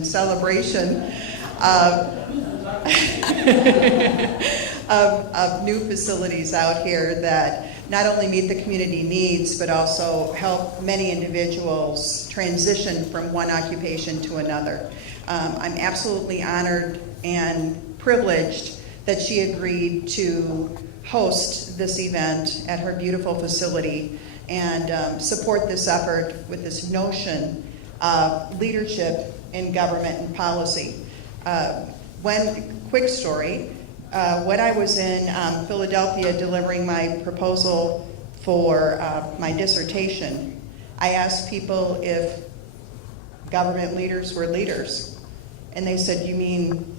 and celebration of new facilities out here that not only meet the community needs, but also help many individuals transition from one occupation to another. I'm absolutely honored and privileged that she agreed to host this event at her beautiful facility and support this effort with this notion of leadership in government and policy. Quick story, when I was in Philadelphia delivering my proposal for my dissertation, I asked people if government leaders were leaders. And they said, "You mean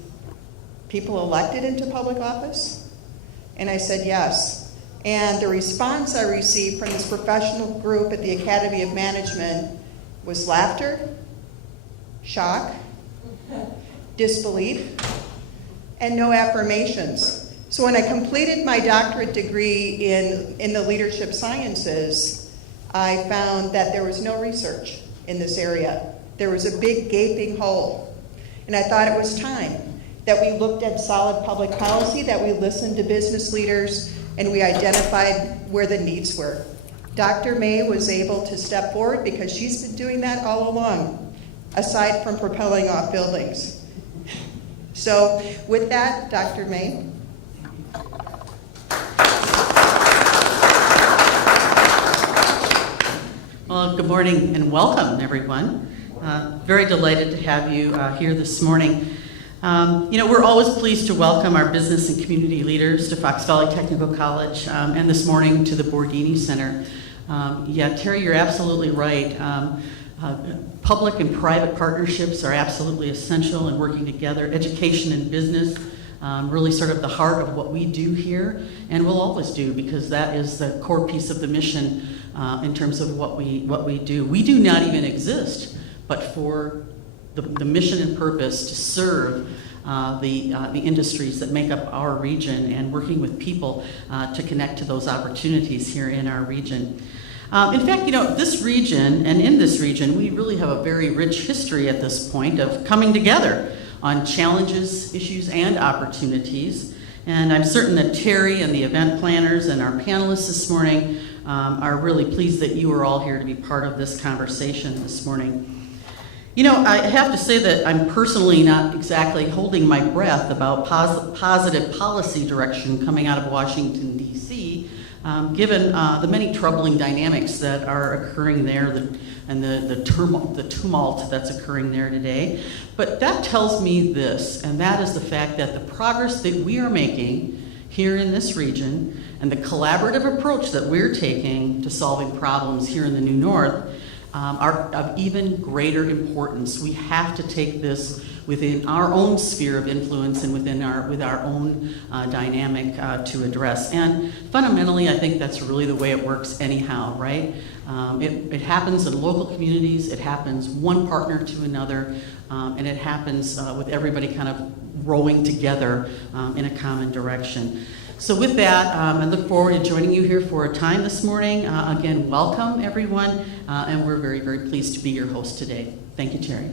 people elected into public office?" And I said, "Yes." And the response I received from this professional group at the Academy of Management was laughter, shock, disbelief, and no affirmations. So when I completed my doctorate degree in the leadership sciences, I found that there was no research in this area. There was a big gaping hole. And I thought it was time that we looked at solid public policy, that we listened to business leaders, and we identified where the needs were. Dr. May was able to step forward because she's been doing that all along, aside from propelling off buildings. So with that, Dr. May. Well, good morning and welcome, everyone. Very delighted to have you here this morning. We're always pleased to welcome our business and community leaders to Fox Valley Technical College and this morning to the Bordini Center. Terry, you're absolutely right. Public and private partnerships are absolutely essential in working together. Education and business, really sort of the heart of what we do here, and we'll always do, because that is the core piece of the mission in terms of what we do. We do not even exist but for the mission and purpose to serve the industries that make up our region and working with people to connect to those opportunities here in our region. In fact, this region, and in this region, we really have a very rich history at this point of coming together on challenges, issues, and opportunities. And I'm certain that Terry and the event planners and our panelists this morning are really pleased that you are all here to be part of this conversation this morning. I have to say that I'm personally not exactly holding my breath about positive policy direction coming out of Washington, D.C., given the many troubling dynamics that are occurring there and the tumult that's occurring there today. But that tells me this, and that is the fact that the progress that we are making here in this region and the collaborative approach that we're taking to solving problems here in the New North are of even greater importance. We have to take this within our own sphere of influence and with our own dynamic to address. And fundamentally, I think that's really the way it works anyhow, right? It happens in local communities, it happens one partner to another, and it happens with everybody kind of rowing together in a common direction. So with that, I look forward to joining you here for a time this morning. Again, welcome everyone, and we're very, very pleased to be your host today. Thank you, Terry.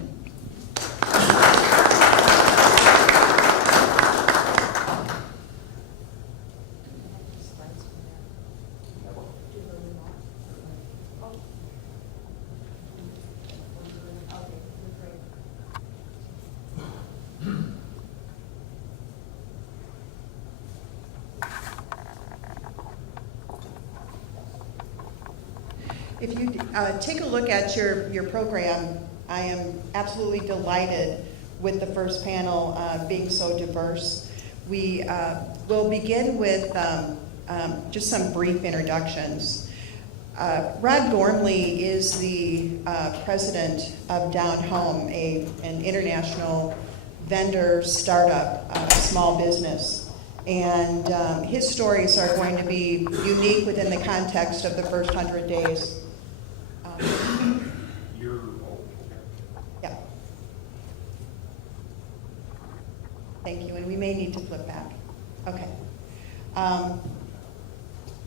If you take a look at your program, I am absolutely delighted with the first panel being so diverse. We will begin with just some brief introductions. Rod Gormley is the president of Down Home, an international vendor startup, small business. And his stories are going to be unique within the context of the first 100 days. Yeah. Thank you, and we may need to flip back. Okay.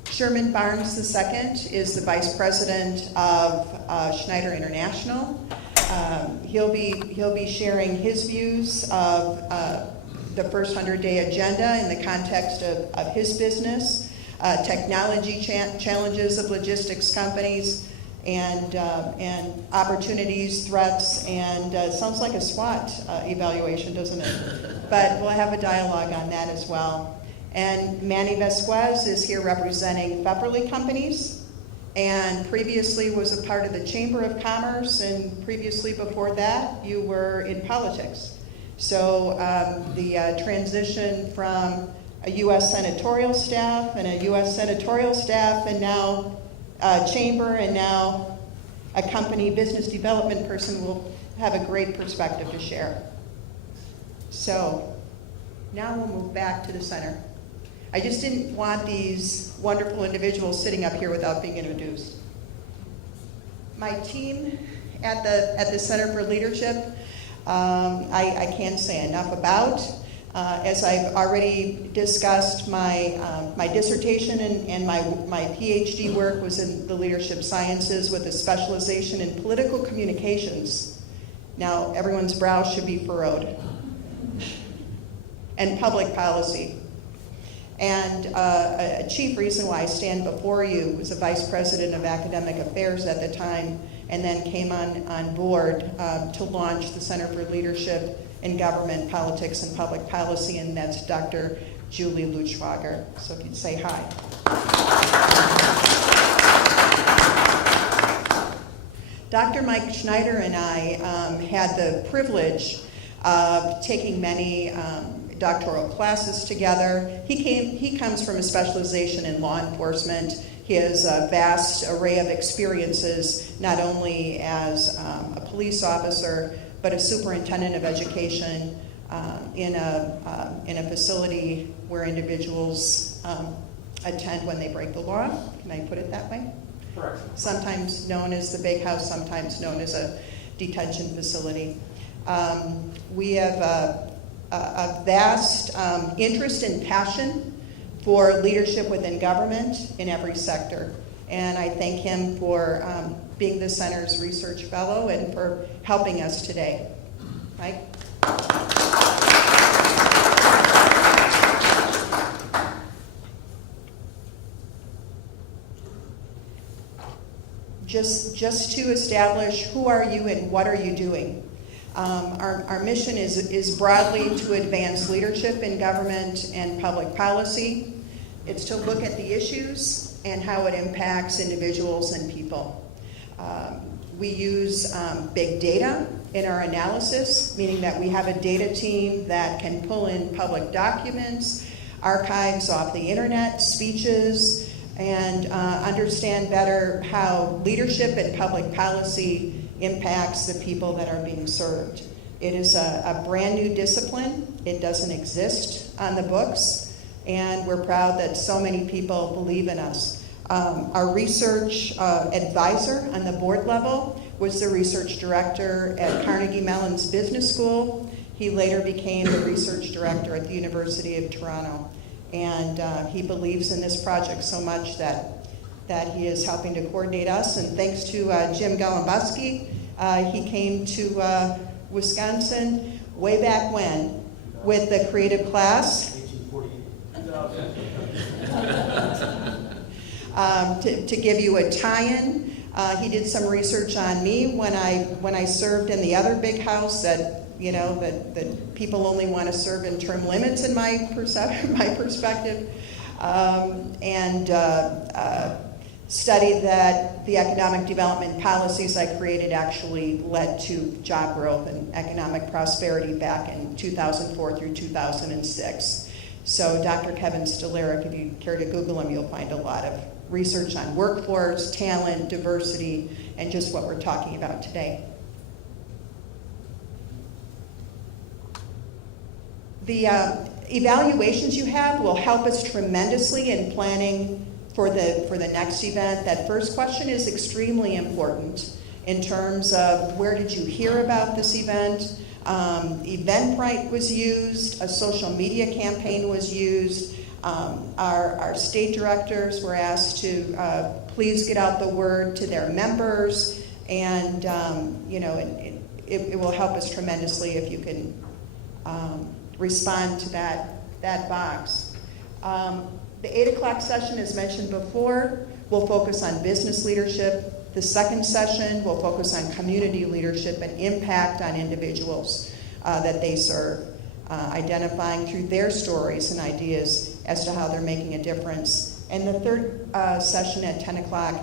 Sherman Barnes II is the Vice President of Schneider International. He'll be sharing his views of the first 100-day agenda in the context of his business, technology challenges of logistics companies, and opportunities, threats, and sounds like a SWOT evaluation, doesn't it? But we'll have a dialogue on that as well. And Manny Vasquez is here representing Pepperly Companies, and previously was a part of the Chamber of Commerce, and previously before that, you were in politics. So the transition from a U.S. senatorial staff and a U.S. senatorial staff, and now Chamber, and now a company business development person will have a great perspective to share. So now we'll move back to the center. I just didn't want these wonderful individuals sitting up here without being introduced. My team at the Center for Leadership, I can't say enough about. As I've already discussed, my dissertation and my PhD work was in the leadership sciences with a specialization in political communications. Now, everyone's brow should be furrowed. And public policy. And a chief reason why I stand before you was a vice president of academic affairs at the time, and then came on board to launch the Center for Leadership in Government, Politics, and Public Policy, and that's Dr. Julie Lutschwager. So if you'd say hi. Dr. Mike Schneider and I had the privilege of taking many doctoral classes together. He comes from a specialization in law enforcement. He has a vast array of experiences, not only as a police officer, but a superintendent of education in a facility where individuals attend when they break the law. Can I put it that way? Correct. Sometimes known as the big house, sometimes known as a detention facility. We have a vast interest and passion for leadership within government in every sector. And I thank him for being the Center's research fellow and for helping us today. Mike? Just to establish who are you and what are you doing. Our mission is broadly to advance leadership in government and public policy. It's to look at the issues and how it impacts individuals and people. We use big data in our analysis, meaning that we have a data team that can pull in public documents, archives off the internet, speeches, and understand better how leadership and public policy impacts the people that are being served. It is a brand new discipline. It doesn't exist on the books, and we're proud that so many people believe in us. Our research advisor on the board level was the research director at Carnegie Mellon's Business School. He later became the research director at the University of Toronto. And he believes in this project so much that he is helping to coordinate us. And thanks to Jim Golembuski, he came to Wisconsin way back when with the creative class. 1848. To give you a tie-in, he did some research on me when I served in the other big house that people only want to serve in term limits in my perspective, and studied that the economic development policies I created actually led to job growth and economic prosperity back in 2004 through 2006. So Dr. Kevin Stolaric, if you care to Google him, you'll find a lot of research on workforce, talent, diversity, and just what we're talking about today. The evaluations you have will help us tremendously in planning for the next event. That first question is extremely important in terms of where did you hear about this event. Eventbrite was used, a social media campaign was used. Our state directors were asked to please get out the word to their members, and it will help us tremendously if you can respond to that box. The 8 o'clock session, as mentioned before, will focus on business leadership. The second session will focus on community leadership and impact on individuals that they serve, identifying through their stories and ideas as to how they're making a difference. And the third session at 10 o'clock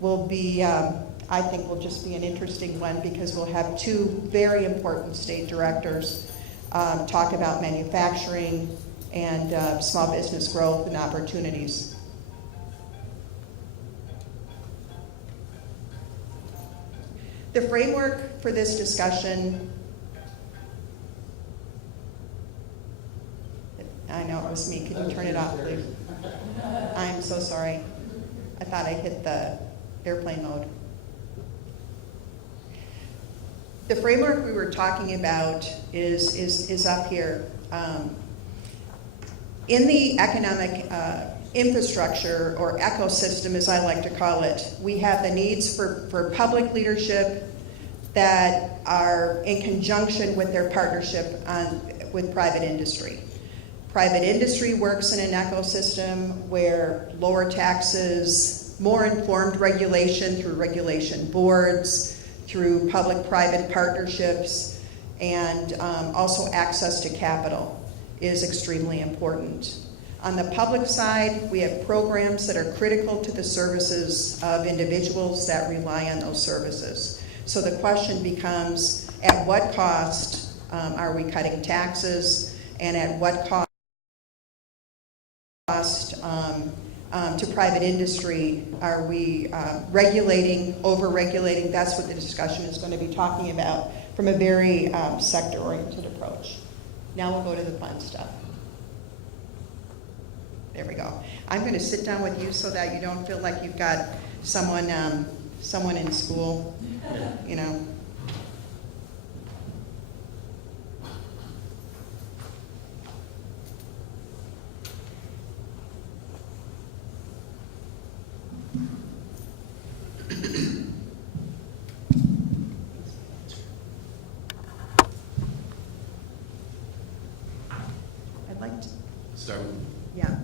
will be, I think will just be an interesting one, because we'll have 2 very important state directors talk about manufacturing and small business growth and opportunities. The framework for this discussion, I know it was me. Can you turn it off, please? I'm so sorry. I thought I hit the airplane mode. The framework we were talking about is up here. In the economic infrastructure, or ecosystem as I like to call it, we have the needs for public leadership that are in conjunction with their partnership with private industry. Private industry works in an ecosystem where lower taxes, more informed regulation through regulation boards, through public-private partnerships, and also access to capital is extremely important. On the public side, we have programs that are critical to the services of individuals that rely on those services. So the question becomes, at what cost are we cutting taxes, and at what cost to private industry are we regulating, over-regulating? That's what the discussion is going to be talking about from a very sector-oriented approach. Now we'll go to the fun stuff. There we go. I'm going to sit down with you so that you don't feel like you've got someone in school, you know.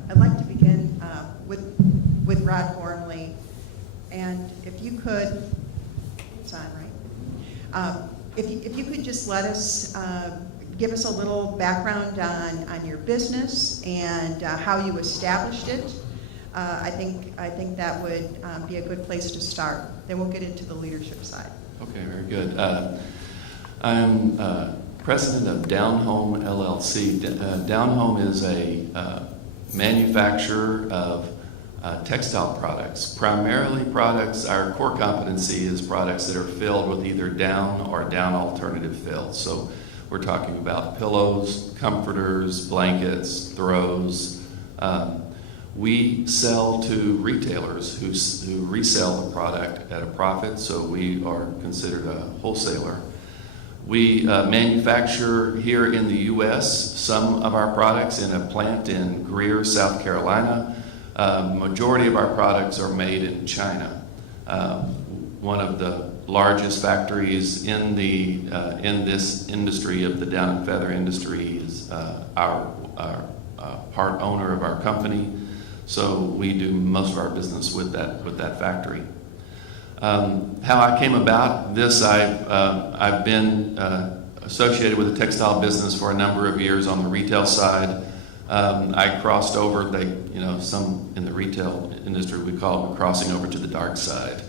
I'd like to begin with Rod Gormley, and if you could, it's on, right? If you could just let us give us a little background on your business and how you established it. I think that would be a good place to start. Then we'll get into the leadership side. Okay, very good. I'm president of Down Home LLC. Down Home is a manufacturer of textile products, primarily products. Our core competency is products that are filled with either down or down alternative fills. So we're talking about pillows, comforters, blankets, throws. We sell to retailers who resell the product at a profit, so we are considered a wholesaler. We manufacture here in the U.S. some of our products in a plant in Greer, South Carolina. Majority of our products are made in China. One of the largest factories in this industry of the down and feather industry is our part owner of our company. So we do most of our business with that factory. How I came about this, I've been associated with the textile business for a number of years on the retail side. I crossed over, some in the retail industry we call it crossing over to the dark side,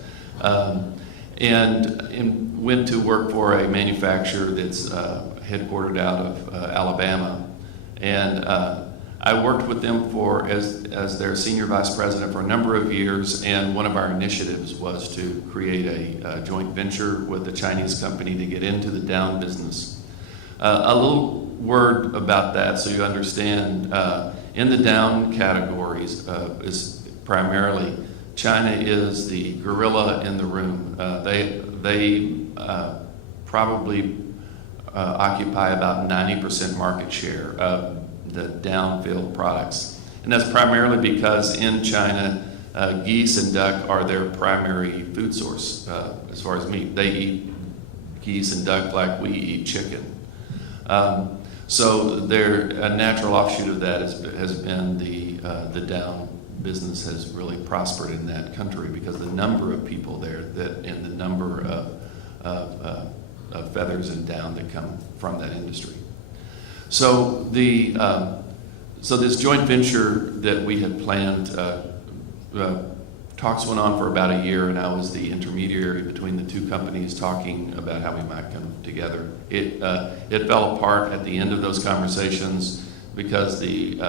and went to work for a manufacturer that's headquartered out of Alabama, and I worked with them as their senior vice president for a number of years, and one of our initiatives was to create a joint venture with a Chinese company to get into the down business. A little word about that so you understand. In the down categories is primarily China is the gorilla in the room. They probably occupy about 90% market share of the down-filled products. And that's primarily because in China, geese and duck are their primary food source as far as meat. They eat geese and duck like we eat chicken. So a natural offshoot of that has been the down business has really prospered in that country because the number of people there and the number of feathers and down that come from that industry. So so this joint venture that we had planned, talks went on for about a year, and I was the intermediary between the two companies talking about how we might come together. It fell apart at the end of those conversations because the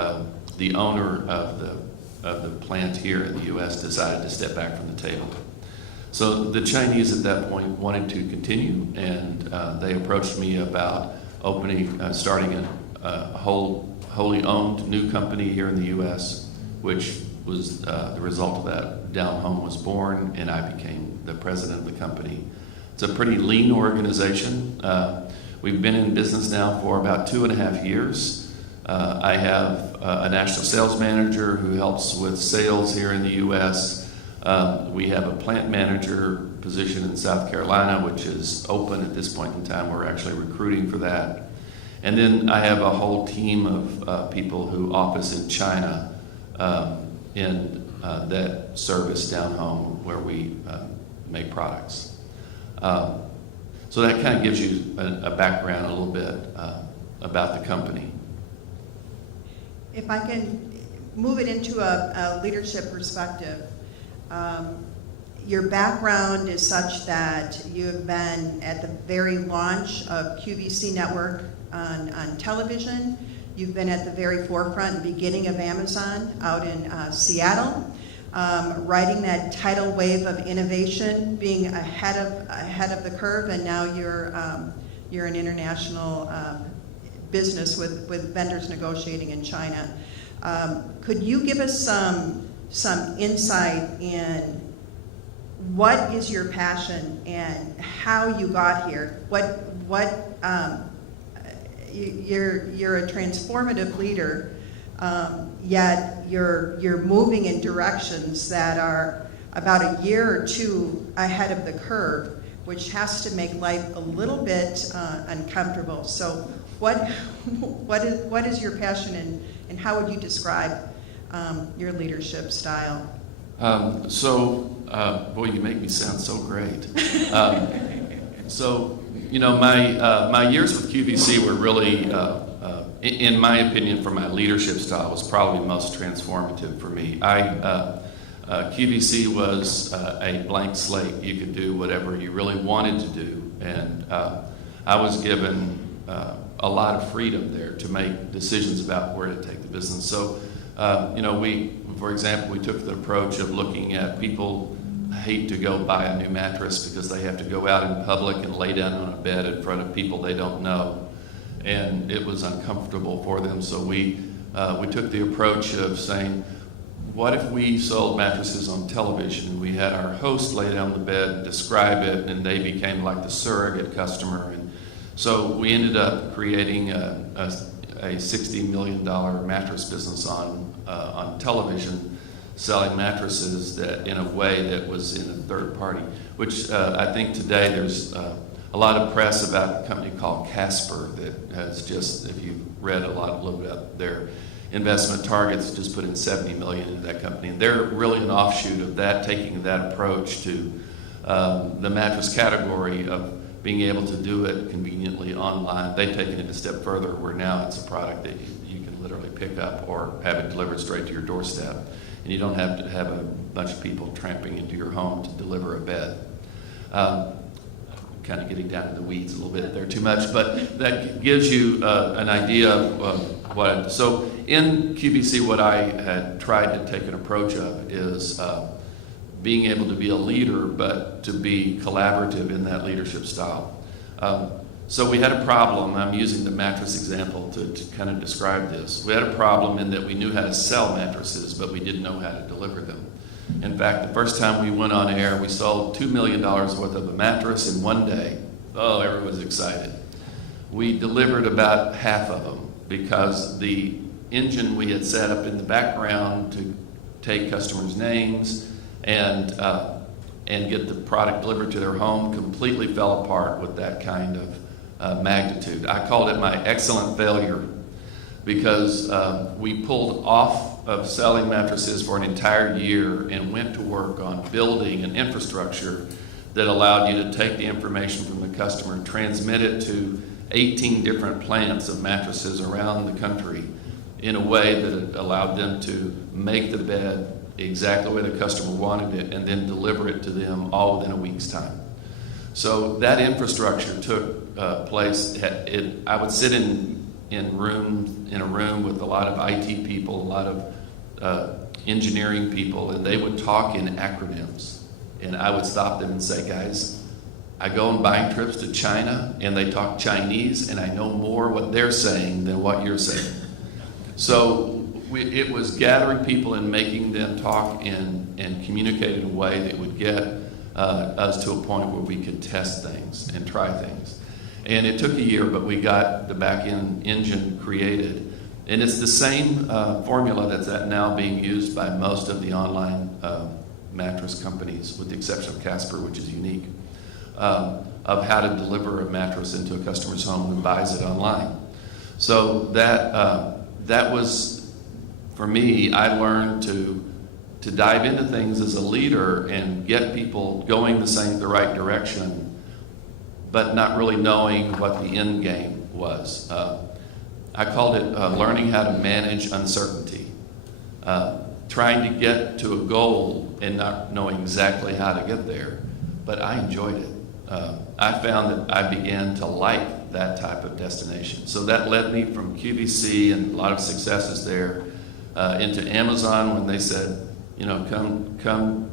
owner of the plant here in the U.S. decided to step back from the table. So the Chinese at that point wanted to continue, and they approached me about starting a wholly owned new company here in the U.S., which was the result of that. Down Home was born, and I became the president of the company. It's a pretty lean organization. We've been in business now for about 2.5 years. I have a national sales manager who helps with sales here in the U.S. We have a plant manager position in South Carolina, which is open at this point in time. We're actually recruiting for that. And then I have a whole team of people who office in China that service Down Home where we make products. So that kind of gives you a background a little bit about the company. If I can move it into a leadership perspective, your background is such that you have been at the very launch of QVC Network on television. You've been at the very forefront and beginning of Amazon out in Seattle, riding that tidal wave of innovation, being ahead of the curve, and now you're an international business with vendors negotiating in China. Could you give us some insight in what is your passion and how you got here? You're a transformative leader, yet you're moving in directions that are about a year or two ahead of the curve, which has to make life a little bit uncomfortable. So what is your passion, and how would you describe your leadership style? Boy, you make me sound so great. My years with QVC were really, in my opinion, for my leadership style, was probably most transformative for me. QVC was a blank slate. You could do whatever you really wanted to do, and I was given a lot of freedom there to make decisions about where to take the business. So, for example, we took the approach of looking at people hate to go buy a new mattress because they have to go out in public and lay down on a bed in front of people they don't know, and it was uncomfortable for them. So we took the approach of saying, what if we sold mattresses on television and we had our host lay down the bed and describe it, and they became like the surrogate customer. And so we ended up creating a $60 million mattress business on television, selling mattresses that in a way that was in a third party, which I think today there's a lot of press about a company called Casper that has just, if you've read a little bit about their investment targets, just put in $70 million into that company. And they're really an offshoot of that, taking that approach to the mattress category of being able to do it conveniently online. They've taken it a step further where now it's a product that you can literally pick up or have it delivered straight to your doorstep. And you don't have to have a bunch of people tramping into your home to deliver a bed. Kind of getting down to the weeds a little bit there too much, but that gives you an idea of what. So in QVC, what I had tried to take an approach of is being able to be a leader, but to be collaborative in that leadership style. So we had a problem. I'm using the mattress example to kind of describe this. We had a problem in that we knew how to sell mattresses, but we didn't know how to deliver them. In fact, the first time we went on air, we sold $2 million worth of a mattress in one day. Oh, everyone was excited. We delivered about half of them because the engine we had set up in the background to take customers' names and and get the product delivered to their home completely fell apart with that kind of magnitude. I called it my excellent failure because we pulled off of selling mattresses for an entire year and went to work on building an infrastructure that allowed you to take the information from the customer, transmit it to 18 different plants of mattresses around the country in a way that allowed them to make the bed exactly the way the customer wanted it and then deliver it to them all within a week's time. So that infrastructure took place. I would sit in a room with a lot of IT people, a lot of engineering people, and they would talk in acronyms. And I would stop them and say, guys, I go on buying trips to China, and they talk Chinese, and I know more what they're saying than what you're saying. So it was gathering people and making them talk and communicate in a way that would get us to a point where we could test things and try things. And it took a year, but we got the back-end engine created. And it's the same formula that's now being used by most of the online mattress companies, with the exception of Casper, which is unique, of how to deliver a mattress into a customer's home who buys it online. So that was, for me, I learned to dive into things as a leader and get people going the right direction, but not really knowing what the end game was. I called it learning how to manage uncertainty. Trying to get to a goal and not knowing exactly how to get there, but I enjoyed it. I found that I began to like that type of destination. So that led me from QVC and a lot of successes there into Amazon when they said, you know, come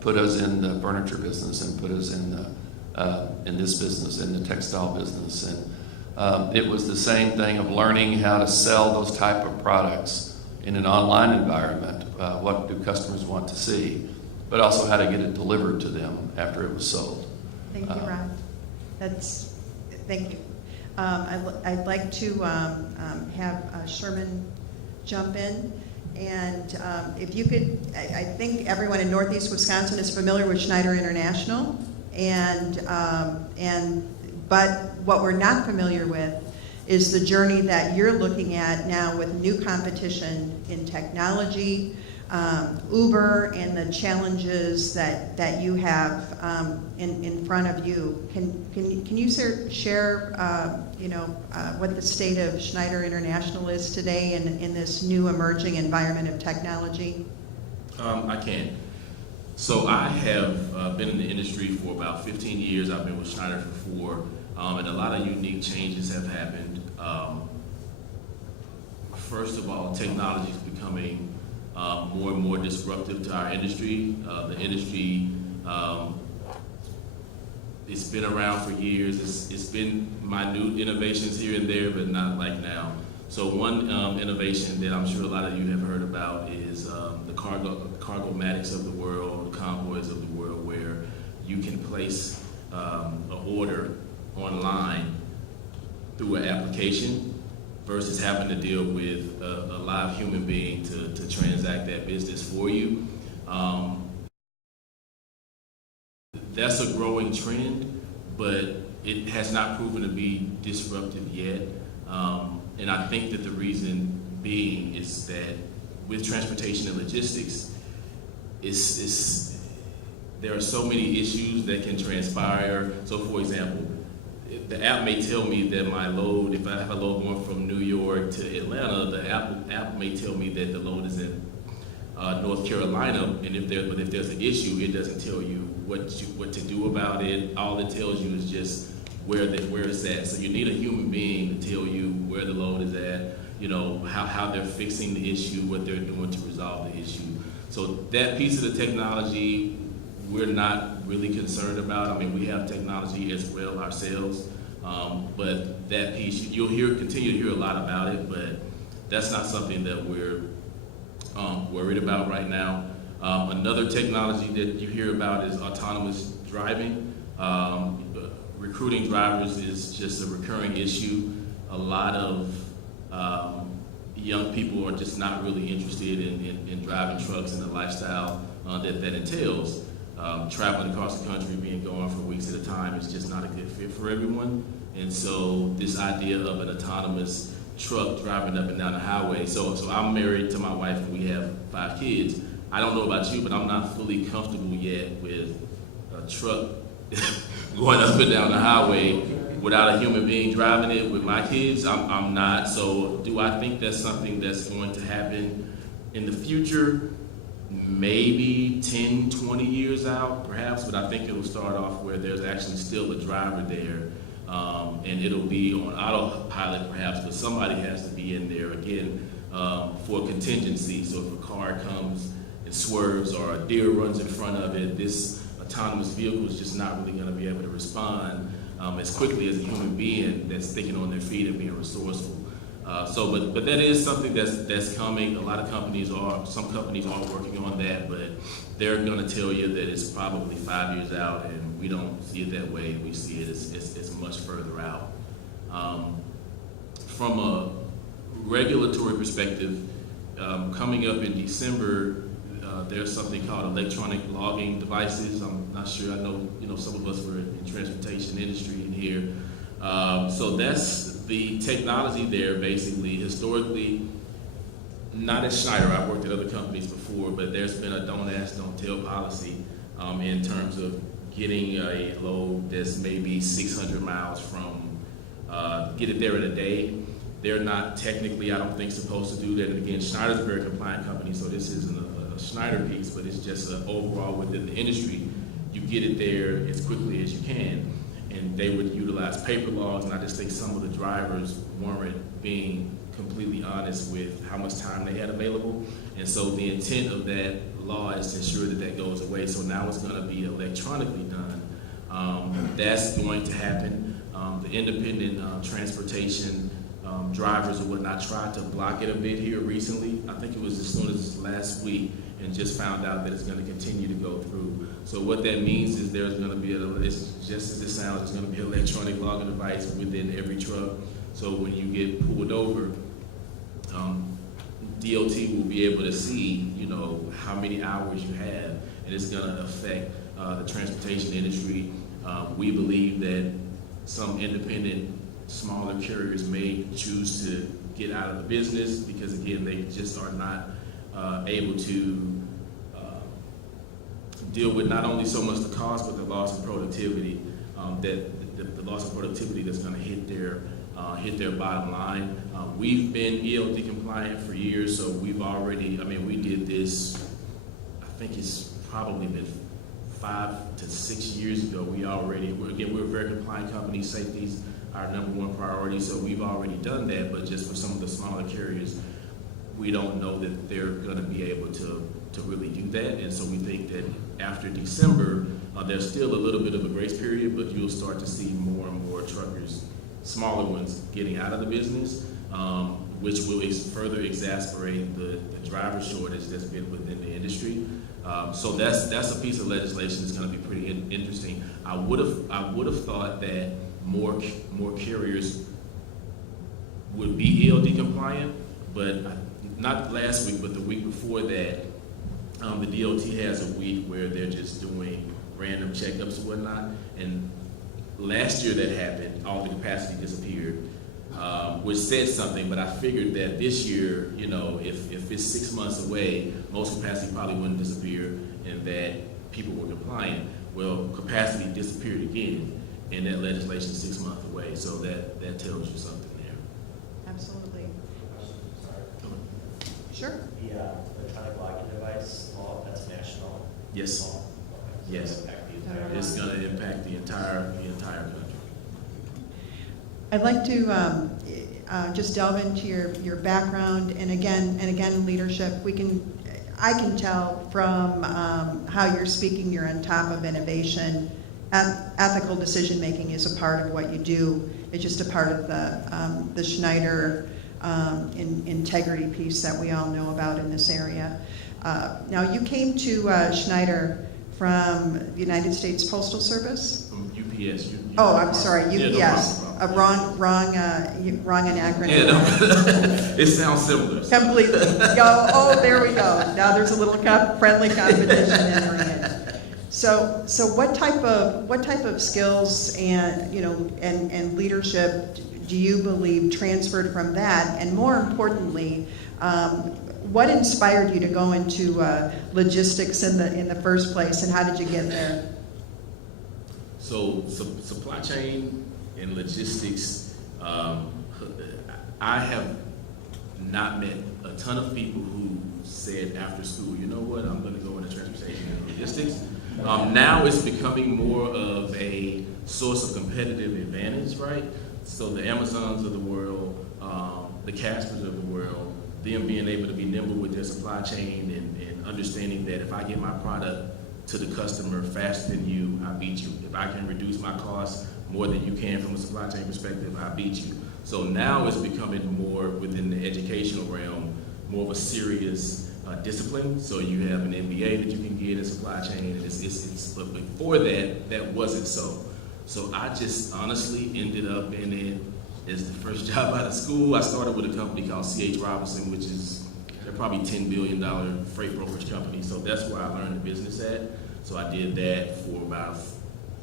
put us in the furniture business and put us in this business, in the textile business. And it was the same thing of learning how to sell those type of products in an online environment. What do customers want to see, but also how to get it delivered to them after it was sold. Thank you, Ron. Thank you. I'd like to have Sherman jump in. And if you could, I think everyone in Northeast Wisconsin is familiar with Schneider International. But what we're not familiar with is the journey that you're looking at now with new competition in technology, Uber, and the challenges that you have in front of you. Can you share what the state of Schneider International is today in this new emerging environment of technology? I can. So I have been in the industry for about 15 years. I've been with Schneider for 4, and a lot of unique changes have happened. First of all, technology is becoming more and more disruptive to our industry. The industry, it's been around for years. It's been minute innovations here and there, but not like now. So one innovation that I'm sure a lot of you have heard about is the Cargo-matics of the world, the Convoys of the world, where you can place an order online through an application versus having to deal with a live human being to transact that business for you. That's a growing trend, but it has not proven to be disruptive yet. And I think that the reason being is that with transportation and logistics, there are so many issues that can transpire. So for example, the app may tell me that my load, if I have a load going from New York to Atlanta, the app may tell me that the load is in North Carolina, and if there's an issue, it doesn't tell you what to do about it. All it tells you is just where it's at. So you need a human being to tell you where the load is at, how they're fixing the issue, what they're doing to resolve the issue. So that piece of the technology, we're not really concerned about. I mean, we have technology as well ourselves, but that piece, you'll continue to hear a lot about it, but that's not something that we're worried about right now. Another technology that you hear about is autonomous driving. Recruiting drivers is just a recurring issue. A lot of young people are just not really interested in driving trucks and the lifestyle that entails. traveling across the country, being gone for weeks at a time is just not a good fit for everyone. And so this idea of an autonomous truck driving up and down the highway. So I'm married to my wife and we have 5 kids. I don't know about you, but I'm not fully comfortable yet with a truck going up and down the highway without a human being driving it with my kids. I'm not. So do I think that's something that's going to happen in the future? Maybe 10, 20 years out, perhaps, but I think it'll start off where there's actually still a driver there, and it'll be on autopilot, perhaps, but somebody has to be in there, again, for contingency. So if a car comes and swerves or a deer runs in front of it, this autonomous vehicle is just not really going to be able to respond as quickly as a human being that's thinking on their feet and being resourceful. But that is something that's coming. A lot of some companies are working on that, but they're going to tell you that it's probably 5 years out, and we don't see it that way. We see it as much further out. From a regulatory perspective, coming up in December, there's something called electronic logging devices. I'm not sure. I know some of us were in transportation industry in here. So that's the technology there, basically. Historically, not at Schneider, I've worked at other companies before, but there's been a don't ask, don't tell policy in terms of getting a load that's maybe 600 miles from, get it there in a day. They're not technically, I don't think, supposed to do that. And again, Schneider's a very compliant company, so this isn't a Schneider piece, but it's just overall within the industry, you get it there as quickly as you can. And they would utilize paper logs, and I just think some of the drivers weren't being completely honest with how much time they had available. And so the intent of that law is to ensure that that goes away. So now it's going to be electronically done. That's going to happen. The independent transportation drivers or whatnot tried to block it a bit here recently. I think it was as soon as last week, and just found out that it's going to continue to go through. So what that means is there's going to be, it's just as it sounds, there's going to be an electronic logging device within every truck. So when you get pulled over, DOT will be able to see, how many hours you have, and it's going to affect the transportation industry. We believe that some independent, smaller carriers may choose to get out of the business because, again, they just are not able to deal with not only so much the cost, but the loss of productivity, the loss of productivity that's going to hit their bottom line. We've been ELD compliant for years, so we've already, we did this, I think it's probably been 5 to 6 years ago. We're a very compliant company. Safety's our #1 priority, so we've already done that, but just for some of the smaller carriers, we don't know that they're going to be able to really do that. And so we think that after December, there's still a little bit of a grace period, but you'll start to see more and more truckers, smaller ones, getting out of the business, which will further exacerbate the driver shortage that's been within the industry. So that's a piece of legislation that's going to be pretty interesting. I would have thought that more carriers would be ELD compliant, but not last week, but the week before that, the DOT has a week where they're just doing random checkups and whatnot. And last year that happened, all the capacity disappeared, which said something, but I figured that this year, if it's 6 months away, most capacity probably wouldn't disappear and that people were compliant. Well, capacity disappeared again, and that legislation is 6 months away, so that tells you something there. Absolutely. Sure. The electronic logging device law, that's national. Yes. Law. Yes. It's going to impact the entire country. I'd like to just delve into your background and again leadership. I can tell from how you're speaking, you're on top of innovation. Ethical decision making is a part of what you do. It's just a part of the Schneider integrity piece that we all know about in this area. Now, you came to Schneider from the United States Postal Service? From UPS. Oh, I'm sorry, UPS. Yeah, no problem. Wrong acronym. Yeah, no, it sounds similar. Completely. There we go. Now there's a little friendly competition entering it. So what type of skills and, you know, and leadership do you believe transferred from that? And more importantly, what inspired you to go into logistics in the first place, and how did you get there? So supply chain and logistics, I have not met a ton of people who said after school, you know what, I'm going to go into transportation and logistics. Now it's becoming more of a source of competitive advantage, right? So the Amazons of the world, the Caspers of the world, them being able to be nimble with their supply chain and understanding that if I get my product to the customer faster than you, I beat you. If I can reduce my costs more than you can from a supply chain perspective, I beat you. So now it's becoming more within the educational realm, more of a serious discipline. So you have an MBA that you can get in supply chain, and but before that wasn't so. So I just honestly ended up in it as the first job out of school. I started with a company called C.H. Robinson, which is, they're probably $10 billion freight brokerage company. So that's where I learned the business at. So I did that for about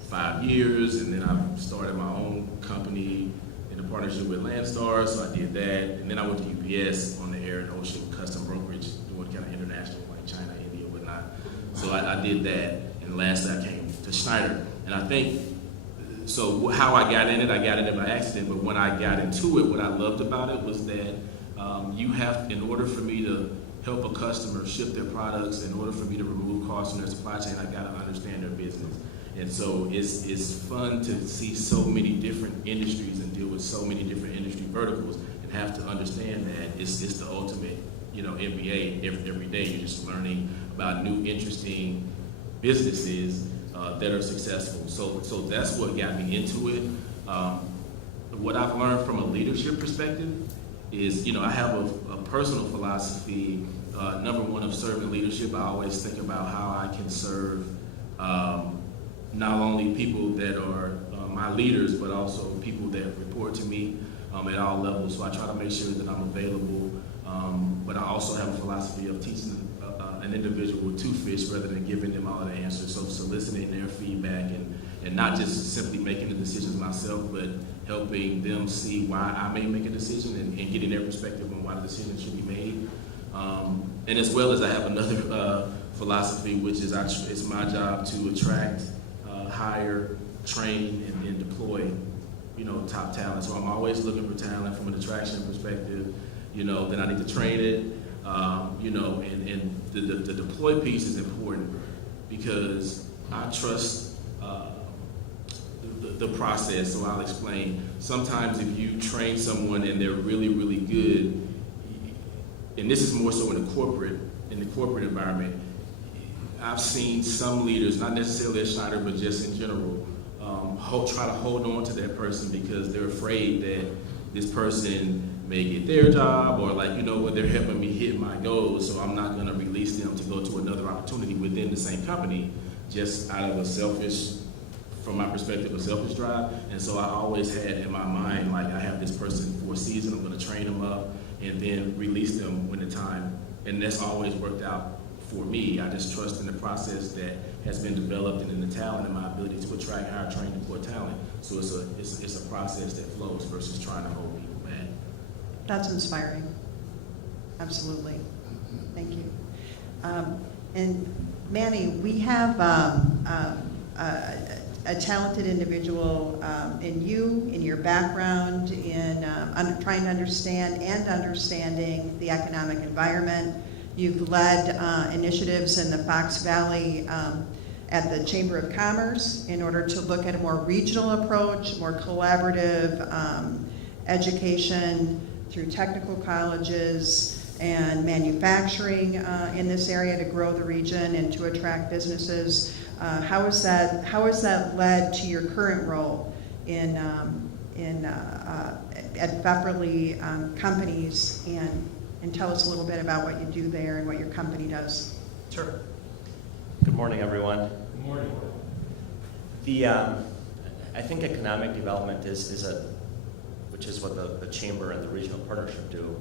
5 years, and then I started my own company in a partnership with Landstar. So I did that, and then I went to UPS on the air and ocean custom brokerage, doing kind of international, like China, India, whatnot. So I did that, and lastly I came to Schneider. And I think, so how I got in it by accident, but when I got into it, what I loved about it was that you have, in order for me to help a customer ship their products, in order for me to remove costs from their supply chain, I gotta understand their business. And so it's fun to see so many different industries and deal with so many different industry verticals, and have to understand that it's the ultimate, you know, MBA. Every day you're just learning about new, interesting businesses that are successful. So that's what got me into it. What I've learned from a leadership perspective is, you know, I have a personal philosophy, number one, of servant leadership. I always think about how I can serve not only people that are my leaders, but also people that report to me at all levels. So I try to make sure that I'm available, but I also have a philosophy of teaching an individual to fish rather than giving them all the answers. So soliciting their feedback and not just simply making the decisions myself, but helping them see why I may make a decision and getting their perspective on why the decision should be made. And as well as I have another philosophy, which is it's my job to attract, hire, train, and deploy, you know, top talent. So I'm always looking for talent from an attraction perspective. You know, then I need to train it. You know, and the deploy piece is important because I trust the process. So I'll explain. Sometimes if you train someone and they're really, really good, and this is more so in the corporate environment, I've seen some leaders, not necessarily at Schneider, but just in general, try to hold on to that person because they're afraid that this person may get their job, or like, you know what, they're helping me hit my goals, so I'm not going to release them to go to another opportunity within the same company, just out of a selfish, from my perspective, a selfish drive. And so I always had in my mind, like, I have this person for a season, I'm going to train them up and then release them when the time, and that's always worked out for me. I just trust in the process that has been developed and in the talent and my ability to attract, hire, train, deploy talent. So it's a process that flows versus trying to hold people back. That's inspiring. Absolutely. Thank you. And Manny, we have a talented individual in you, in your background, in trying to understand and understanding the economic environment. You've led initiatives in the Fox Valley at the Chamber of Commerce in order to look at a more regional approach, more collaborative education through technical colleges and manufacturing in this area to grow the region and to attract businesses. How has that led to your current role at Beverly Companies, and tell us a little bit about what you do there and what your company does. Sure. Good morning, everyone. Good morning. I think economic development which is what the Chamber and the Regional Partnership do,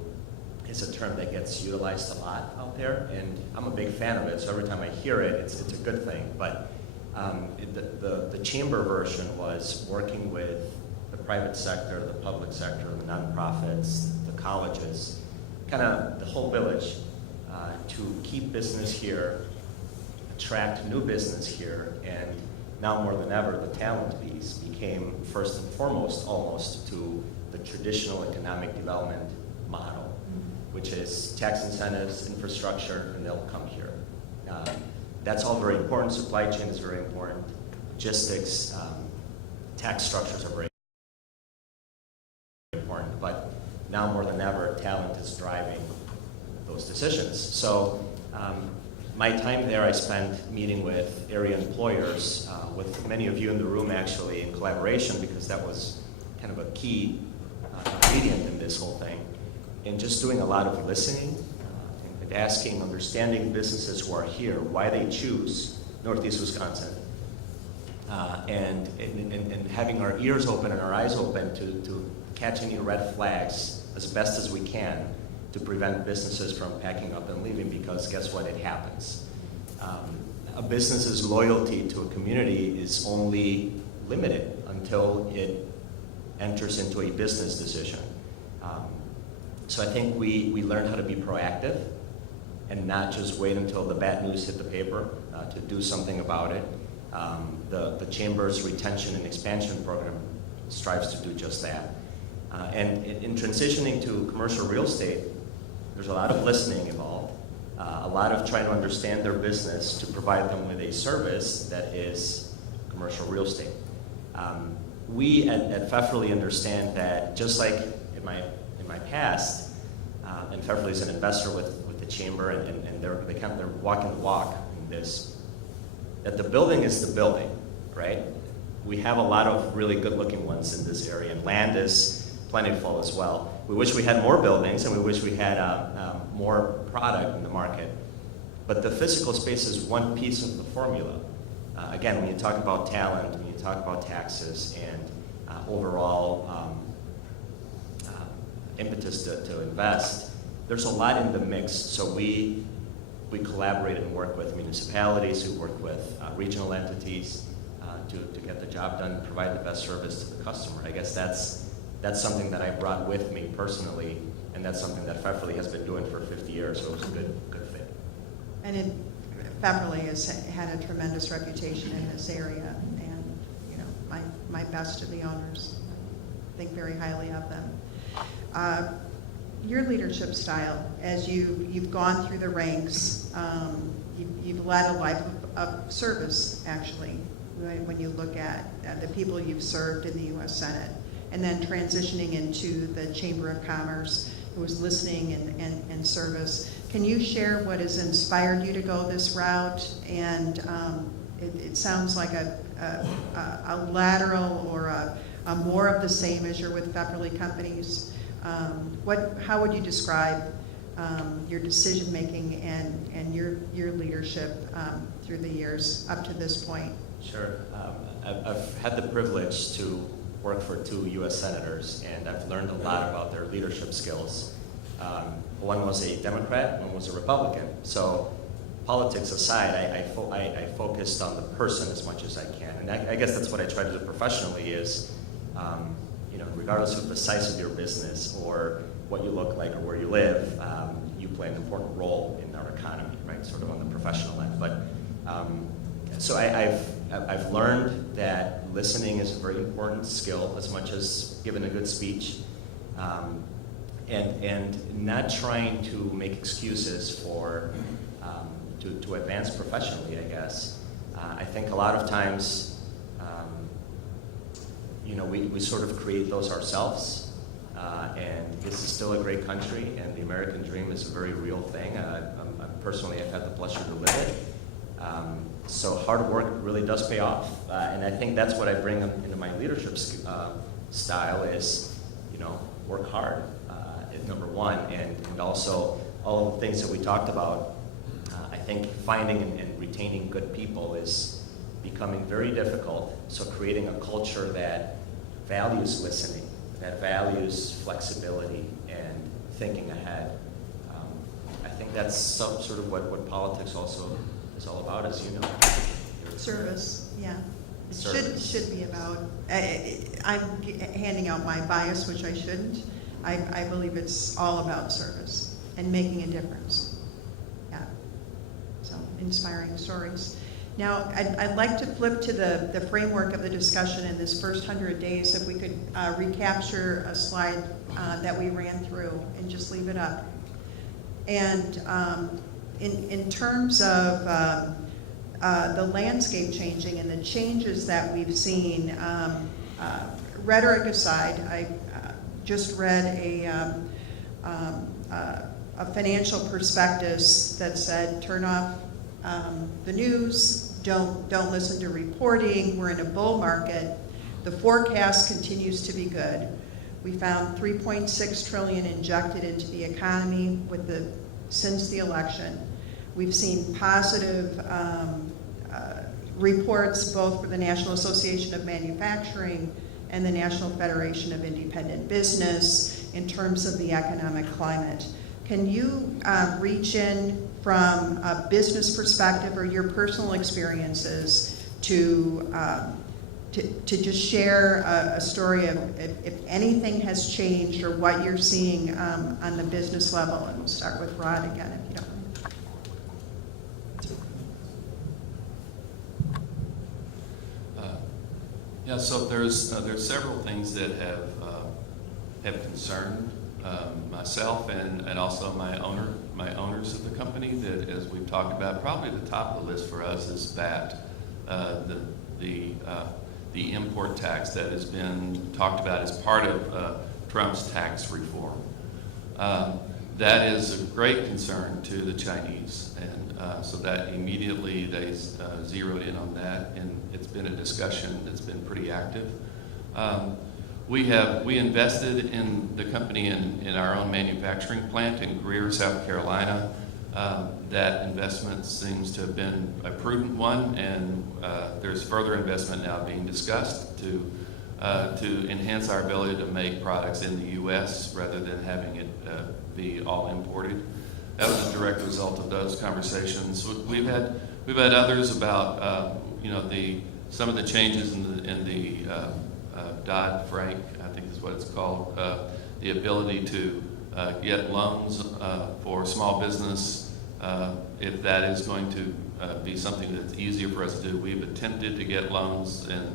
is a term that gets utilized a lot out there, and I'm a big fan of it, so every time I hear it, it's a good thing. But The chamber version was working with the private sector, the public sector, the nonprofits, the colleges, kind of the whole village, to keep business here, attract new business here, and now more than ever, the talent piece became first and foremost almost to the traditional economic development model, which is tax incentives, infrastructure, and they'll come here. That's all very important. Supply chain is very important. Logistics, tax structures are very important. But now more than ever, talent is driving those decisions. So my time there, I spent meeting with area employers, with many of you in the room actually in collaboration, because that was kind of a key ingredient in this whole thing. And just doing a lot of listening, and asking, understanding businesses who are here, why they choose Northeast Wisconsin, and having our ears open and our eyes open to catch any red flags as best as we can to prevent businesses from packing up and leaving, because guess what, it happens. A business's loyalty to a community is only limited until it enters into a business decision. So I think we learned how to be proactive and not just wait until the bad news hit the paper to do something about it. The Chamber's retention and expansion program strives to do just that. And in transitioning to commercial real estate, there's a lot of listening involved, a lot of trying to understand their business to provide them with a service that is commercial real estate. We at Pfefferly understand that just like in my past, and Pfefferly is an investor with the Chamber, and they're walking the walk in this, that the building is the building, right? We have a lot of really good-looking ones in this area, and land is plentiful as well. We wish we had more buildings, and we wish we had more product in the market. But the physical space is one piece of the formula. Again, when you talk about talent, when you talk about taxes, and overall impetus to invest, there's a lot in the mix. So we collaborate and work with municipalities, who work with regional entities to get the job done and provide the best service to the customer. I guess that's something that I brought with me personally, and that's something that Pfefferly has been doing for 50 years, so it was a good fit. And Pfefferly has had a tremendous reputation in this area, and you know, my best to the owners. I think very highly of them. Your leadership style, as you've gone through the ranks, you've led a life of service, actually, when you look at the people you've served in the U.S. Senate, and then transitioning into the Chamber of Commerce, who was listening and service. Can you share what has inspired you to go this route? And it sounds like a lateral or a more of the same as you're with Pfefferly Companies. How would you describe your decision making and your leadership through the years up to this point? Sure. I've had the privilege to work for 2 U.S. senators, and I've learned a lot about their leadership skills. One was a Democrat, one was a Republican. So politics aside, I focused on the person as much as I can. And I guess that's what I try to do professionally is, regardless of the size of your business or what you look like or where you live, you play an important role in our economy, right? Sort of on the professional end. But so I've learned that listening is a very important skill as much as giving a good speech, and not trying to make excuses for to advance professionally, I guess. I think a lot of times, we sort of create those ourselves, and this is still a great country, and the American dream is a very real thing. Personally, I've had the pleasure to live it. So hard work really does pay off, and I think that's what I bring into my leadership style is, work hard, number one, and also all of the things that we talked about. I think finding and retaining good people is becoming very difficult, so creating a culture that values listening, that values flexibility and thinking ahead. I think that's sort of what politics also is all about, as you know. Service. Yeah. It Service. should be about, I'm handing out my bias, which I shouldn't. I believe it's all about service and making a difference. Yeah. So, inspiring stories. Now, I'd like to flip to the framework of the discussion in this first 100 days, if we could recapture a slide that we ran through and just leave it up. And in terms of the landscape changing and the changes that we've seen, rhetoric aside, I just read a financial prospectus that said, turn off the news, don't listen to reporting, we're in a bull market. The forecast continues to be good. We found $3.6 trillion injected into the economy since the election. We've seen positive reports both for the National Association of Manufacturing and the National Federation of Independent Business in terms of the economic climate. Can you reach in from a business perspective or your personal experiences to just share a story of if anything has changed or what you're seeing on the business level? And we'll start with Rod again, if you don't mind. Yeah, so there's several things that have concerned myself and also my owners of the company. That, as we've talked about, probably the top of the list for us is VAT, the import tax that has been talked about as part of Trump's tax reform. That is a great concern to the Chinese, and so that immediately they zeroed in on that, and it's been a discussion that's been pretty active. We invested in the company in our own manufacturing plant in Greer, South Carolina. That investment seems to have been a prudent one, and there's further investment now being discussed to enhance our ability to make products in the U.S. rather than having it be all imported. That was a direct result of those conversations. We've had others about some of the changes in the Dodd-Frank, I think is what it's called, the ability to get loans for small business. If that is going to be something that's easier for us to do, we've attempted to get loans in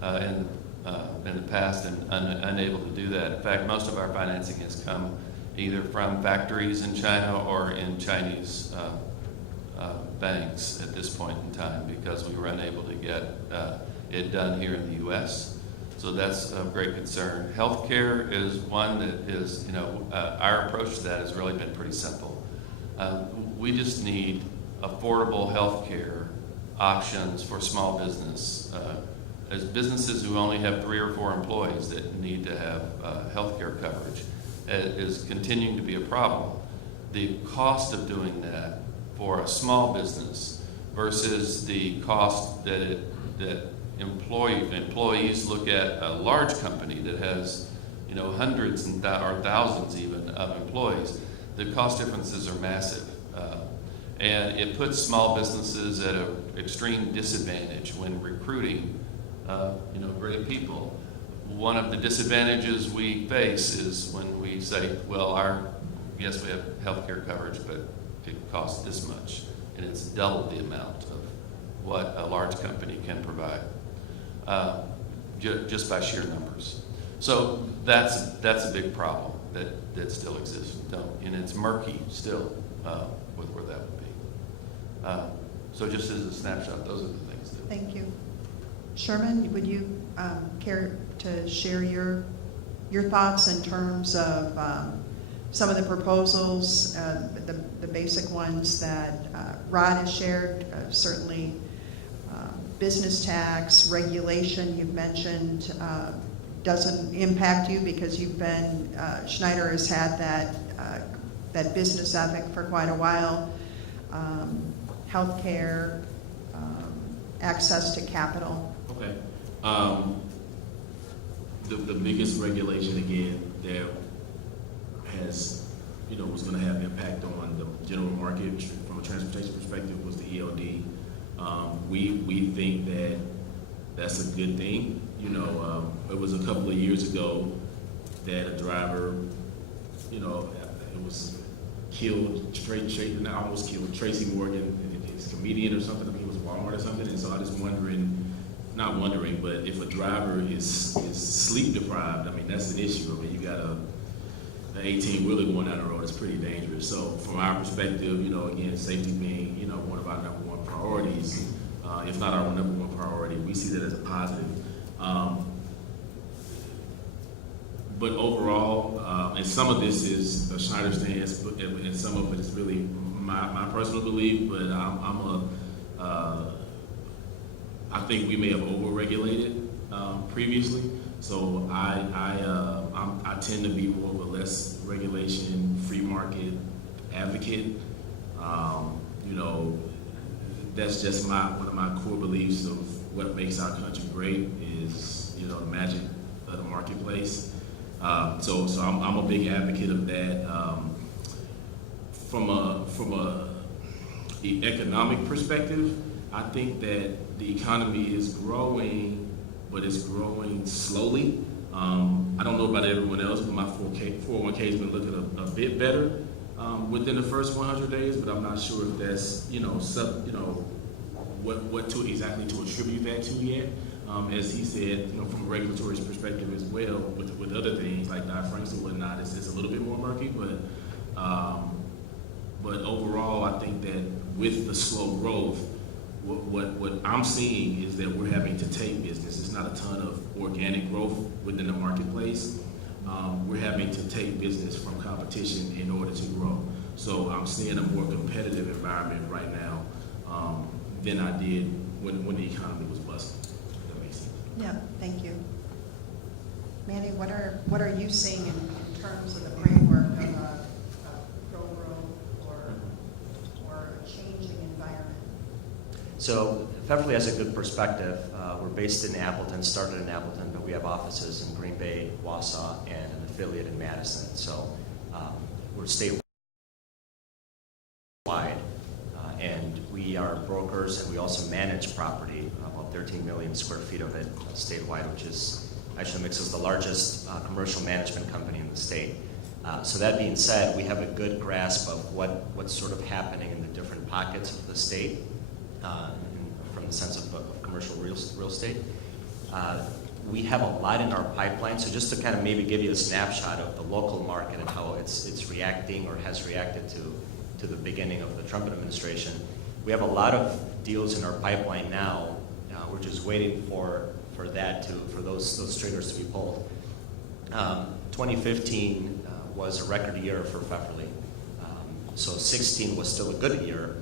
the past and unable to do that. In fact, most of our financing has come either from factories in China or in Chinese banks at this point in time, because we were unable to get it done here in the U.S. So that's a great concern. Healthcare is one that is, our approach to that has really been pretty simple. We just need affordable healthcare options for small business. As businesses who only have 3 or 4 employees that need to have healthcare coverage is continuing to be a problem. The cost of doing that for a small business versus the cost that employees look at a large company that has hundreds or thousands even of employees, the cost differences are massive. And it puts small businesses at an extreme disadvantage when recruiting great people. One of the disadvantages we face is when we say, well, yes, we have healthcare coverage, but it costs this much, and it's double the amount of what a large company can provide, just by sheer numbers. So that's a big problem that still exists, and it's murky still with where that would be. So just as a snapshot, those are the things. Thank you. Sherman, would you care to share your thoughts in terms of some of the proposals, the basic ones that Rod has shared? Certainly business tax, regulation you've mentioned doesn't impact you because you've been, Schneider has had that business ethic for quite a while. Healthcare, access to capital. Okay. The biggest regulation, again, that has, was going to have impact on the general market from a transportation perspective was the ELD. We think that that's a good thing. You know, it was a couple of years ago that a driver, you know, it was killed, almost killed Tracy Morgan, his comedian or something. I think it was Walmart or something. And so I just not wondering, but if a driver is sleep deprived, I mean, that's an issue. I mean, you got an 18-wheeler going down the road, it's pretty dangerous. So from our perspective, you know, again, safety being, you know, one of our number one priorities, if not our number one priority, we see that as a positive. But overall, and some of this is a Schneider stance, and some of it is really my personal belief, but I think we may have overregulated previously. So I tend to be more of a less regulation, free market advocate. You know, that's just one of my core beliefs of what makes our country great is, you know, the magic of the marketplace. So I'm a big advocate of that. From a economic perspective, I think that the economy is growing, but it's growing slowly. I don't know about everyone else, but my 401k has been looking a bit better within the first 100 days, but I'm not sure if that's, you know, what to exactly to attribute that to yet. As he said, you know, from a regulatory perspective as well, with other things like Dodd-Frank and whatnot, it's a little bit more murky, but overall, I think that with the slow growth, what I'm seeing is that we're having to take business. It's not a ton of organic growth within the marketplace. We're having to take business from competition in order to grow. So I'm seeing a more competitive environment right now than I did when the economy was busting. If that makes sense. Yeah, thank you. Manny, what are you seeing in terms of the framework of a pro-growth or a changing environment? So Pfefferly has a good perspective. We're based in Appleton, started in Appleton, but we have offices in Green Bay, Wausau, and an affiliate in Madison. So we're statewide, and we are brokers, and we also manage property, about 13 million square feet of it statewide, which is actually makes us the largest commercial management company in the state. So that being said, we have a good grasp of what's sort of happening in the different pockets of the state. From the sense of commercial real estate. We have a lot in our pipeline, so just to kind of maybe give you a snapshot of the local market and how it's reacting or has reacted to the beginning of the Trump administration. We have a lot of deals in our pipeline now. We're just waiting for those triggers to be pulled. 2015 was a record year for Pfefferly. So 16 was still a good year,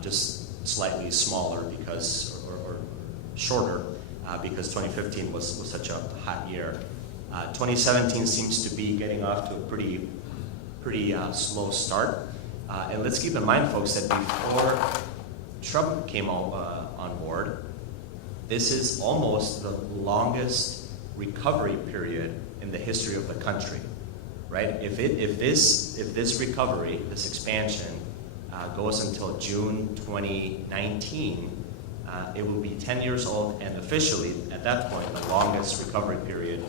just slightly smaller because, or shorter, because 2015 was such a hot year. 2017 seems to be getting off to a pretty slow start. And let's keep in mind, folks, that before Trump came on board, this is almost the longest recovery period in the history of the country, right? If this recovery, this expansion, goes until June 2019, it will be 10 years old and officially, at that point, the longest recovery period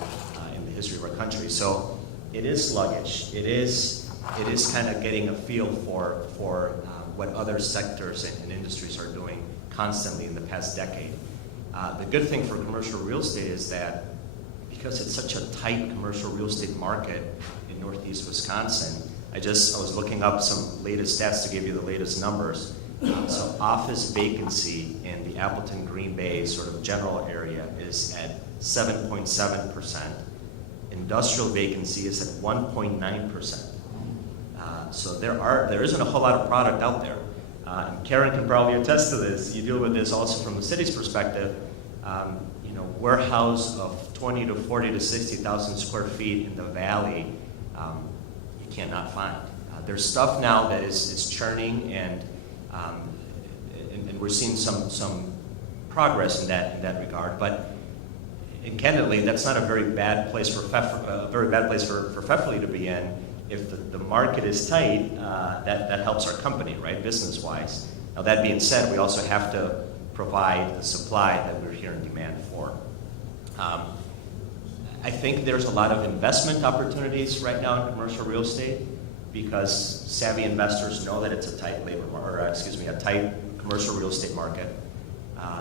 in the history of our country. So it is sluggish. It is kind of getting a feel for what other sectors and industries are doing constantly in the past decade. The good thing for commercial real estate is that because it's such a tight commercial real estate market in Northeast Wisconsin, I was looking up some latest stats to give you the latest numbers. So office vacancy in the Appleton, Green Bay sort of general area is at 7.7%. Industrial vacancy is at 1.9%. So there isn't a whole lot of product out there. Karen can probably attest to this. You deal with this also from the city's perspective. Warehouse of 20 to 40 to 60,000 square feet in the valley, you cannot find. There's stuff now that is churning, and we're seeing some progress in that regard. But candidly, that's not a very bad place for Pfefferly to be in. If the market is tight, that helps our company, right, business-wise. Now that being said, we also have to provide the supply that we're here in demand for. I think there's a lot of investment opportunities right now in commercial real estate because savvy investors know that it's a tight a tight commercial real estate market.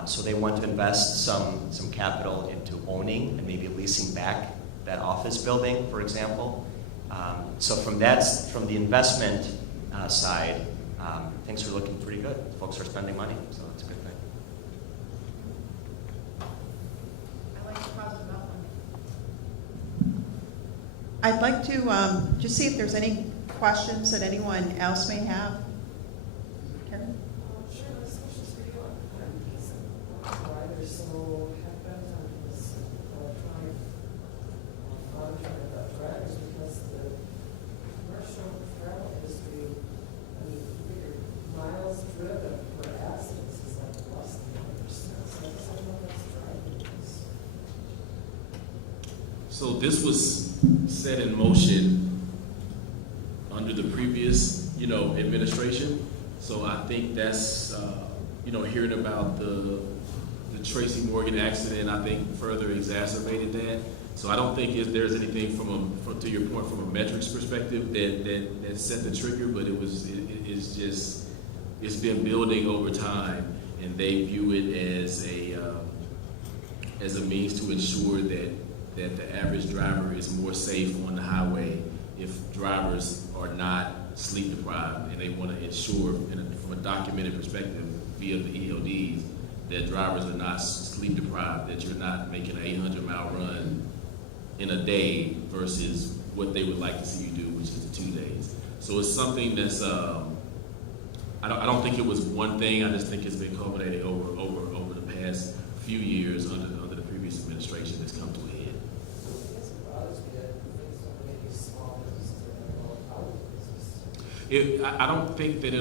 So they want to invest some capital into owning and maybe leasing back that office building, for example. So from the investment side, things are looking pretty good. Folks are spending money, so it's a good thing. I like the positive outlook. I'd like to just see if there's any questions that anyone else may have. Karen? Sure, this question's for you. Why they're so heck-bent on this electronic monitoring of drivers, because the commercial travel industry, I mean, you figure miles driven per accidents is like less than 1%. So I guess I don't know if that's driving this. So this was set in motion under the previous, administration. So I think that's, hearing about the Tracy Morgan accident, I think further exacerbated that. So I don't think there's anything to your point, from a metrics perspective that set the trigger, but it's been building over time, and they view it as a means to ensure that the average driver is more safe on the highway if drivers are not sleep deprived, and they want to ensure, from a documented perspective via the ELDs, that drivers are not sleep deprived, that you're not making an 800-mile run in a day versus what they would like to see you do, which is 2 days. So it's something that's I don't think it was one thing. I just think it's been culminating over the past few years under the previous administration that's come to a head. I guess it bothers me that things don't make these small businesses that are out of business. I don't think that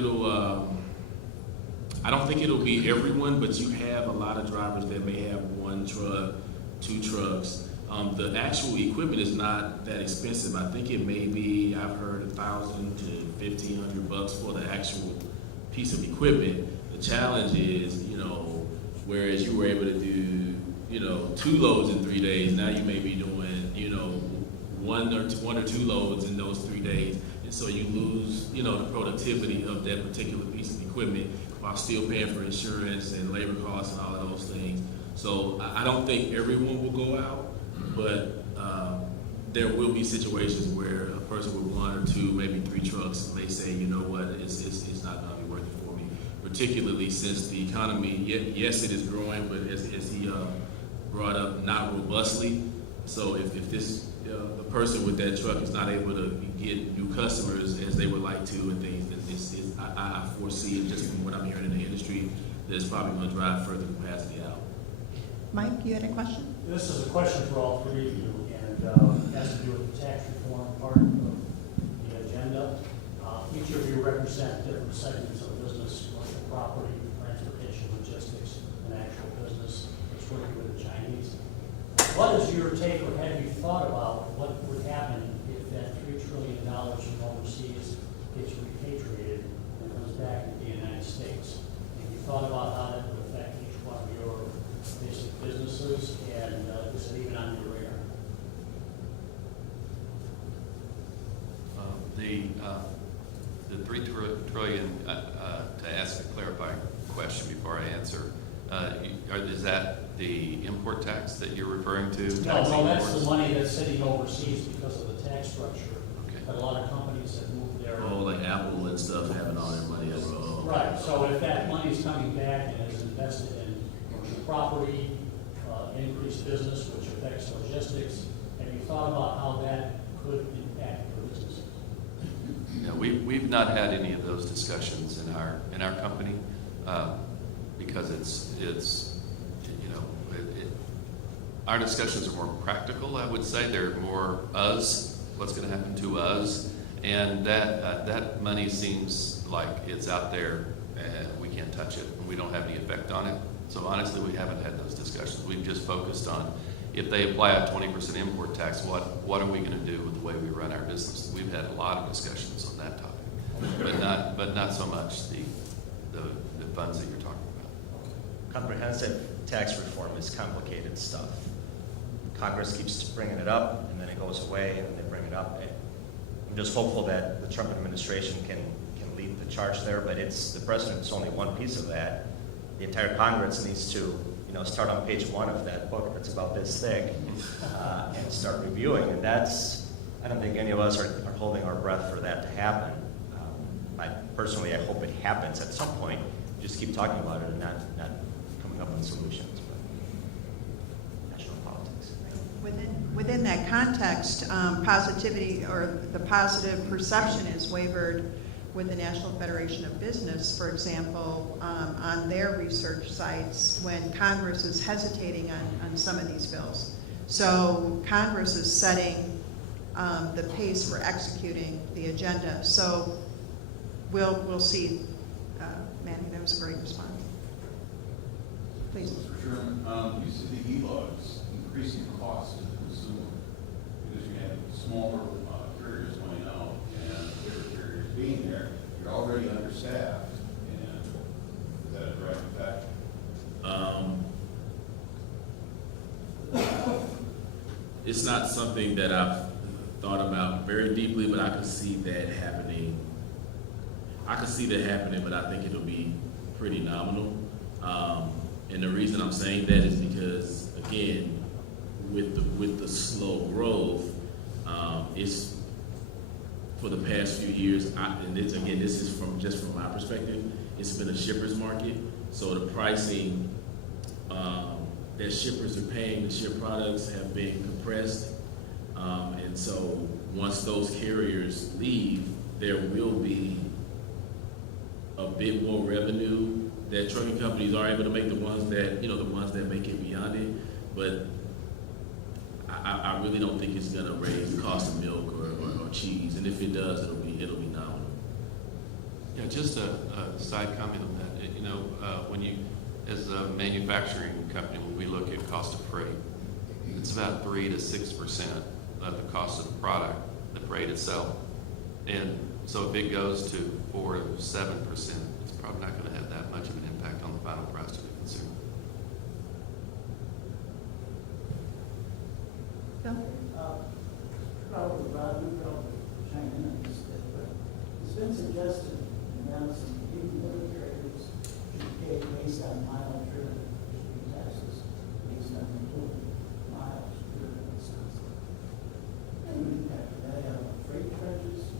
I don't think it'll be everyone, but you have a lot of drivers that may have 1 truck, 2 trucks. The actual equipment is not that expensive. I think it may be, I've heard, $1,000 to $1,500 for the actual piece of equipment. The challenge is, whereas you were able to do, 2 loads in 3 days, now you may be doing, 1 or 2 loads in those 3 days. And so you lose, the productivity of that particular piece of equipment while still paying for insurance and labor costs and all of those things. So I don't think everyone will go out, but there will be situations where a person with 1 or 2, maybe 3 trucks may say, you know what, it's not going to be working for me. Particularly since the economy, yes, it is growing, but as he brought up, not robustly. So if this the person with that truck is not able to get new customers as they would like to and things, I foresee it, just from what I'm hearing in the industry, that it's probably going to drive further capacity out. Mike, you had a question? This is a question for all 3 of you, and it has to do with the tax reform part of the agenda. Each of you represent different segments of business: commercial property, transportation, logistics, and actual business that's working with the Chinese. What is your take, or have you thought about what would happen if that $3 trillion from overseas gets repatriated and comes back to the United States? Have you thought about how that would affect each one of your basic businesses, and is it even on your radar? The $3 trillion, to ask a clarifying question before I answer, is that the import tax that you're referring to? No, that's the money that's sitting overseas because of the tax structure. Okay. But a lot of companies have moved there. Oh, like Apple and stuff having all their money abroad. Right, so if that money is coming back and is invested in commercial property, increased business, which affects logistics, have you thought about how that could impact your business? No, we've not had any of those discussions in our company because our discussions are more practical. I would say they're more us, what's going to happen to us, and that money seems like it's out there and we can't touch it and we don't have any effect on it. So honestly, we haven't had those discussions. We've just focused on, if they apply a 20% import tax, what are we going to do with the way we run our business? We've had a lot of discussions on that topic, but not so much the funds that you're talking about. comprehensive tax reform is complicated stuff. Congress keeps bringing it up, and then it goes away, and they bring it up. I'm just hopeful that the Trump administration can lead the charge there, but the president's only one piece of that. The entire Congress needs to, start on page 1 of that book that's about this thick, and start reviewing. And I don't think any of us are holding our breath for that to happen. I hope it happens at some point. Just keep talking about it and not coming up with solutions. But national politics. Within that context, positivity or the positive perception is wavered with the National Federation of Business, for example, on their research sites when Congress is hesitating on some of these bills. So Congress is setting the pace for executing the agenda. So we'll see. Manny, that was a great response. Please. Mr. Chairman, you see the e-logs increasing the cost to the consumer because you have smaller carriers going out and bigger carriers being there. You're already understaffed, and is that a direct effect? It's not something that I've thought about very deeply, but I can see that happening. But I think it'll be pretty nominal. And the reason I'm saying that is because, again, with the slow growth, it's for the past few years. This is from my perspective. It's been a shipper's market, so the pricing that shippers are paying to ship products have been compressed, and so once those carriers leave, there will be a bit more revenue that trucking companies are able to make, the ones that make it beyond it. But I really don't think it's going to raise the cost of milk or cheese, and if it does, it'll be nominal. Yeah, just a side comment on that. When you, as a manufacturing company, when we look at cost of freight, it's about 3 to 6% of the cost of the product, the freight itself. And so if it goes to 4 to 7%, it's probably not going to have that much of an impact on the final price to the consumer. Probably Rob, you probably chime in on this bit, but it's been suggested in Madison, even motor carriers should pay based on miles driven, should be taxes based on the total miles driven in Wisconsin. And the impact of that on freight charges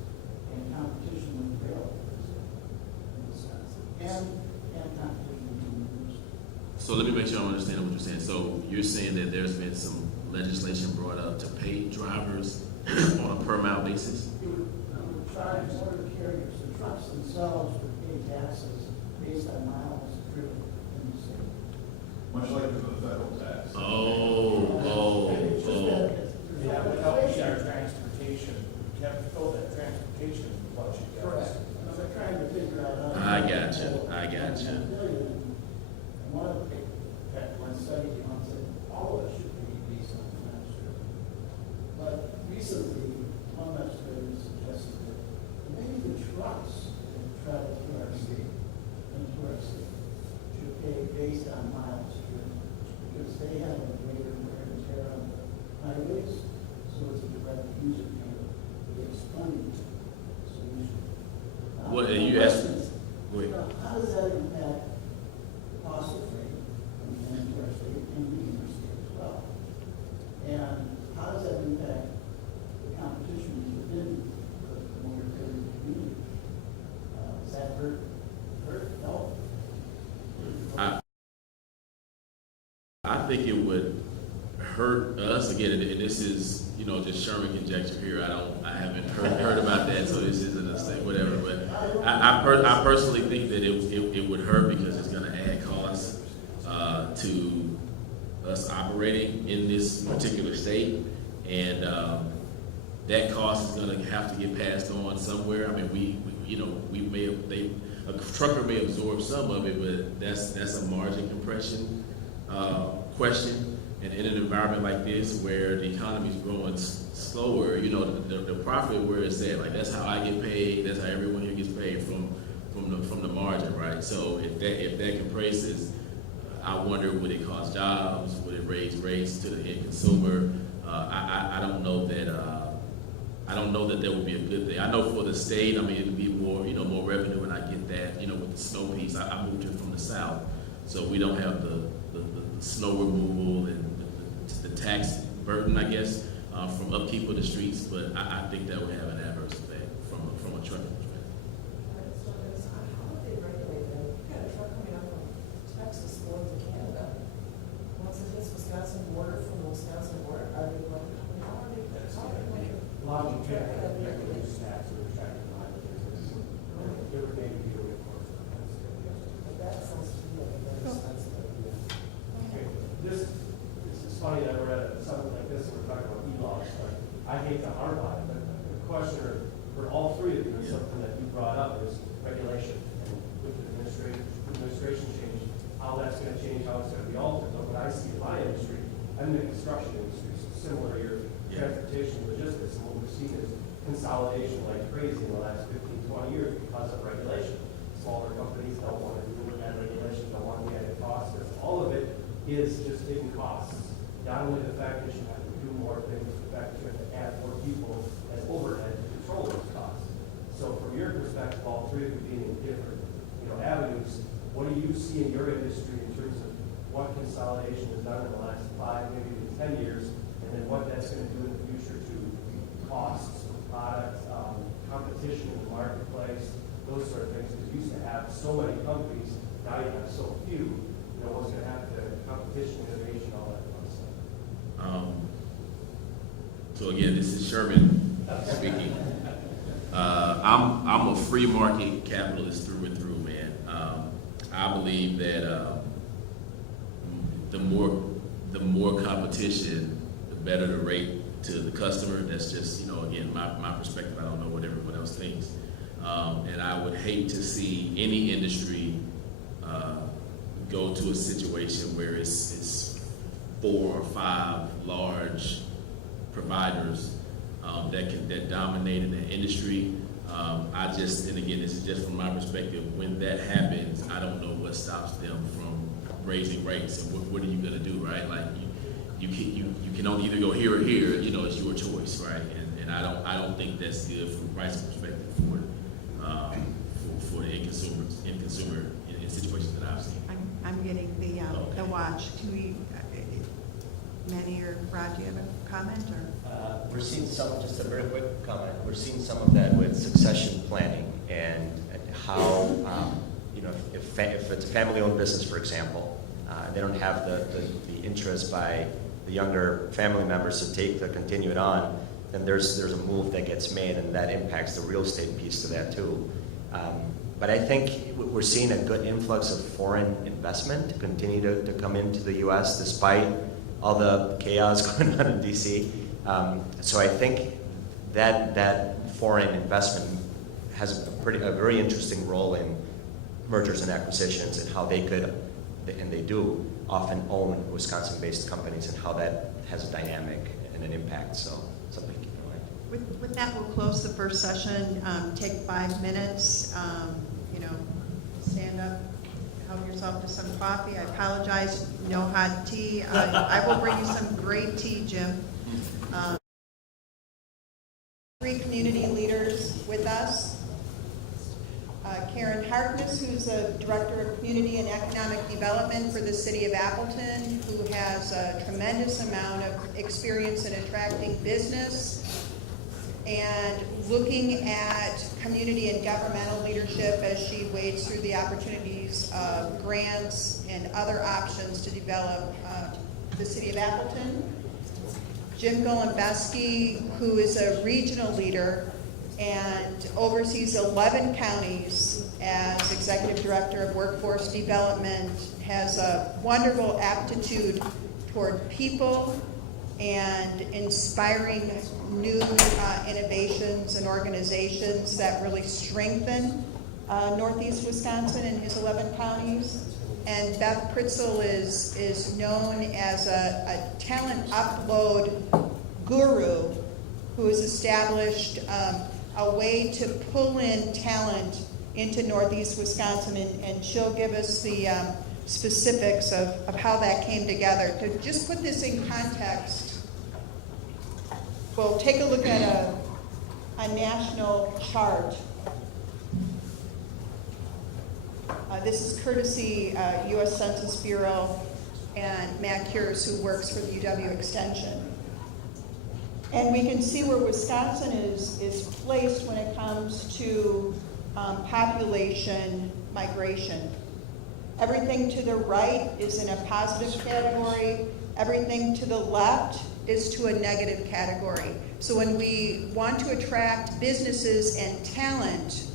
and competition with railroads in Wisconsin, and competition with universities. So let me make sure I'm understanding what you're saying. So you're saying that there's been some legislation brought up to pay drivers on a per mile basis? You would charge motor carriers, the trucks themselves would pay taxes based on miles driven in the state. Much like the federal tax. Yeah, but help with our transportation. You have to fill that transportation budget. Correct. So they're trying to figure out. I got you. And one of the, in fact, one study came out and said, all of it should be based on miles driven. But recently, one legislator suggested that maybe the trucks that travel through our state, should pay based on miles driven, because they have a greater wear and tear on the highways, so it's a direct user payment. It's funding solution. What are you asking? Go ahead. How does that impact the cost of freight coming into our state and leaving our state as well? And how does that impact the competition within the motor carrier community? Does that hurt? No? I think it would hurt us again, and this is just Sherman conjecture here. I haven't heard about that, so this isn't a thing, whatever. But I personally think that it would hurt because it's going to add costs to us operating in this particular state, and that cost is going to have to get passed on somewhere. I mean, a trucker may absorb some of it, but that's a margin compression question. And in an environment like this where the economy is growing slower, the profit where it's at, like that's how I get paid, that's how everyone here gets paid from the margin, right? So if that compresses, I wonder, would it cause jobs? Would it raise rates to the end consumer? I don't know that. I don't know that would be a good thing. I know for the state, I mean, it'd be more, more revenue, and I get that, with the snow piece. I moved here from the south, so we don't have the snow removal and the tax burden, I guess, from upkeep of the streets. But I think that would have an adverse effect from a trucking perspective. So how would they regulate that? You got a truck coming up from Texas going to Canada. Once it hits Wisconsin border, from the Wisconsin border, are they going, how are they going to? Long check, regulation tax or tracking mileage, give or maybe be a course. That sounds to me like a very expensive idea. Okay, this is funny that we're at something like this and we're talking about e-logs, but I hate to harp on it, but the question for all three of you is something that you brought up is regulation. And with the administration change, how that's going to change, how it's going to be altered. But what I see in my industry, I'm in the construction industry, so similar to your transportation logistics, and what we've seen is consolidation like crazy in the last 15, 20 years because of regulation. Smaller companies don't want to do that regulation, don't want the added costs, because all of it is just hidden costs. Not only the fact that you have to do more things, the fact that you have to add more people as overhead to control those costs. So from your perspective, all three of you being in different avenues, what do you see in your industry in terms of what consolidation has done in the last 5, maybe even 10 years, and then what that's going to do in the future to costs, products, competition in the marketplace, those sort of things. Because you used to have so many companies, now you have so few. What's going to happen to competition, innovation, all that fun stuff. So again, this is Sherman speaking. I'm a free market capitalist through and through, man. I believe that the more competition, the better the rate to the customer. That's just, again, my perspective. I don't know what everyone else thinks. And I would hate to see any industry go to a situation where it's 4 or 5 large providers that dominate in the industry. And again, this is just from my perspective. When that happens, I don't know what stops them from raising rates. And what are you going to do, right? Like you can only either go here or here. It's your choice, right? And I don't think that's good from a pricing perspective for the end consumer in situations that I've seen. I'm getting the watch. Manny or Rod, do you have a comment? Or? We're seeing just a very quick comment, we're seeing some of that with succession planning and how, if it's a family-owned business, for example, they don't have the interest by the younger family members to continue it on, then there's a move that gets made, and that impacts the real estate piece to that too. But I think we're seeing a good influx of foreign investment to continue to come into the U.S. despite all the chaos going on in D.C. So I think that foreign investment has a very interesting role in mergers and acquisitions and how they could, and they do, often own Wisconsin-based companies and how that has a dynamic and an impact. So something to keep in mind. With that, we'll close the first session. Take 5 minutes. Stand up, help yourself to some coffee. I apologize, no hot tea. I will bring you some great tea, Jim. 3 community leaders with us. Karen Harkness, who's a Director of Community and Economic Development for the City of Appleton, who has a tremendous amount of experience in attracting business and looking at community and governmental leadership as she wades through the opportunities of grants and other options to develop the City of Appleton. Jim Golembeski, who is a regional leader and oversees 11 counties as Executive Director of Workforce Development, has a wonderful aptitude toward people and inspiring new innovations and organizations that really strengthen Northeast Wisconsin and his 11 counties. And Beth Pritzel is known as a talent upload guru who has established a way to pull in talent into Northeast Wisconsin, and she'll give us the specifics of how that came together. To just put this in context, we'll take a look at a national chart. This is courtesy U.S. Census Bureau and Matt Cures, who works for the UW Extension. And we can see where Wisconsin is placed when it comes to population migration. Everything to the right is in a positive category. Everything to the left is to a negative category. So when we want to attract businesses and talent,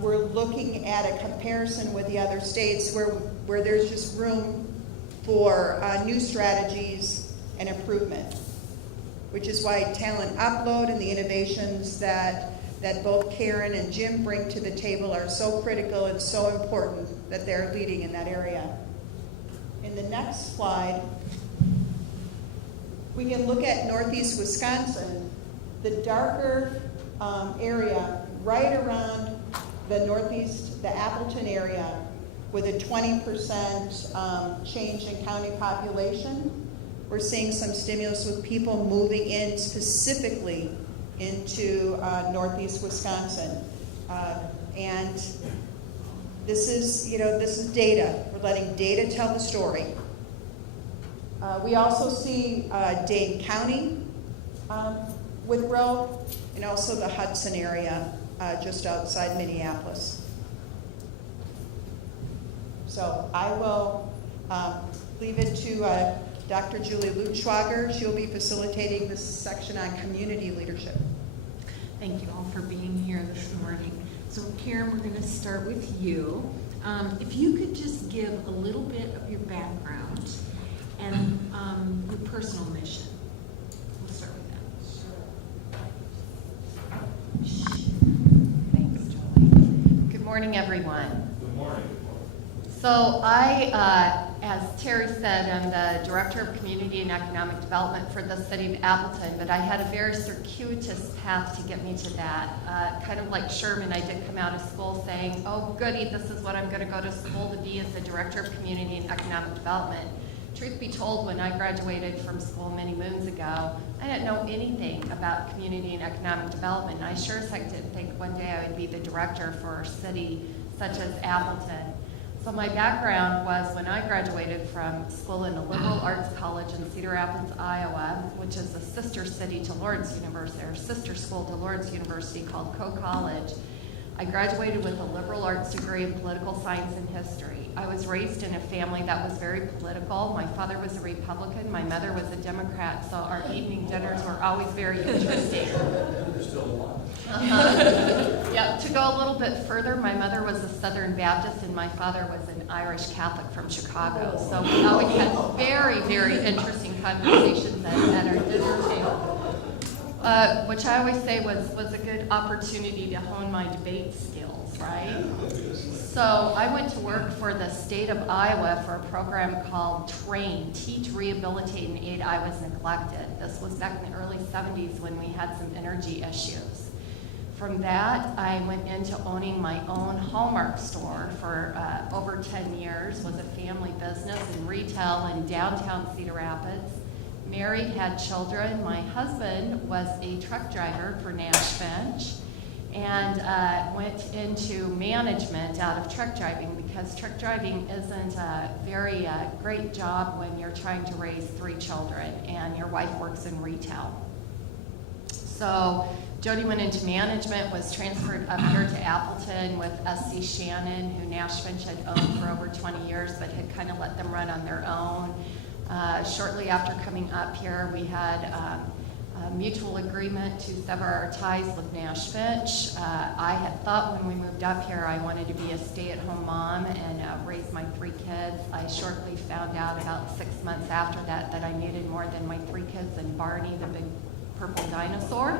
we're looking at a comparison with the other states where there's just room for new strategies and improvement, which is why Talent Upload and the innovations that both Karen and Jim bring to the table are so critical and so important that they're leading in that area. In the next slide, we can look at Northeast Wisconsin, the darker area right around the Northeast, the Appleton area, with a 20% change in county population. We're seeing some stimulus with people moving in specifically into Northeast Wisconsin. And this is data. We're letting data tell the story. We also see Dane County with growth, and also the Hudson area just outside Minneapolis. So I will leave it to Dr. Julie Lutschwager. She'll be facilitating this section on community leadership. Thank you all for being here this morning. So Karen, we're going to start with you. If you could just give a little bit of your background and your personal mission. We'll start with that. Thanks, Julie. Good morning, everyone. Good morning. So I, as Terry said, I'm the Director of Community and Economic Development for the City of Appleton, but I had a very circuitous path to get me to that. Kind of like Sherman, I did come out of school saying, oh goody, this is what I'm going to go to school to be as the Director of Community and Economic Development. Truth be told, when I graduated from school many moons ago, I didn't know anything about community and economic development. I sure as heck didn't think one day I would be the director for a city such as Appleton. So my background was when I graduated from school in a liberal arts college in Cedar Rapids, Iowa, which is a sister city to Lawrence University, or sister school to Lawrence University called Coe College. I graduated with a liberal arts degree in political science and history. I was raised in a family that was very political. My father was a Republican, my mother was a Democrat, so our evening dinners were always very interesting. Yeah, to go a little bit further, my mother was a Southern Baptist and my father was an Irish Catholic from Chicago. So we always had very, very interesting conversations at our dinner table, which I always say was a good opportunity to hone my debate skills, right? So I went to work for the state of Iowa for a program called TRAIN, Teach, Rehabilitate, and Aid Iowa's Neglected. This was back in the early 70s when we had some energy issues. From that, I went into owning my own Hallmark store for over 10 years, was a family business in retail in downtown Cedar Rapids. Married, had children. My husband was a truck driver for Nash Finch, and went into management out of truck driving because truck driving isn't a very great job when you're trying to raise 3 children and your wife works in retail. So Jody went into management, was transferred up here to Appleton with S.C. Shannon, who Nash Finch had owned for over 20 years, but had kind of let them run on their own. Shortly after coming up here, we had a mutual agreement to sever our ties with Nash Finch. I had thought when we moved up here I wanted to be a stay-at-home mom and raise my 3 kids. I shortly found out about 6 months after that I needed more than my 3 kids and Barney, the big purple dinosaur.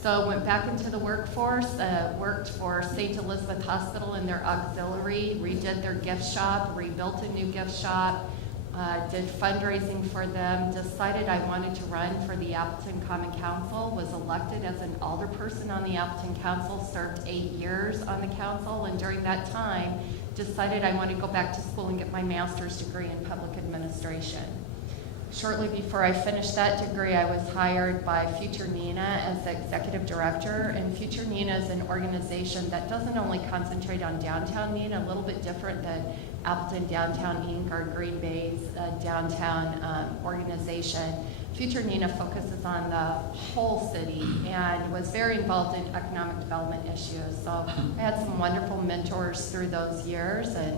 So went back into the workforce, worked for St. Elizabeth Hospital in their auxiliary, redid their gift shop, rebuilt a new gift shop, did fundraising for them, decided I wanted to run for the Appleton Common Council, was elected as an alderperson on the Appleton Council, served 8 years on the council, and during that time decided I wanted to go back to school and get my master's degree in public administration. Shortly before I finished that degree, I was hired by Future Nina as the executive director, and Future Nina is an organization that doesn't only concentrate on downtown Nina, a little bit different than Appleton Downtown Inc. or Green Bay's downtown organization. Future Nina focuses on the whole city and was very involved in economic development issues. So I had some wonderful mentors through those years, and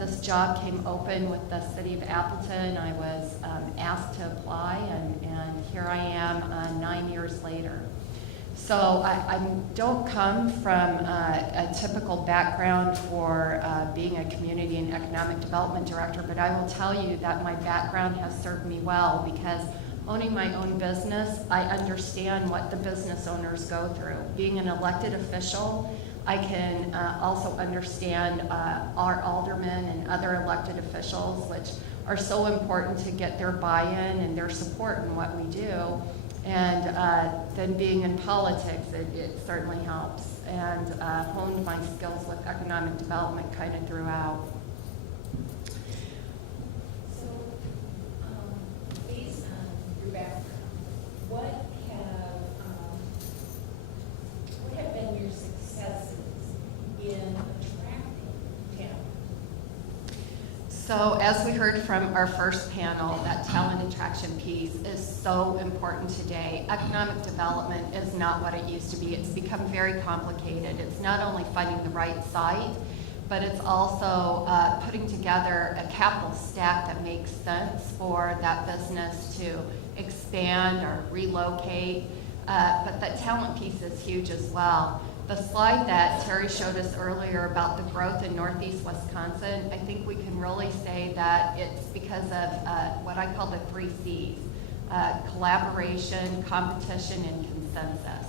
this job came open with the city of Appleton. I was asked to apply, and here I am 9 years later. So I don't come from a typical background for being a community and economic development director, but I will tell you that my background has served me well, because owning my own business, I understand what the business owners go through. Being an elected official, I can also understand our aldermen and other elected officials, which are so important to get their buy-in and their support in what we do. And then being in politics, it certainly helps, and honed my skills with economic development kind of throughout. So, based on your background, what have been your successes in attracting talent? So as we heard from our first panel, that talent attraction piece is so important today. Economic development is not what it used to be. It's become very complicated. It's not only finding the right site, but it's also putting together a capital stack that makes sense for that business to expand or relocate. But that talent piece is huge as well. The slide that Terry showed us earlier about the growth in Northeast Wisconsin, I think we can really say that it's because of what I call the 3 C's, collaboration, competition, and consensus.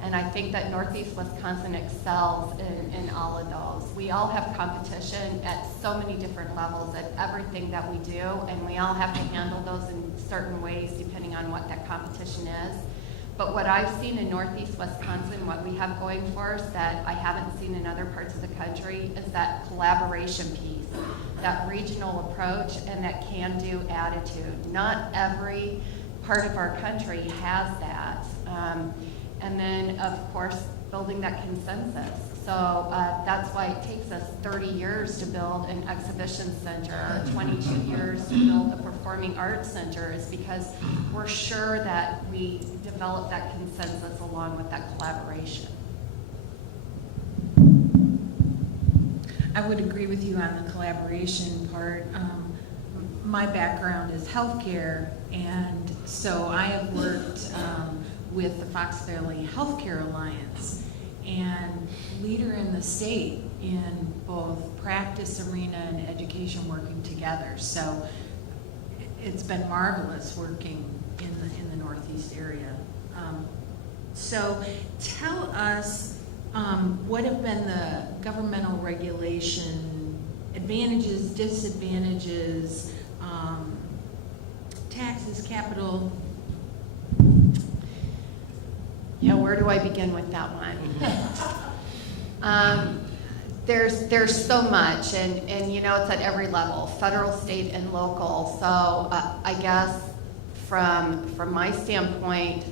And I think that Northeast Wisconsin excels in all of those. We all have competition at so many different levels at everything that we do, and we all have to handle those in certain ways depending on what that competition is. But what I've seen in Northeast Wisconsin, what we have going for us that I haven't seen in other parts of the country, is that collaboration piece, that regional approach, and that can-do attitude. Not every part of our country has that. And then, of course, building that consensus. So that's why it takes us 30 years to build an exhibition center, or 22 years to build a performing arts center, is because we're sure that we develop that consensus along with that collaboration. I would agree with you on the collaboration part. My background is healthcare, and so I have worked with the Fox Valley Healthcare Alliance, and leader in the state in both practice arena and education working together. So it's been marvelous working in the Northeast area. So tell us what have been the governmental regulation advantages, disadvantages, taxes, capital. Yeah, where do I begin with that one? There's so much, and you know, it's at every level, federal, state, and local. So I guess from my standpoint,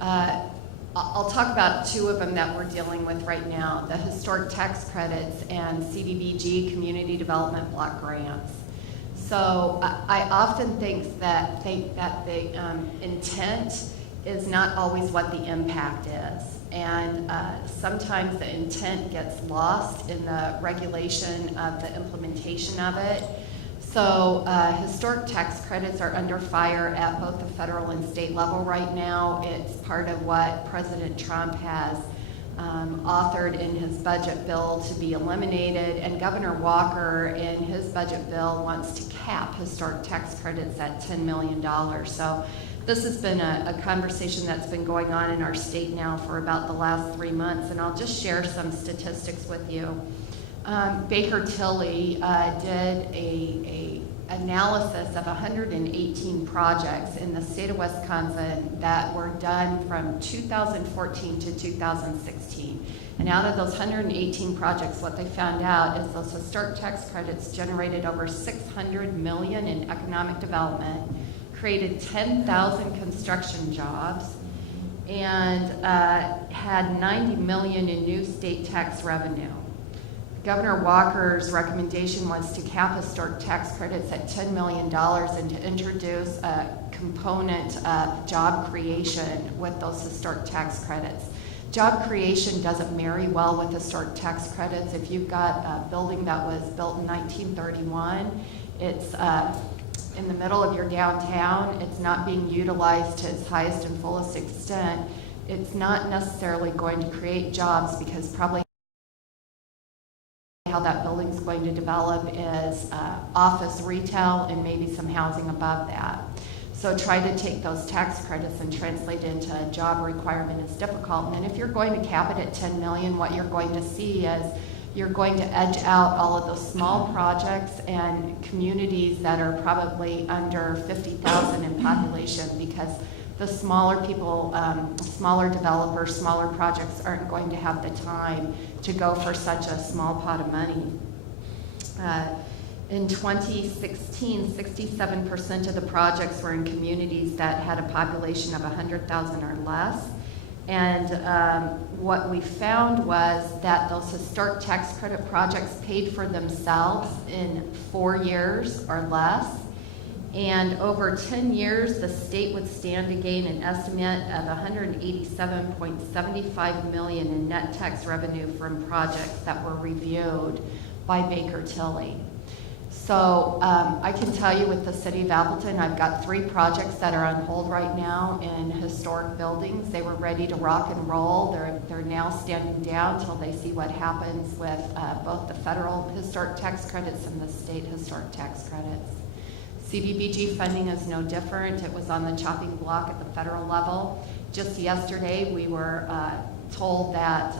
I'll talk about 2 of them that we're dealing with right now: the historic tax credits and CDBG, community development block grants. So I often think that the intent is not always what the impact is. And sometimes the intent gets lost in the regulation of the implementation of it. So historic tax credits are under fire at both the federal and state level right now. It's part of what President Trump has authored in his budget bill to be eliminated, and Governor Walker in his budget bill wants to cap historic tax credits at $10 million. So this has been a conversation that's been going on in our state now for about the last 3 months, and I'll just share some statistics with you. Baker Tilly did a analysis of 118 projects in the state of Wisconsin that were done from 2014 to 2016. And out of those 118 projects, what they found out is those historic tax credits generated over $600 million in economic development, created 10,000 construction jobs, and had $90 million in new state tax revenue. Governor Walker's recommendation was to cap historic tax credits at $10 million and to introduce a component of job creation with those historic tax credits. Job creation doesn't marry well with historic tax credits. If you've got a building that was built in 1931, it's in the middle of your downtown, it's not being utilized to its highest and fullest extent, it's not necessarily going to create jobs, because probably how that building's going to develop is office, retail, and maybe some housing above that. So try to take those tax credits and translate into a job requirement is difficult. And then if you're going to cap it at 10 million, what you're going to see is you're going to edge out all of those small projects and communities that are probably under 50,000 in population, because the smaller people, smaller developers, smaller projects aren't going to have the time to go for such a small pot of money. In 2016, 67% of the projects were in communities that had a population of 100,000 or less. And what we found was that those historic tax credit projects paid for themselves in 4 years or less. And over 10 years, the state would stand to gain an estimate of $187.75 million in net tax revenue from projects that were reviewed by Baker Tilly. So I can tell you with the City of Appleton, I've got 3 projects that are on hold right now in historic buildings. They were ready to rock and roll. They're now standing down until they see what happens with both the federal historic tax credits and the state historic tax credits. CDBG funding is no different. It was on the chopping block at the federal level. Just yesterday, we were told that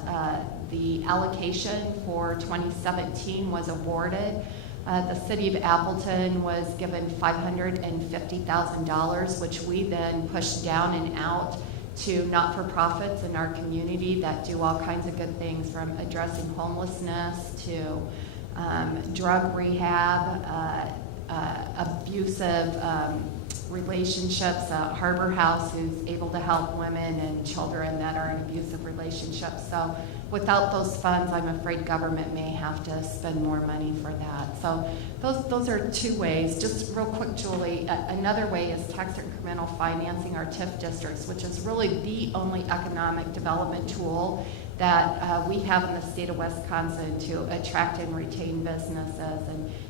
the allocation for 2017 was awarded. The City of Appleton was given $550,000, which we then pushed down and out to not-for-profits in our community that do all kinds of good things, from addressing homelessness to drug rehab, abusive relationships, Harbor House, who's able to help women and children that are in abusive relationships. So without those funds, I'm afraid government may have to spend more money for that. So those are 2 ways. Just real quick, Julie, another way is tax incremental financing our TIF districts, which is really the only economic development tool that we have in the state of Wisconsin to attract and retain businesses.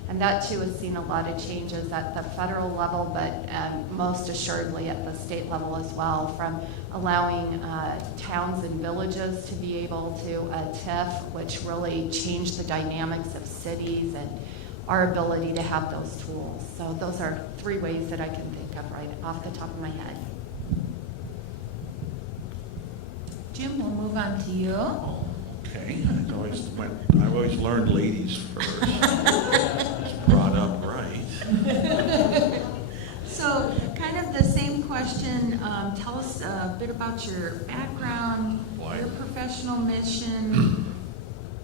And that too has seen a lot of changes at the federal level, but most assuredly at the state level as well, from allowing towns and villages to be able to TIF, which really changed the dynamics of cities and our ability to have those tools. So those are 3 ways that I can think of right off the top of my head. Jim, we'll move on to you. Okay, I've always learned ladies first. Just brought up right. So, kind of the same question. Tell us a bit about your background, your professional mission,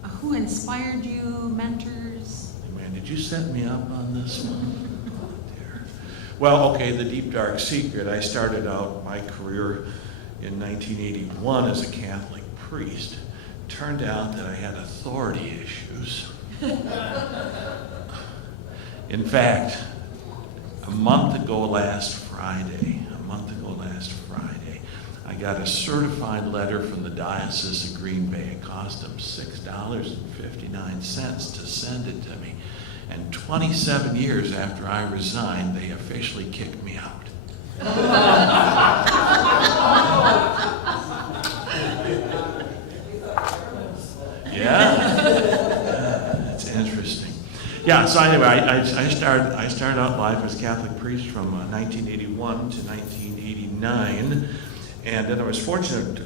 who inspired you, mentors. Man, did you set me up on this one? Oh, dear. Well, okay, the deep dark secret. I started out my career in 1981 as a Catholic priest. Turned out that I had authority issues. In fact, a month ago last Friday, I got a certified letter from the Diocese of Green Bay. It cost them $6.59 to send it to me. And 27 years after I resigned, they officially kicked me out. Yeah, that's interesting. Yeah, so anyway, I started out life as a Catholic priest from 1981 to 1989, and then I was fortunate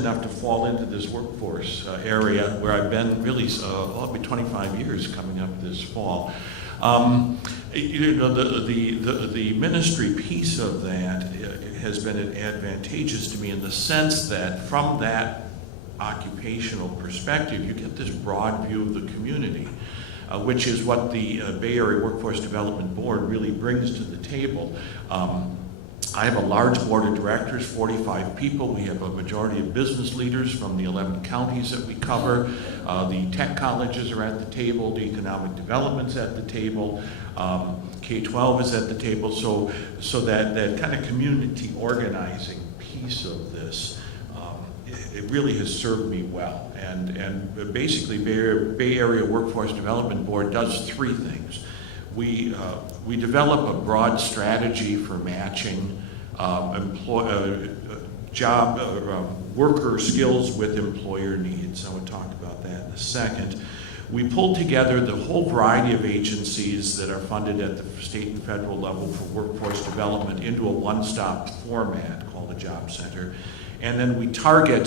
enough to fall into this workforce area where I've been really, I'll be 25 years coming up this fall. The ministry piece of that has been advantageous to me in the sense that from that occupational perspective, you get this broad view of the community, which is what the Bay Area Workforce Development Board really brings to the table. I have a large board of directors, 45 people. We have a majority of business leaders from the 11 counties that we cover. The tech colleges are at the table, the economic development's at the table, K-12 is at the table, so that kind of community organizing piece of this, it really has served me well. And basically, Bay Area Workforce Development Board does three things. We develop a broad strategy for matching worker skills with employer needs. I would talk about that in a second. We pulled together the whole variety of agencies that are funded at the state and federal level for workforce development into a one-stop format called a job center. And then we target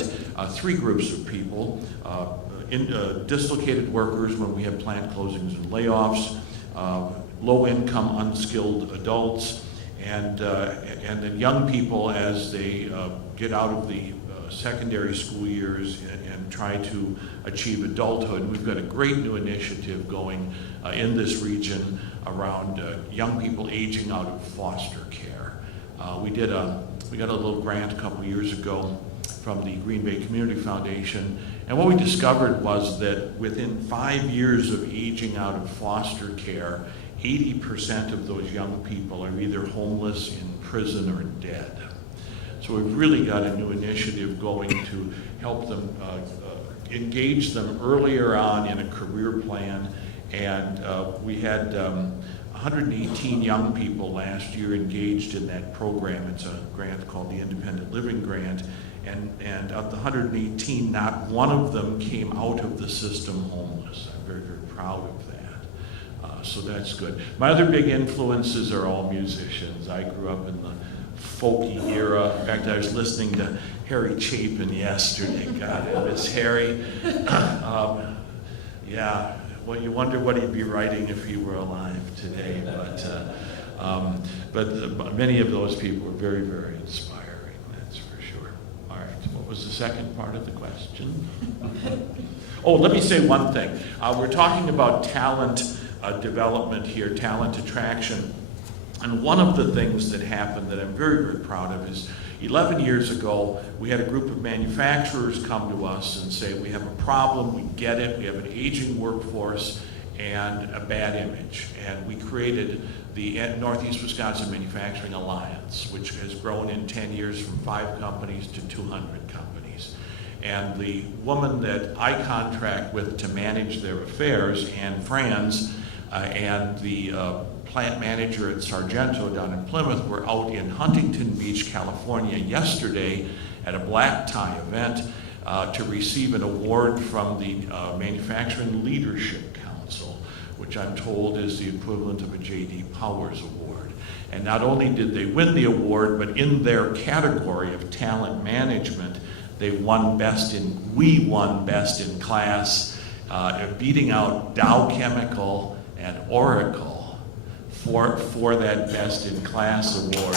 three groups of people, dislocated workers when we have plant closings and layoffs, low-income unskilled adults, and then young people as they get out of the secondary school years and try to achieve adulthood. We've got a great new initiative going in this region around young people aging out of foster care. We got a little grant a couple years ago from the Green Bay Community Foundation, and what we discovered was that within 5 years of aging out of foster care, 80% of those young people are either homeless, in prison, or dead. So we've really got a new initiative going to help them, engage them earlier on in a career plan. And we had 118 young people last year engaged in that program. It's a grant called the Independent Living Grant. And of the 118, not one of them came out of the system homeless. I'm very, very proud of that. So that's good. My other big influences are all musicians. I grew up in the folky era. In fact, I was listening to Harry Chapin yesterday. God, I miss Harry. Yeah, well, you wonder what he'd be writing if he were alive today. But many of those people were very, very inspiring, that's for sure. All right, what was the second part of the question? Oh, let me say one thing. We're talking about talent development here, talent attraction. And one of the things that happened that I'm very, very proud of is 11 years ago, we had a group of manufacturers come to us and say, we have a problem, we get it, we have an aging workforce and a bad image. And we created the Northeast Wisconsin Manufacturing Alliance, which has grown in 10 years from 5 companies to 200 companies. And the woman that I contract with to manage their affairs, Anne Franz, and the plant manager at Sargento down in Plymouth were out in Huntington Beach, California yesterday at a black tie event to receive an award from the Manufacturing Leadership Council, which I'm told is the equivalent of a J.D. Powers Award. And not only did they win the award, but in their category of talent management, we won best in class, beating out Dow Chemical and Oracle for that Best in Class award.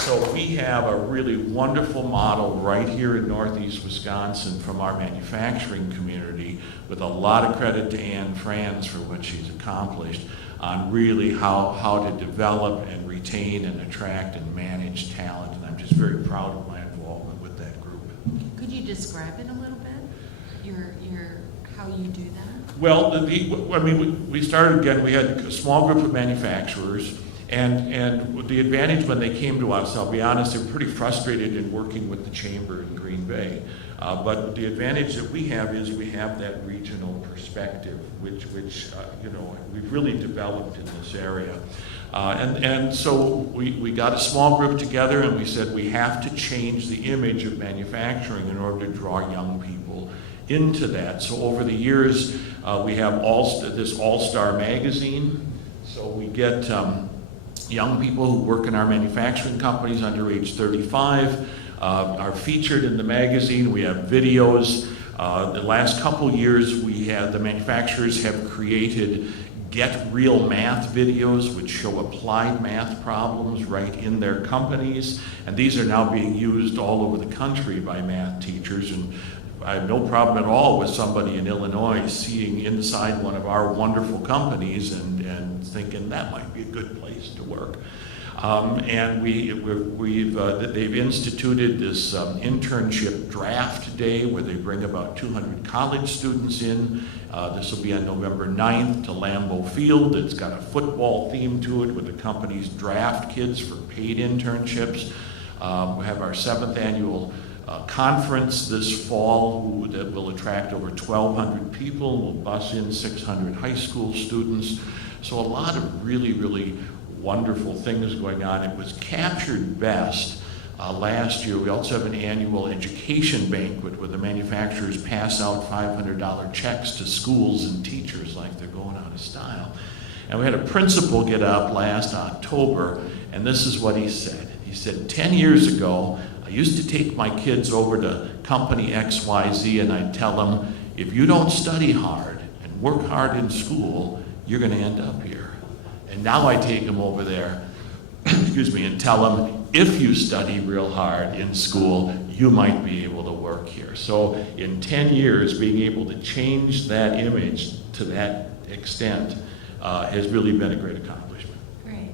So we have a really wonderful model right here in Northeast Wisconsin from our manufacturing community, with a lot of credit to Anne Franz for what she's accomplished on really how to develop and retain and attract and manage talent. And I'm just very proud of my involvement with that group. Could you describe it a little bit? How you do that? Well, we started again, we had a small group of manufacturers, and the advantage when they came to us, I'll be honest, they were pretty frustrated in working with the chamber in Green Bay. But the advantage that we have is we have that regional perspective, which we've really developed in this area. And so we got a small group together and we said we have to change the image of manufacturing in order to draw young people into that. So over the years, we have this All-Star magazine. So we get young people who work in our manufacturing companies under age 35. are featured in the magazine. We have videos. The last couple years, the manufacturers have created Get Real Math videos, which show applied math problems right in their companies. And these are now being used all over the country by math teachers. And I have no problem at all with somebody in Illinois seeing inside one of our wonderful companies and thinking that might be a good place to work. And they've instituted this internship draft day where they bring about 200 college students in. This will be on November 9th to Lambeau Field. It's got a football theme to it where the companies draft kids for paid internships. We have our 7th annual conference this fall that will attract over 1,200 people. We'll bus in 600 high school students. So a lot of really, really wonderful things going on. It was captured best last year. We also have an annual education banquet where the manufacturers pass out $500 checks to schools and teachers like they're going out of style. And we had a principal get up last October, and this is what he said. He said, 10 years ago, I used to take my kids over to company XYZ and I'd tell them, if you don't study hard and work hard in school, you're going to end up here. And now I take them over there, excuse me, and tell them, if you study real hard in school, you might be able to work here. So in 10 years, being able to change that image to that extent has really been a great accomplishment. Great.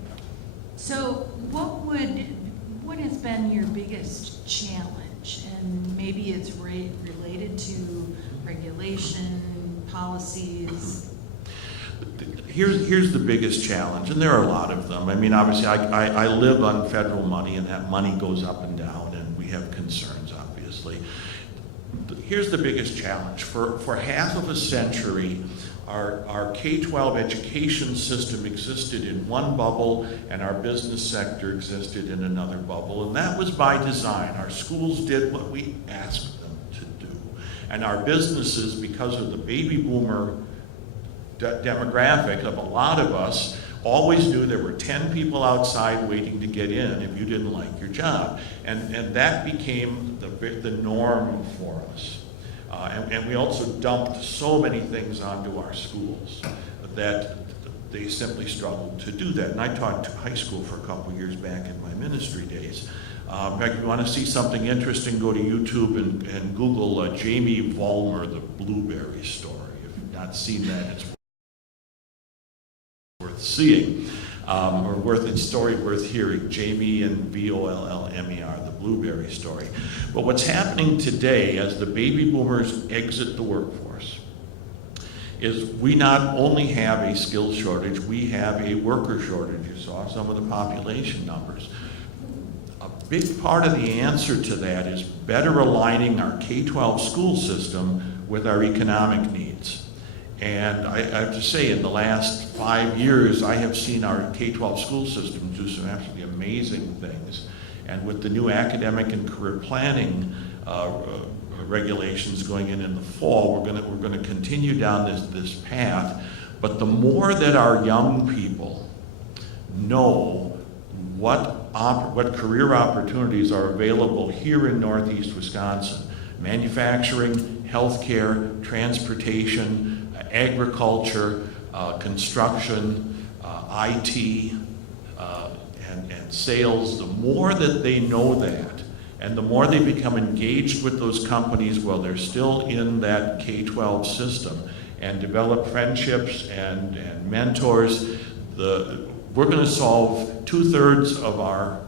So what has been your biggest challenge? And maybe it's related to regulation, policies. Here's the biggest challenge, and there are a lot of them. I mean, obviously, I live on federal money, and that money goes up and down, and we have concerns, obviously. Here's the biggest challenge. For half of a century, our K-12 education system existed in one bubble, and our business sector existed in another bubble, and that was by design. Our schools did what we asked them to do, and our businesses, because of the baby boomer demographic of a lot of us, always knew there were 10 people outside waiting to get in if you didn't like your job. And that became the norm for us. And we also dumped so many things onto our schools that they simply struggled to do that. And I taught high school for a couple years back in my ministry days. In fact, if you want to see something interesting, go to YouTube and Google Jamie Vollmer, the Blueberry Story. If you've not seen that, it's worth seeing, or worth hearing. Jamie and Vollmer, the Blueberry Story. But what's happening today as the baby boomers exit the workforce is we not only have a skills shortage, we have a worker shortage. You saw some of the population numbers. A big part of the answer to that is better aligning our K-12 school system with our economic needs. And I have to say, in the last 5 years, I have seen our K-12 school system do some absolutely amazing things. And with the new academic and career planning regulations going in the fall, we're going to continue down this path. But the more that our young people know what career opportunities are available here in Northeast Wisconsin, manufacturing, healthcare, transportation, agriculture, construction, IT, and sales, the more that they know that, and the more they become engaged with those companies while they're still in that K-12 system and develop friendships and mentors, we're going to solve 2/3 of our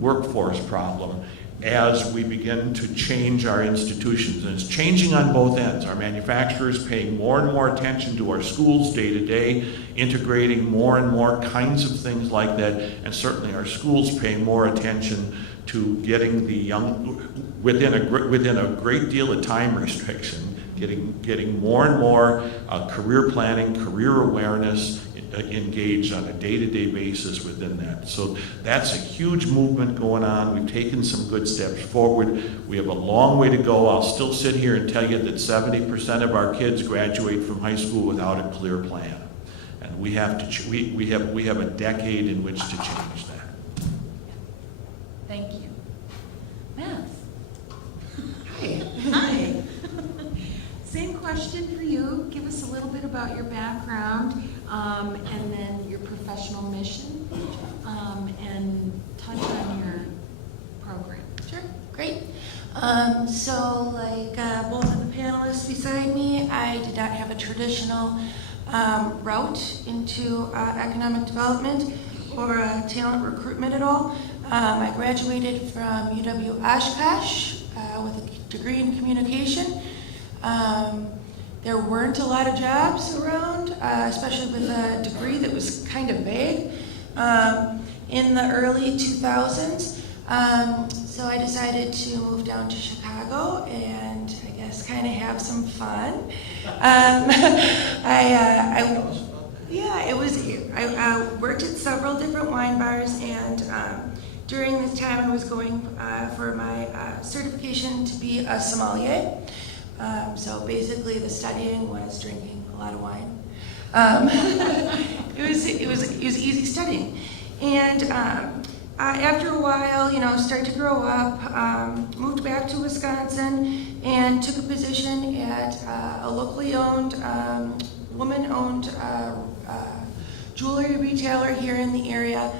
workforce problem as we begin to change our institutions. And it's changing on both ends. Our manufacturers paying more and more attention to our schools day to day, integrating more and more kinds of things like that, and certainly our schools paying more attention to getting the young, within a great deal of time restriction, getting more and more career planning, career awareness, engaged on a day-to-day basis within that. So that's a huge movement going on. We've taken some good steps forward. We have a long way to go. I'll still sit here and tell you that 70% of our kids graduate from high school without a clear plan. And we have a decade in which to change that. Thank you. question for you. Give us a little bit about your background, and then your professional mission, and touch on your program. Sure, great. So like both of the panelists beside me, I did not have a traditional route into economic development or talent recruitment at all. I graduated from UW Oshkosh with a degree in communication. There weren't a lot of jobs around, especially with a degree that was kind of vague in the early 2000s. So I decided to move down to Chicago and I guess kind of have some fun. I worked at several different wine bars, and during this time I was going for my certification to be a sommelier. So basically the studying was drinking a lot of wine. It was easy studying. And after a while, started to grow up, moved back to Wisconsin, and took a position at a locally owned, woman-owned jewelry retailer here in the area.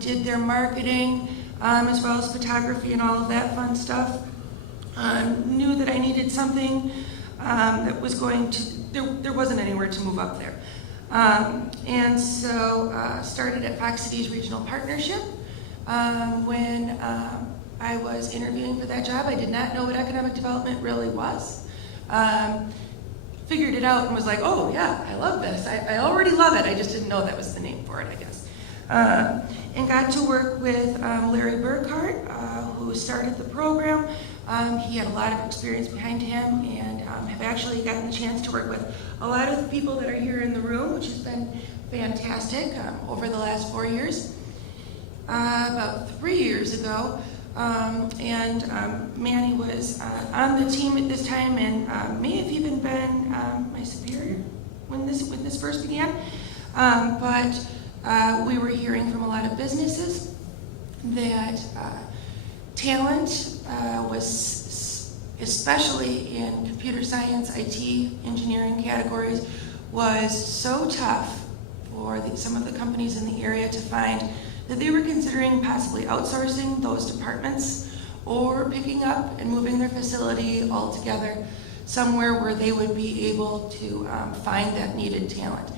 Did their marketing, as well as photography and all of that fun stuff. Knew that I needed something that was going to, there wasn't anywhere to move up there. And so started at Fox Cities Regional Partnership. When I was interviewing for that job, I did not know what economic development really was. Figured it out and was like, oh yeah, I love this. I already love it. I just didn't know that was the name for it, I guess. And got to work with Larry Burkhart, who started the program. He had a lot of experience behind him, and have actually gotten the chance to work with a lot of the people that are here in the room, which has been fantastic over the last 4 years. About 3 years ago, and Manny was on the team at this time, and may have even been my superior when this first began. But we were hearing from a lot of businesses that talent was, especially in computer science, IT, engineering categories, was so tough for some of the companies in the area to find that they were considering possibly outsourcing those departments or picking up and moving their facility altogether somewhere where they would be able to find that needed talent.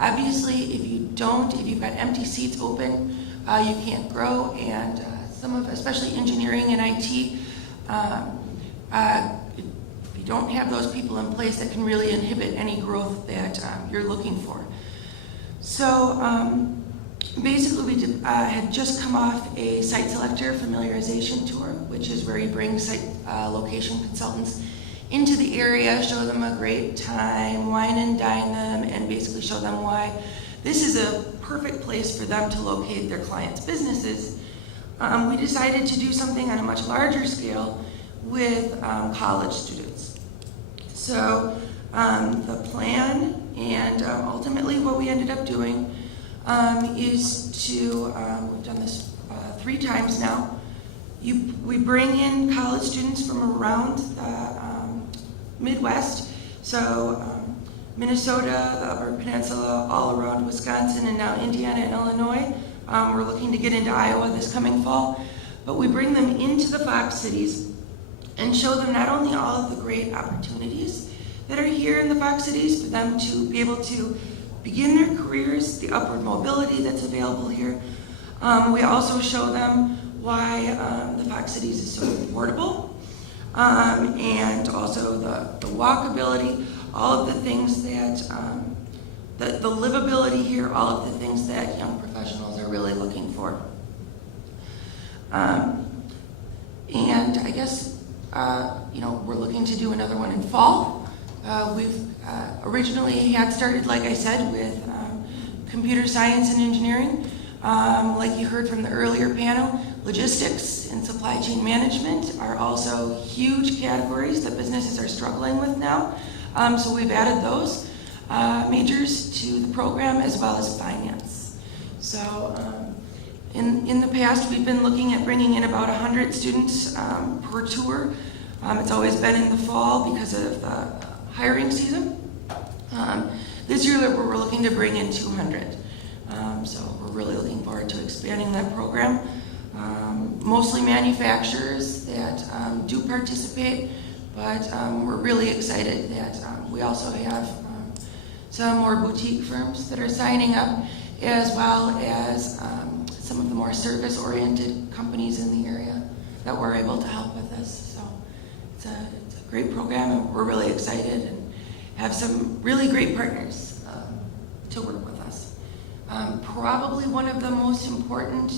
Obviously, if you've got empty seats open, you can't grow, and especially engineering and IT, if you don't have those people in place, that can really inhibit any growth that you're looking for. So basically, we had just come off a site selector familiarization tour, which is where you bring site location consultants into the area, show them a great time, wine and dine them, and basically show them why this is a perfect place for them to locate their clients' businesses. We decided to do something on a much larger scale with college students. So the plan, and ultimately what we ended up doing, is to, we've done this 3 times now, we bring in college students from around the Midwest, so Minnesota, the Upper Peninsula, all around Wisconsin, and now Indiana and Illinois. We're looking to get into Iowa this coming fall, but we bring them into the Fox cities and show them not only all of the great opportunities that are here in the Fox cities for them to be able to begin their careers, the upward mobility that's available here. We also show them why the Fox cities is so affordable, and also the walkability, all of the things that, the livability here, all of the things that young professionals are really looking for. And I guess, we're looking to do another one in fall. We've originally had started, like I said, with computer science and engineering. Like you heard from the earlier panel, logistics and supply chain management are also huge categories that businesses are struggling with now. So we've added those majors to the program, as well as finance. So in the past, we've been looking at bringing in about 100 students per tour. It's always been in the fall because of the hiring season. This year we're looking to bring in 200. So we're really looking forward to expanding that program. Mostly manufacturers that do participate, but we're really excited that we also have some more boutique firms that are signing up, as well as some of the more service-oriented companies in the area that we're able to help with this. So it's a great program, and we're really excited and have some really great partners to work with us. Probably one of the most important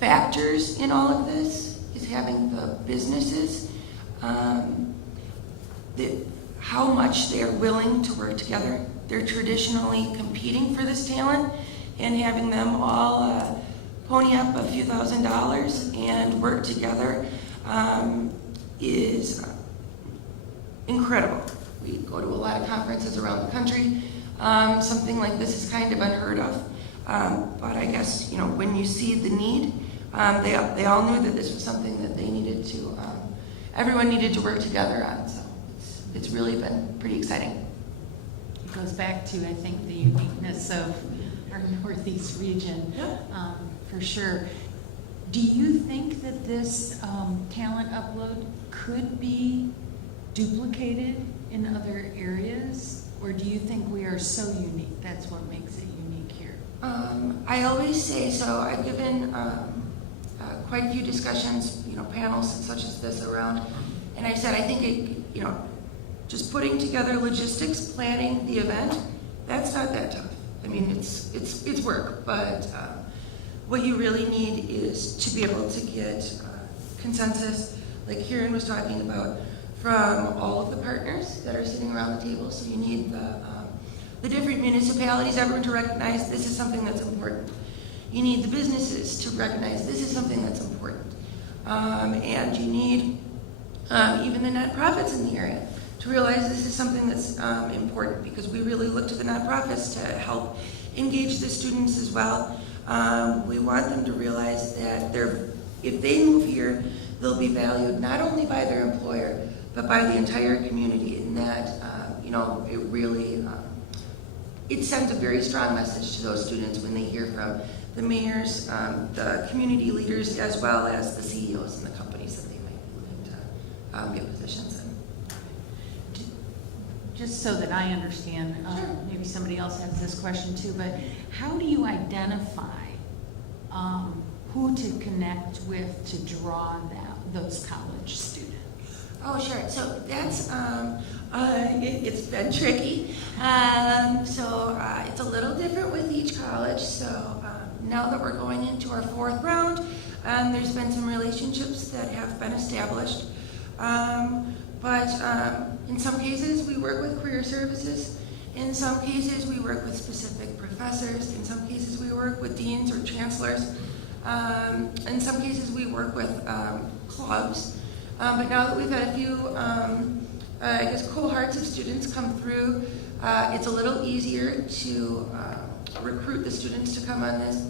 factors in all of this is having the businesses, how much they're willing to work together. They're traditionally competing for this talent, and having them all pony up a few $1,000s and work together is incredible. We go to a lot of conferences around the country. Something like this is kind of unheard of. But I guess, when you see the need, they all knew that this was something that they needed to, everyone needed to work together on. So it's really been pretty exciting. It goes back to, I think, the uniqueness of our Northeast region, for sure. Do you think that this talent upload could be duplicated in other areas? Or do you think we are so unique? That's what makes it unique here. I always say so. I've given quite a few discussions, panels such as this around, and I said I think just putting together logistics, planning the event, that's not that tough. I mean, it's work, but what you really need is to be able to get consensus, like Kieran was talking about, from all of the partners that are sitting around the table. So you need the different municipalities, everyone to recognize this is something that's important. You need the businesses to recognize this is something that's important. And you need even the nonprofits in the area to realize this is something that's important, because we really look to the nonprofits to help engage the students as well. We want them to realize that if they move here, they'll be valued not only by their employer, but by the entire community, and that, it really, it sends a very strong message to those students when they hear from the mayors, the community leaders, as well as the CEOs and the companies that they might be looking to get positions in. Just so that I understand, maybe somebody else has this question too, but how do you identify who to connect with to draw those college students? Oh, sure. So that's, it's been tricky. It's a little different with each college. So now that we're going into our 4th round, there's been some relationships that have been established. But in some cases, we work with career services. In some cases, we work with specific professors. In some cases, we work with deans or chancellors. In some cases, we work with clubs. But now that we've had a few, cohorts of students come through, it's a little easier to recruit the students to come on this.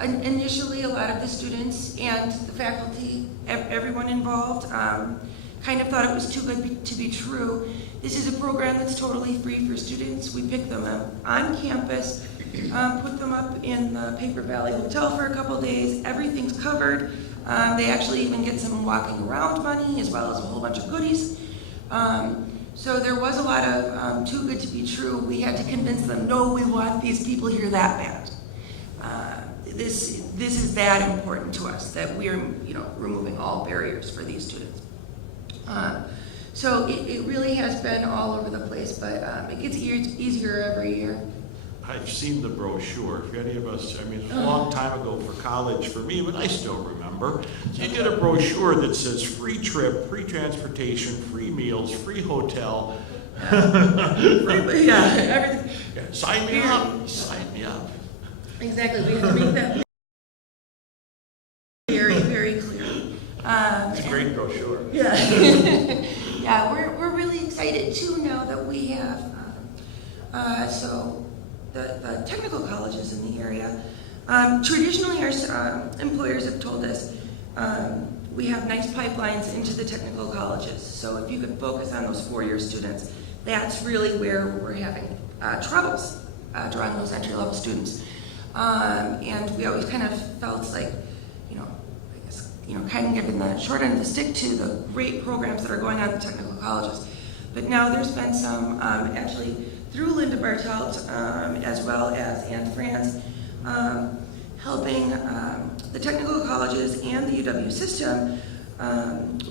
Initially, a lot of the students and the faculty, everyone involved, kind of thought it was too good to be true. This is a program that's totally free for students. We pick them up on campus, put them up in the Paper Valley Hotel for a couple days. Everything's covered. They actually even get some walking around money, as well as a whole bunch of goodies. So there was a lot of too good to be true. We had to convince them, no, we want these people here that bad. This is that important to us, that we're removing all barriers for these students. So it really has been all over the place, but it gets easier every year. I've seen the brochure. If any of us, it's a long time ago for college for me, but I still remember. So you get a brochure that says free trip, free transportation, free meals, free hotel. Everything. Yeah, sign me up. Sign me up. Exactly. We have to make that very, very clear. It's a great brochure. Yeah. Yeah, we're really excited too now that we have the technical colleges in the area. Traditionally, our employers have told us we have nice pipelines into the technical colleges. So if you could focus on those 4-year students, that's really where we're having troubles drawing those entry-level students. And we always kind of felt like, kind of giving the short end of the stick to the great programs that are going on in the technical colleges. But now there's been some, actually through Linda Bartelt, as well as Anne France, helping the technical colleges and the UW system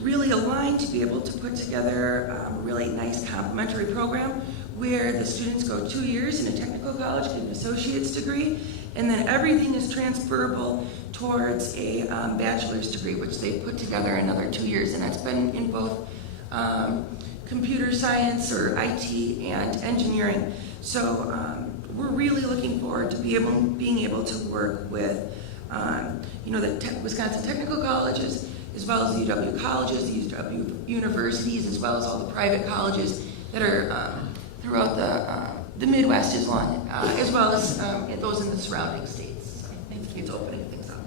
really align to be able to put together a really nice complementary program where the students go 2 years in a technical college, get an associate's degree, and then everything is transferable towards a bachelor's degree, which they put together another 2 years, and that's been in both computer science or IT and engineering. So we're really looking forward to being able to work with the Wisconsin technical colleges, as well as the UW colleges, the UW universities, as well as all the private colleges that are throughout the Midwest, as well as those in the surrounding states. So thank you. It's opening things up.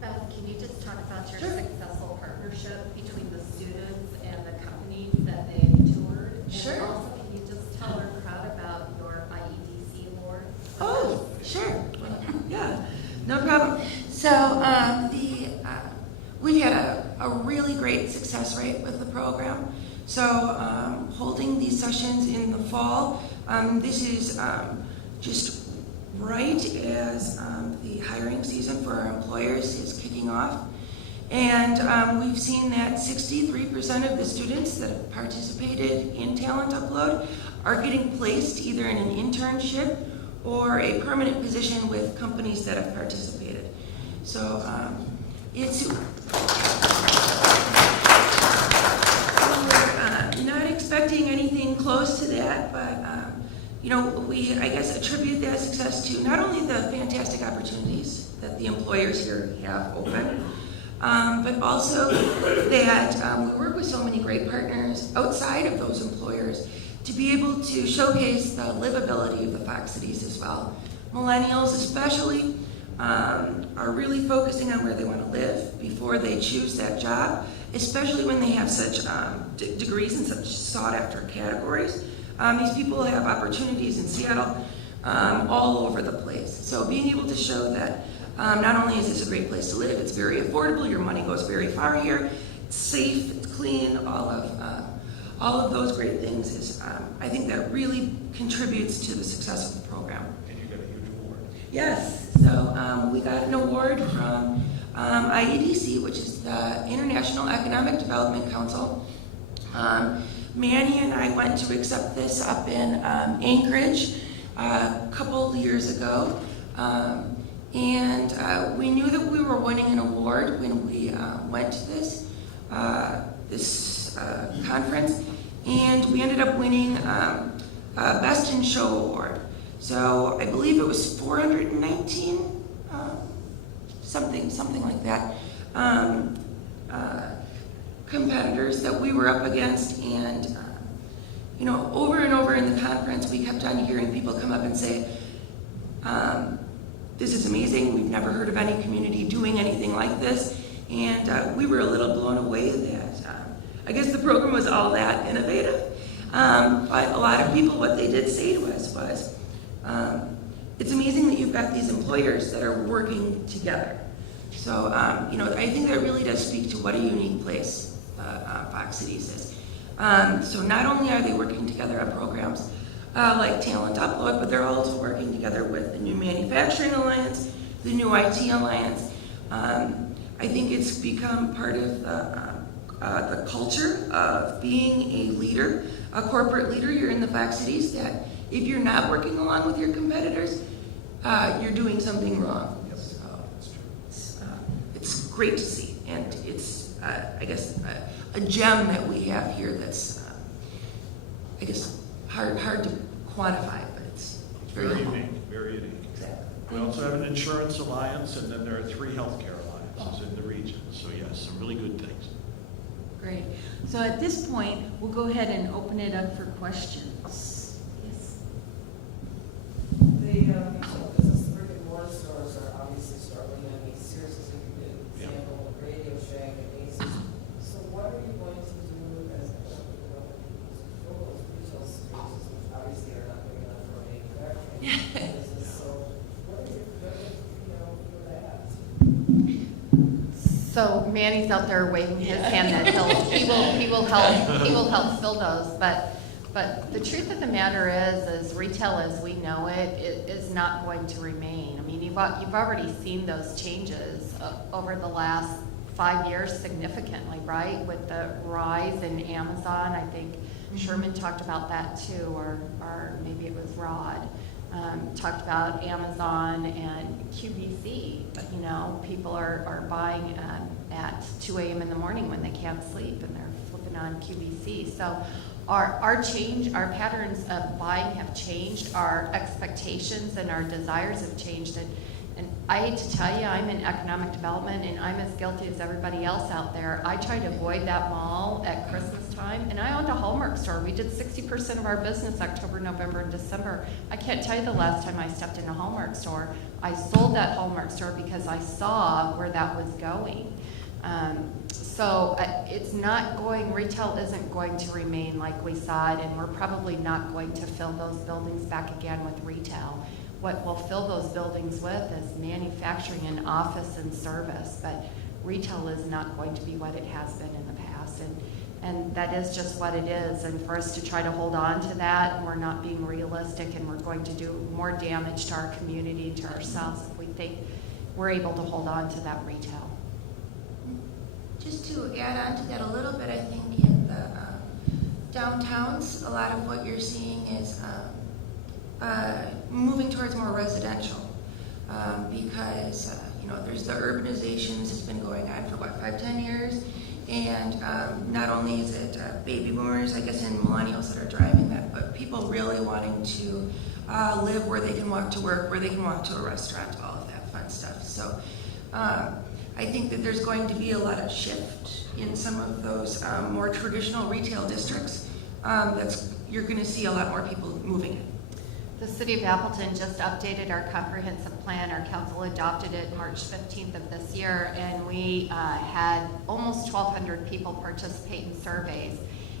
Beth, can you just talk about your Sure. successful partnership between the students and the companies that they toured? Sure. And also, can you just tell our crowd about your IEDC award? Oh, sure. Yeah, no problem. So we've had a really great success rate with the program. So holding these sessions in the fall, this is just right as the hiring season for our employers is kicking off. And we've seen that 63% of the students that have participated in Talent Upload are getting placed either in an internship or a permanent position with companies that have participated. So it's not expecting anything close to that, but we, I guess, attribute that success to not only the fantastic opportunities that the employers here have open, but also that we work with so many great partners outside of those employers to be able to showcase the livability of the Fox Cities as well. Millennials especially are really focusing on where they want to live before they choose that job, especially when they have such degrees in such sought-after categories. These people have opportunities in Seattle all over the place. So being able to show that not only is this a great place to live, it's very affordable, your money goes very far here, it's safe, it's clean, all of those great things is, I think that really contributes to the success of the program. And you got a huge award. Yes, so we got an award from IEDC, which is the International Economic Development Council. Manny and I went to accept this up in Anchorage a couple of years ago. And we knew that we were winning an award when we went to this conference, and we ended up winning Best in Show award. So I believe it was 419, something like that, competitors that we were up against, and over and over in the conference, we kept on hearing people come up and say, this is amazing, we've never heard of any community doing anything like this, and we were a little blown away that I guess the program was all that innovative. But a lot of people, what they did say to us was, it's amazing that you've got these employers that are working together. So, I think that really does speak to what a unique place Fox Cities is. So not only are they working together on programs like Talent Upload, but they're also working together with the New Manufacturing Alliance, the New IT Alliance. I think it's become part of the culture of being a leader, a corporate leader here in the Fox Cities, that if you're not working along with your competitors, you're doing something wrong. So it's great to see, and it's, I guess, a gem that we have here that's, I guess, hard to quantify, but it's very unique, very unique. Exactly. We also have an insurance alliance, and then there are 3 healthcare alliances in the region. So yes, some really good things. Great. So at this point, we'll go ahead and open it up for questions. Yes. The business brick and mortar stores are obviously struggling. I mean, Sears is a good example, Radio Shack and Macy's. So what are you going to do as a fill those retail So Manny's out there waving his hand that he will help fill those. But the truth of the matter is retail as we know it is not going to remain. I mean, you've already seen those changes over the last 5 years significantly, right? With the rise in Amazon, I think Sherman talked about that too, or maybe it was Rod. Talked about Amazon and QVC. But, you know, people are buying at 2 a.m. in the morning when they can't sleep, and they're flipping on QVC. So our patterns of buying have changed, our expectations and our desires have changed. And I hate to tell you, I'm in economic development, and I'm as guilty as everybody else out there. I try to avoid that mall at Christmas time, and I owned a Hallmark store. We did 60% of our business October, November, and December. I can't tell you the last time I stepped in a Hallmark store. I sold that Hallmark store because I saw where that was going. So it's not going, retail isn't going to remain like we saw it, and we're probably not going to fill those buildings back again with retail. What we'll fill those buildings with is manufacturing and office and service, but retail is not going to be what it has been in the past. And that is just what it is. And for us to try to hold on to that, we're not being realistic, and we're going to do more damage to our community, to ourselves, if we think we're able to hold on to that retail. Just to add on to that a little bit, I think in the downtowns, a lot of what you're seeing is moving towards more residential because you know, there's the urbanizations that's been going on for what, 5-10 years, and not only is it baby boomers, I guess, and millennials that are driving that, but people really wanting to live where they can walk to work, where they can walk to a restaurant, all of that fun stuff. So I think that there's going to be a lot of shift in some of those more traditional retail districts. You're going to see a lot more people moving in. The City of Appleton just updated our comprehensive plan. Our council adopted it March 15th of this year, and we had almost 1,200 people participate in surveys.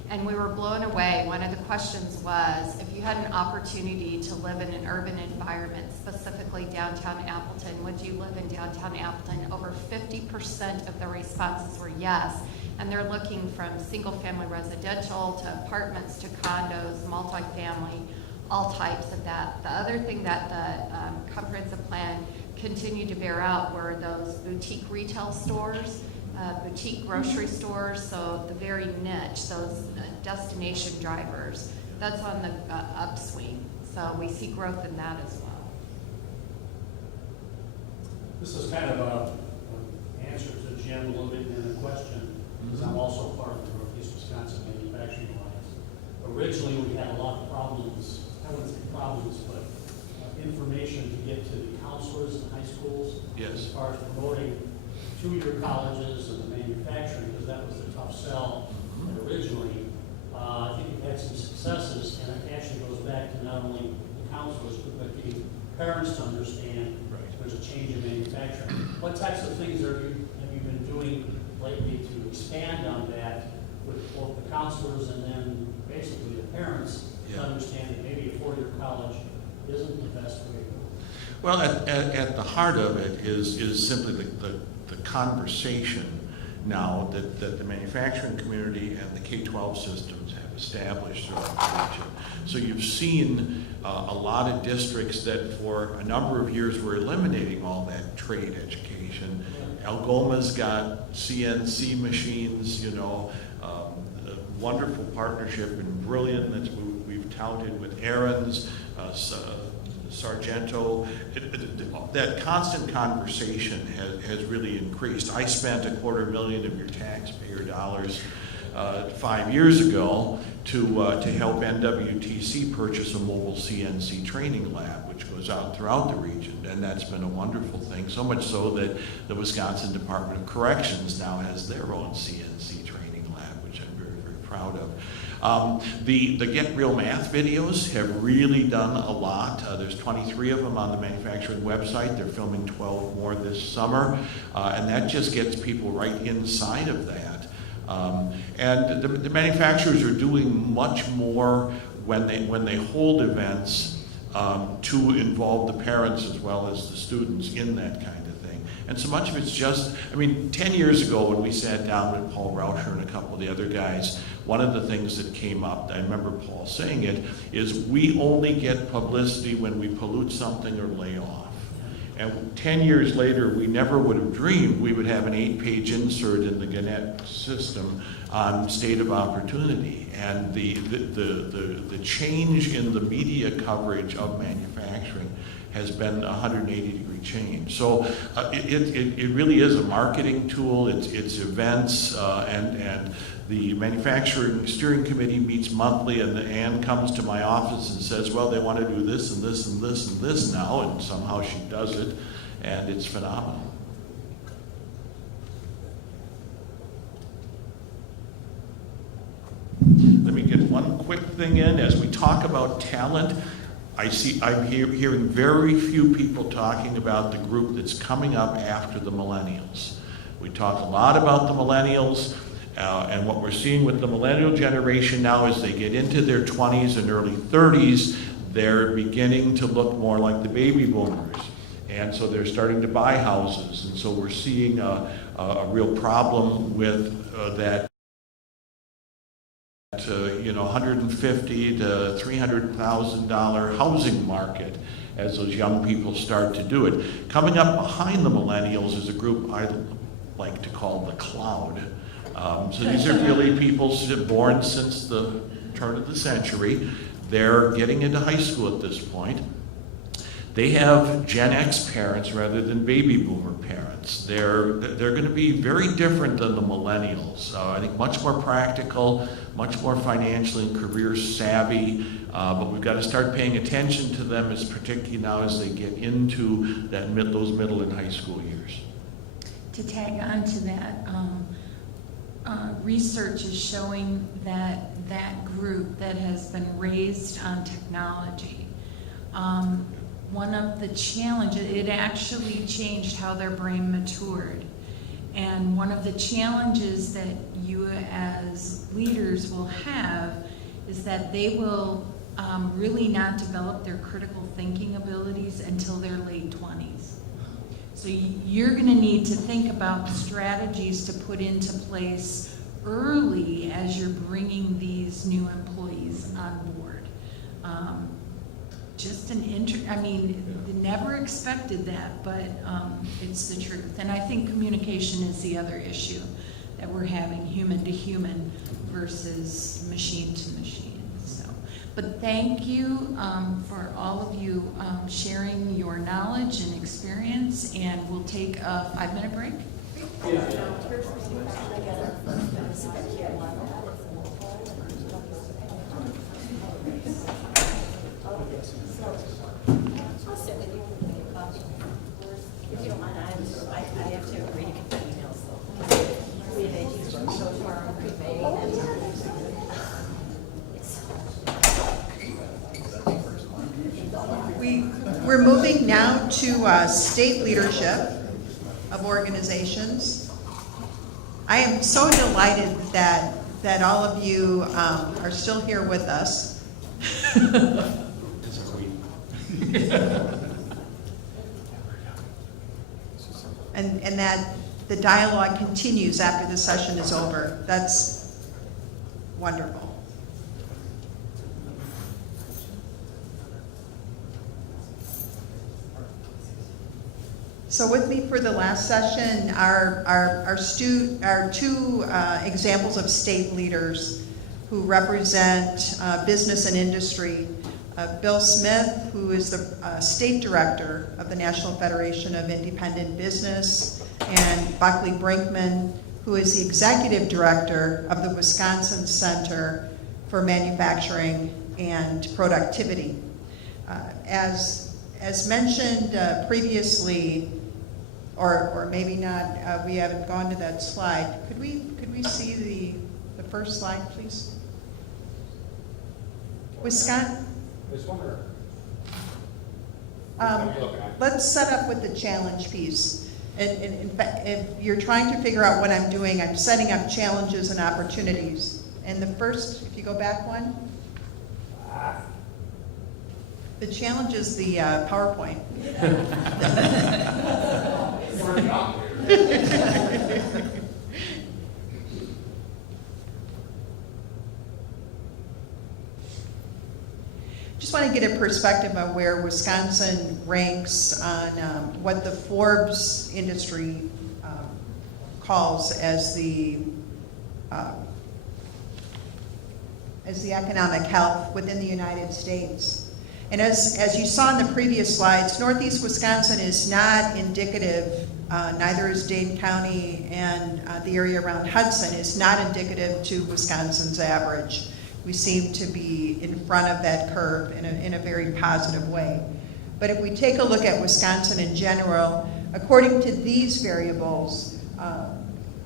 And we were blown away. One of the questions was, if you had an opportunity to live in an urban environment, specifically downtown Appleton, would you live in downtown Appleton? Over 50% of the responses were yes. And they're looking from single-family residential to apartments to condos, multifamily, all types of that. The other thing that the comprehensive plan continued to bear out were those boutique retail stores, boutique grocery stores, so the very niche, those destination drivers. That's on the upswing. So we see growth in that as well. This is kind of an answer to Jim a little bit in a question, because I'm also part of the Northeast Wisconsin Manufacturing Alliance. Originally, we had a lot of problems, I wouldn't say problems, but information to get to the counselors in high schools. Yes. As far as promoting two-year colleges and the manufacturing, because that was the tough sell originally. I think we've had some successes, and it actually goes back to not only the counselors, but getting parents to understand there's a change in manufacturing. What types of things have you been doing lately to expand on that with both the counselors and then basically the parents to understand that maybe a four-year college isn't the best way to go? Well, at the heart of it is simply the conversation now that the manufacturing community and the K-12 systems have established throughout the region. So you've seen a lot of districts that for a number of years were eliminating all that trade education. Algoma's got CNC machines, you know, a wonderful partnership and brilliant that we've touted with Aaron's, Sargento. That constant conversation has really increased. I spent $250,000 of your taxpayer dollars 5 years ago to help NWTC purchase a mobile CNC training lab, which goes out throughout the region, and that's been a wonderful thing, so much so that the Wisconsin Department of Corrections now has their own CNC training lab, which I'm very, very proud of. The Get Real Math videos have really done a lot. There's 23 of them on the manufacturing website. They're filming 12 more this summer, and that just gets people right inside of that. And the manufacturers are doing much more when they hold events to involve the parents as well as the students in that kind of thing. And so much of it's just, I mean, 10 years ago when we sat down with Paul Rauscher and a couple of the other guys, one of the things that came up, I remember Paul saying it, is we only get publicity when we pollute something or lay off. And 10 years later, we never would have dreamed we would have an 8-page insert in the Gannett system on state of opportunity. And the change in the media coverage of manufacturing has been a 180-degree change. So it really is a marketing tool. It's events, and the manufacturing steering committee meets monthly, and Ann comes to my office and says, well, they want to do this and this and this and this now, and somehow she does it, and it's phenomenal. Let me get one quick thing in. As we talk about talent, I'm hearing very few people talking about the group that's coming up after the millennials. We talk a lot about the millennials, and what we're seeing with the millennial generation now is they get into their 20s and early 30s, they're beginning to look more like the baby boomers. And so they're starting to buy houses. And so we're seeing a real problem with that. $150,000 to $300,000 housing market as those young people start to do it. Coming up behind the millennials is a group I like to call the cloud. So these are really people born since the turn of the century. They're getting into high school at this point. They have Gen X parents rather than baby boomer parents. They're going to be very different than the millennials. I think much more practical, much more financially and career savvy, but we've got to start paying attention to them, as particularly now as they get into those middle and high school years. To tag on to that, research is showing that that group that has been raised on technology, one of the challenges, it actually changed how their brain matured. And one of the challenges that you as leaders will have is that they will really not develop their critical thinking abilities until their late 20s. So you're going to need to think about strategies to put into place early as you're bringing these new employees on board. Just never expected that, but it's the truth. And I think communication is the other issue that we're having, human to human versus machine to machine. So, but thank you for all of you sharing your knowledge and experience, and we'll take a 5-minute break. If you don't mind, I have to read the emails, so tomorrow We're moving now to state leadership of organizations. I am so delighted that all of you are still here with us. And that the dialogue continues after the session is over. That's wonderful. So with me for the last session are two examples of state leaders who represent business and industry. Bill Smith, who is the state director of the National Federation of Independent Business, and Buckley Brinkman, who is the executive director of the Wisconsin Center for Manufacturing and Productivity. As mentioned previously, or maybe not, we haven't gone to that slide. Could we see the first slide, please? Wisconsin. Let's set up with the challenge piece. In fact, if you're trying to figure out what I'm doing, I'm setting up challenges and opportunities. And the first, if you go back one. The challenge is the PowerPoint. Just want to get a perspective on where Wisconsin ranks on what the Forbes industry calls as the economic health within the United States. And as you saw in the previous slides, Northeast Wisconsin is not indicative, neither is Dane County, and the area around Hudson is not indicative to Wisconsin's average. We seem to be in front of that curve in a very positive way. But if we take a look at Wisconsin in general, according to these variables,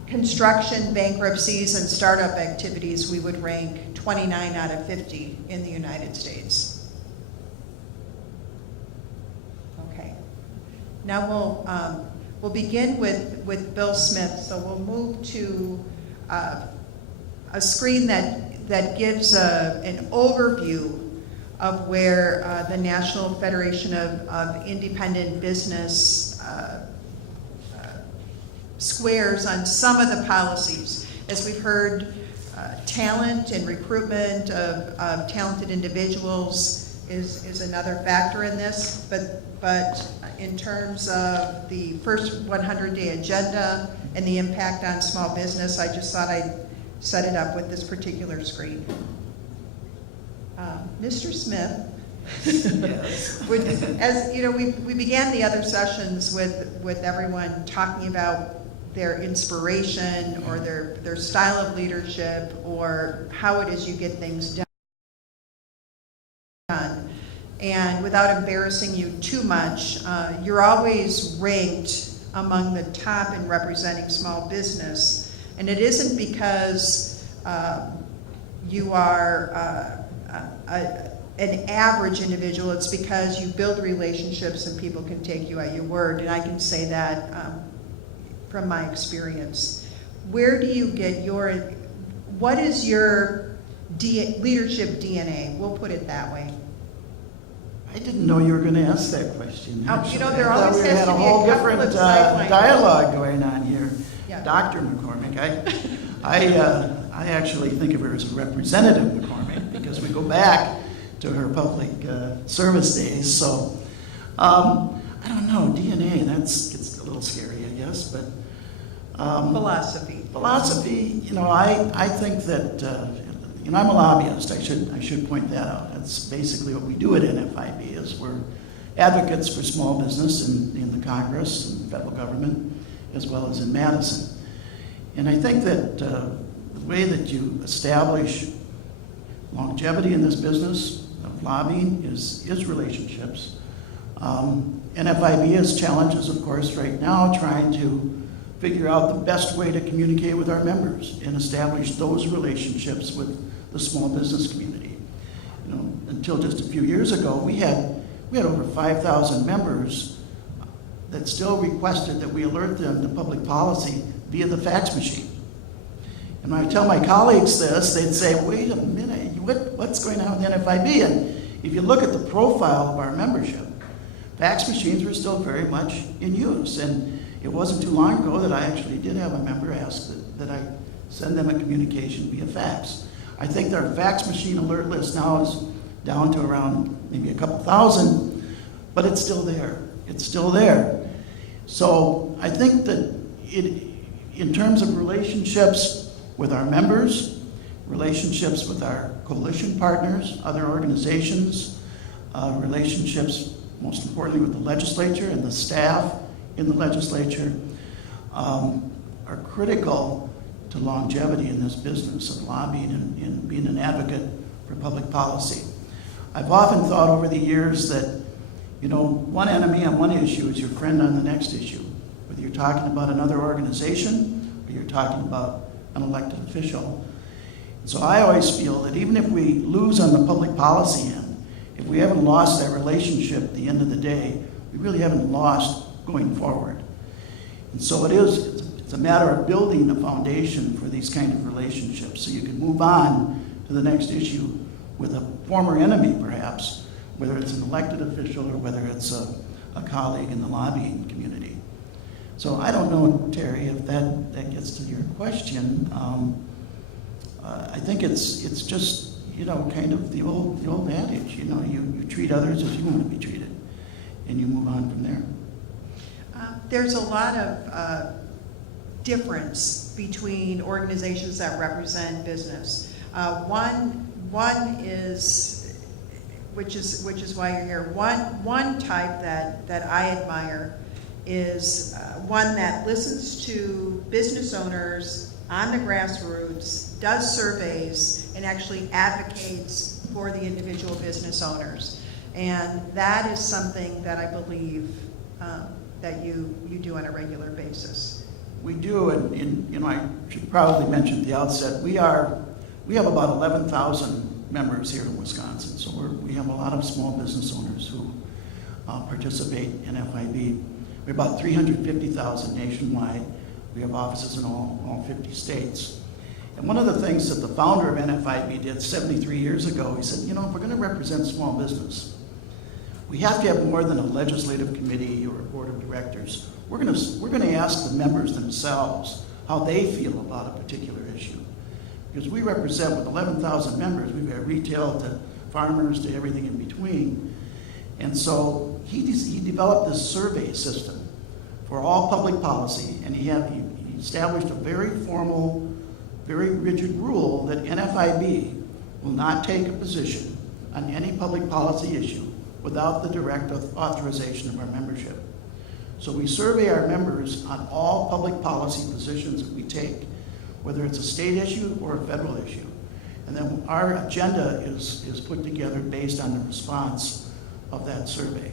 construction, bankruptcies, and startup activities, we would rank 29 out of 50 in the United States. Okay. Now we'll begin with Bill Smith. So we'll move to a screen that gives an overview of where the National Federation of Independent Business squares on some of the policies. As we've heard, talent and recruitment of talented individuals is another factor in this, but in terms of the first 100-day agenda and the impact on small business, I just thought I'd set it up with this particular screen. Mr. Smith, yes. As you know, we began the other sessions with everyone talking about their inspiration or their style of leadership or how it is you get things done. And without embarrassing you too much, you're always ranked among the top in representing small business. And it isn't because you are an average individual, it's because you build relationships and people can take you at your word. And I can say that from my experience. Where do you get what is your leadership DNA? We'll put it that way. I didn't know you were going to ask that question. You know, there always has to be a couple of we had a whole different dialogue going on here. Yeah. Dr. McCormick, I actually think of her as a representative McCormick because we go back to her public service days. So I don't know, DNA, gets a little scary, I guess, but philosophy, you know, I think that you know, I'm a lobbyist. I should point that out. That's basically what we do at NFIB is we're advocates for small business in the Congress and the federal government as well as in Madison. And I think that the way that you establish longevity in this business of lobbying is relationships. NFIB has challenges, of course, right now trying to figure out the best way to communicate with our members and establish those relationships with the small business community. You know, until just a few years ago, we had over 5,000 members that still requested that we alert them to public policy via the fax machine. And when I tell my colleagues this, they'd say, wait a minute, what's going on with NFIB? And if you look at the profile of our membership, fax machines were still very much in use. And it wasn't too long ago that I actually did have a member ask that I send them a communication via fax. I think our fax machine alert list now is down to around maybe a couple thousand, but it's still there. It's still there. So I think that in terms of relationships with our members, relationships with our coalition partners, other organizations, relationships, most importantly, with the legislature and the staff in the legislature, are critical to longevity in this business of lobbying and being an advocate for public policy. I've often thought over the years that, you know, one enemy on one issue is your friend on the next issue, whether you're talking about another organization or you're talking about an elected official. So I always feel that even if we lose on the public policy end, if we haven't lost that relationship at the end of the day, we really haven't lost going forward. And so it's a matter of building a foundation for these kind of relationships so you can move on to the next issue with a former enemy perhaps, whether it's an elected official or whether it's a colleague in the lobbying community. So I don't know, Terry, if that gets to your question. I think it's just, kind of the old adage, you treat others as you want to be treated, and you move on from there. There's a lot of difference between organizations that represent business. One is, which is why you're here. One type that I admire is one that listens to business owners on the grassroots, does surveys, and actually advocates for the individual business owners. And that is something that I believe that you do on a regular basis. We do, and I should probably mention at the outset, we have about 11,000 members here in Wisconsin, so we have a lot of small business owners who participate in FIB. We're about 350,000 nationwide. We have offices in all 50 states. And one of the things that the founder of NFIB did 73 years ago, he said, if we're going to represent small business, we have to have more than a legislative committee or a board of directors. We're going to ask the members themselves how they feel about a particular issue. Because we represent, with 11,000 members, we've got retail to farmers to everything in between. And so he developed this survey system for all public policy, and he established a very formal, very rigid rule that NFIB will not take a position on any public policy issue without the direct authorization of our membership. So we survey our members on all public policy positions that we take, whether it's a state issue or a federal issue. And then our agenda is put together based on the response of that survey.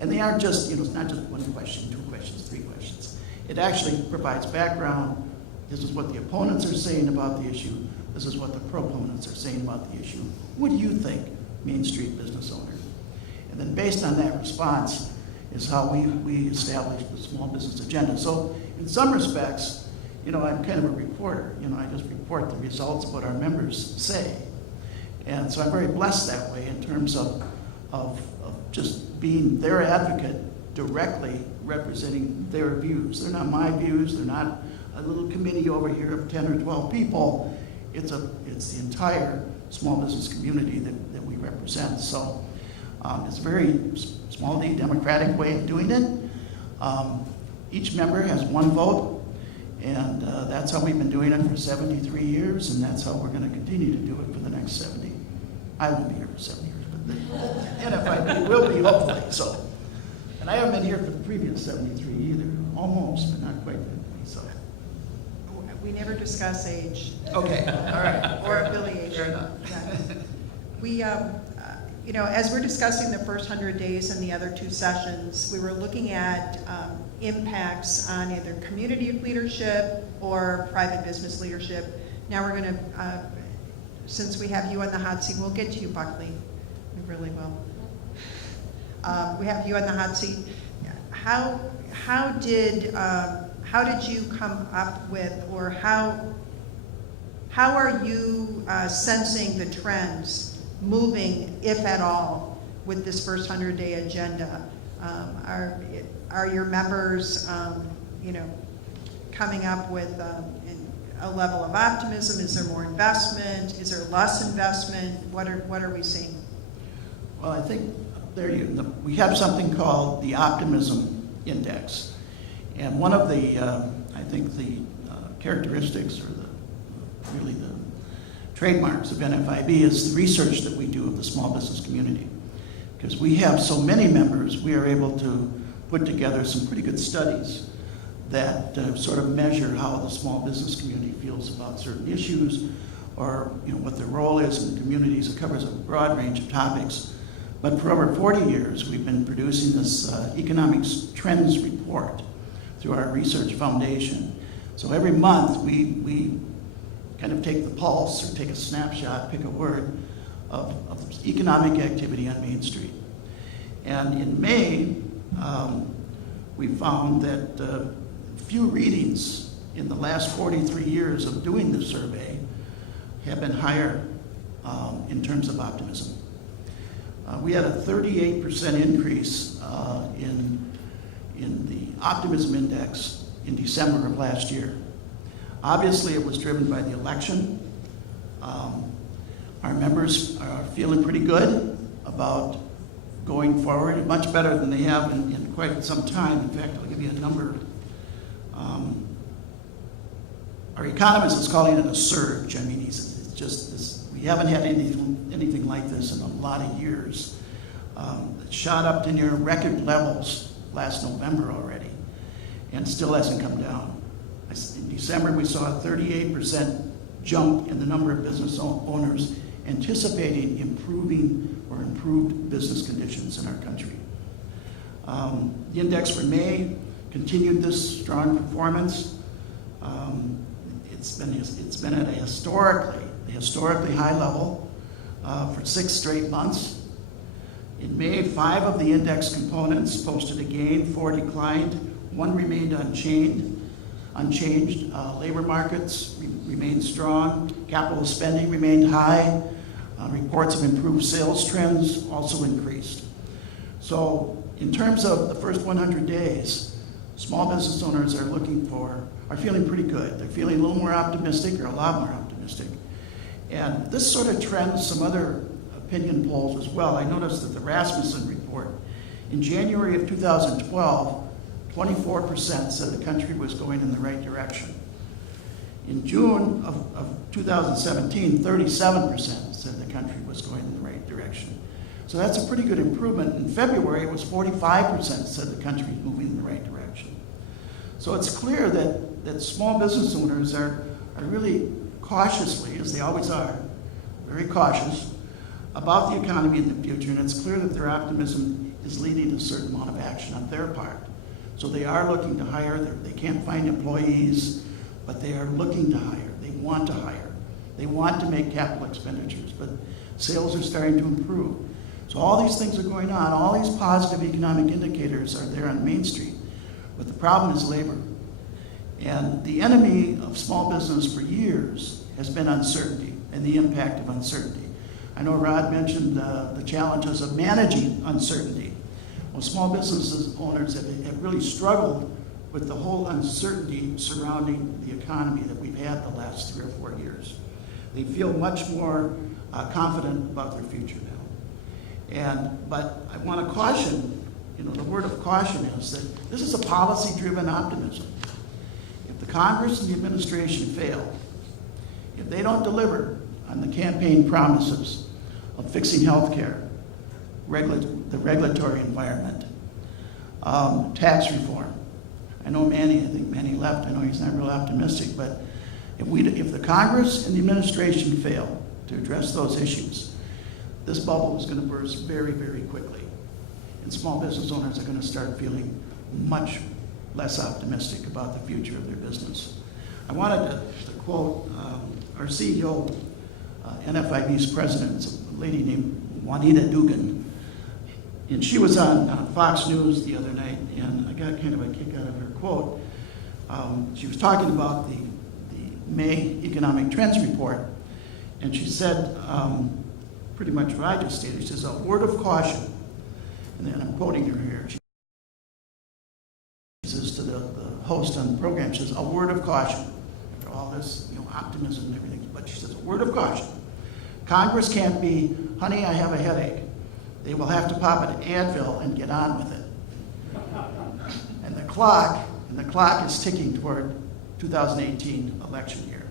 And they aren't just, it's not just one question, two questions, three questions. It actually provides background. This is what the opponents are saying about the issue. This is what the proponents are saying about the issue. What do you think, Main Street business owner? And then based on that response is how we establish the small business agenda. So in some respects, I'm kind of a reporter. I just report the results of what our members say. And so I'm very blessed that way in terms of just being their advocate, directly representing their views. They're not my views. They're not a little committee over here of 10 or 12 people. It's the entire small business community that we represent. So it's a very small d democratic way of doing it. Each member has one vote, and that's how we've been doing it for 73 years, and that's how we're going to continue to do it for the next 70. I won't be here for 70 years, but the NFIB will be, hopefully. So, and I haven't been here for the previous 73 either. Almost, but not quite that many. So. We never discuss age. Okay, all right. Or affiliation. Fair enough. Yeah. We, as we're discussing the first 100 days and the other two sessions, we were looking at impacts on either community leadership or private business leadership. Now we're going to, since we have you on the hot seat, we'll get to you, Buckley. We really will. We have you on the hot seat. How did you come up with, or how are you sensing the trends moving, if at all, with this first 100-day agenda? Are your members, coming up with a level of optimism? Is there more investment? Is there less investment? What are we seeing? Well, I think we have something called the Optimism Index, and one of the characteristics, or really the trademarks of NFIB, is the research that we do of the small business community. Because we have so many members, we are able to put together some pretty good studies that sort of measure how the small business community feels about certain issues, or what their role is in the communities. It covers a broad range of topics. But for over 40 years, we've been producing this economics trends report through our research foundation. So every month, we kind of take the pulse, or take a snapshot, pick a word, of economic activity on Main Street. And in May, we found that few readings in the last 43 years of doing this survey have been higher in terms of optimism. We had a 38% increase in the optimism index in December of last year. Obviously, it was driven by the election. Our members are feeling pretty good about going forward, much better than they have in quite some time. In fact, I'll give you a number. Our economist is calling it a surge. I mean, it's just this, we haven't had anything like this in a lot of years. It shot up to near record levels last November already, and still hasn't come down. In December, we saw a 38% jump in the number of business owners anticipating improved business conditions in our country. The index for May continued this strong performance. It's been at a historically high level for 6 straight months. In May, 5 of the index components posted a gain, 4 declined, 1 remained unchanged. Labor markets remained strong. Capital spending remained high. Reports of improved sales trends also increased. So in terms of the first 100 days, small business owners are feeling pretty good. They're feeling a little more optimistic, or a lot more optimistic. And this sort of trends some other opinion polls as well. I noticed that the Rasmussen report, in January of 2012, 24% said the country was going in the right direction. In June of 2017, 37% said the country was going in the right direction. So that's a pretty good improvement. In February, it was 45% said the country is moving in the right direction. So it's clear that small business owners are really cautiously, as they always are, very cautious about the economy in the future, and it's clear that their optimism is leading to a certain amount of action on their part. So they are looking to hire. They can't find employees, but they are looking to hire. They want to hire. They want to make capital expenditures, but sales are starting to improve. So all these things are going on. All these positive economic indicators are there on Main Street, but the problem is labor. And the enemy of small business for years has been uncertainty and the impact of uncertainty. I know Rod mentioned the challenges of managing uncertainty. Well, small business owners have really struggled with the whole uncertainty surrounding the economy that we've had the last 3 or 4 years. They feel much more confident about their future now. But I want to caution, the word of caution is that this is a policy-driven optimism. If the Congress and the administration fail, if they don't deliver on the campaign promises of fixing health care, the regulatory environment, tax reform. I think Manny left. I know he's not real optimistic, but if the Congress and the administration fail to address those issues, this bubble is going to burst very, very quickly. And small business owners are going to start feeling much less optimistic about the future of their business. I wanted to quote our CEO, NFIB's president, a lady named Juanita Dugan. And she was on Fox News the other night, and I got kind of a kick out of her quote. She was talking about the May Economic Trends Report, and she said pretty much what I just stated. She says, a word of caution, and then I'm quoting her here. She says to the host on the program, she says, a word of caution. After all this optimism and everything, but she says, a word of caution. Congress can't be, honey, I have a headache. They will have to pop an Advil and get on with it. And the clock is ticking toward 2018 election year.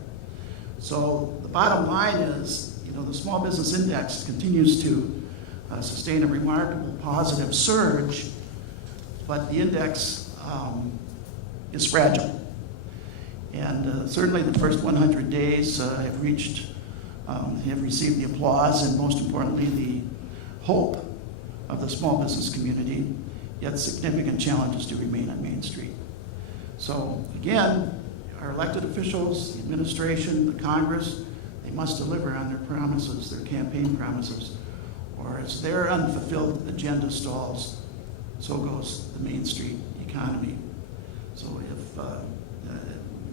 So the bottom line is, the small business index continues to sustain a remarkable positive surge, but the index is fragile. And certainly the first 100 days have received the applause and most importantly the hope of the small business community, yet significant challenges do remain on Main Street. So again, our elected officials, the administration, the Congress, they must deliver on their promises, their campaign promises, or as their unfulfilled agenda stalls, so goes the Main Street economy. So if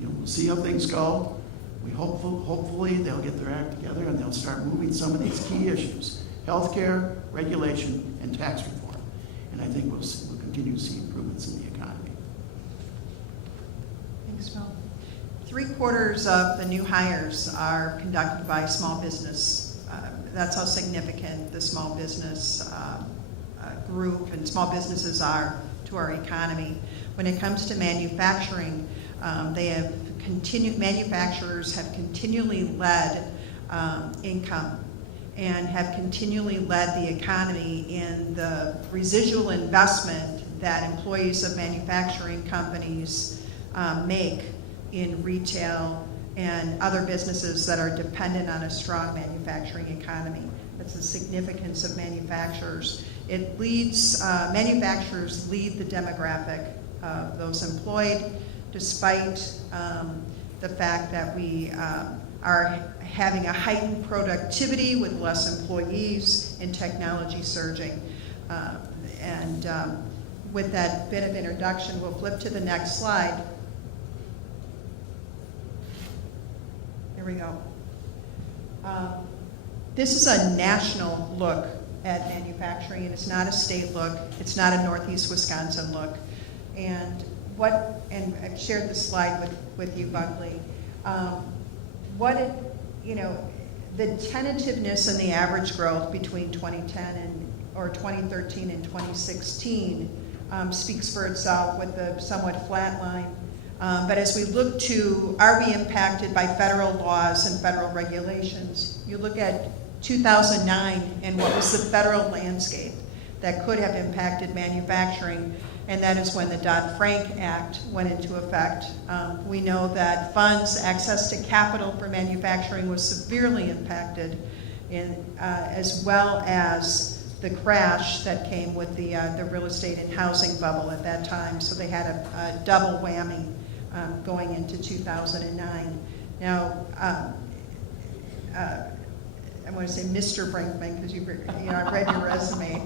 we'll see how things go. We hopefully they'll get their act together and they'll start moving some of these key issues healthcare, regulation, and tax reform. And I think we'll continue to see improvements in the economy. Thanks, Phil. 3/4 of the new hires are conducted by small business. That's how significant the small business group and small businesses are to our economy. When it comes to manufacturing, manufacturers have continually led income and have continually led the economy in the residual investment that employees of manufacturing companies make in retail and other businesses that are dependent on a strong manufacturing economy. That's the significance of manufacturers. It leads, manufacturers lead the demographic of those employed, despite the fact that we are having a heightened productivity with less employees and technology surging. With that bit of introduction, we'll flip to the next slide. Here we go. This is a national look at manufacturing, and it's not a state look. It's not a Northeast Wisconsin look. And I've shared this slide with you, Buckley. The tentativeness in the average growth between 2013 and 2016 speaks for itself with the somewhat flat line. But as we look to, are we impacted by federal laws and federal regulations? You look at 2009 and what was the federal landscape that could have impacted manufacturing, and that is when the Dodd-Frank Act went into effect. We know that funds, access to capital for manufacturing was severely impacted, as well as the crash that came with the real estate and housing bubble at that time. So they had a double whammy going into 2009. Now, I want to say Mr. Brinkman, because I've read your resume,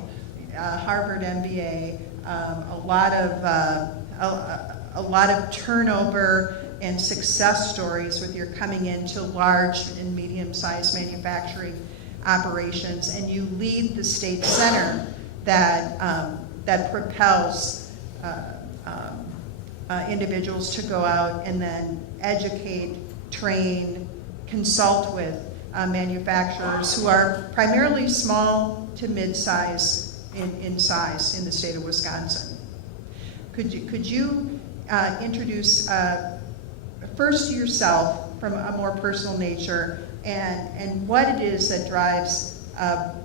Harvard MBA, a lot of turnover and success stories with your coming into large and medium-sized manufacturing operations, and you lead the state center that propels individuals to go out and then educate, train, consult with manufacturers who are primarily small to mid-size in size in the state of Wisconsin. Could you introduce first yourself from a more personal nature and what it is that drives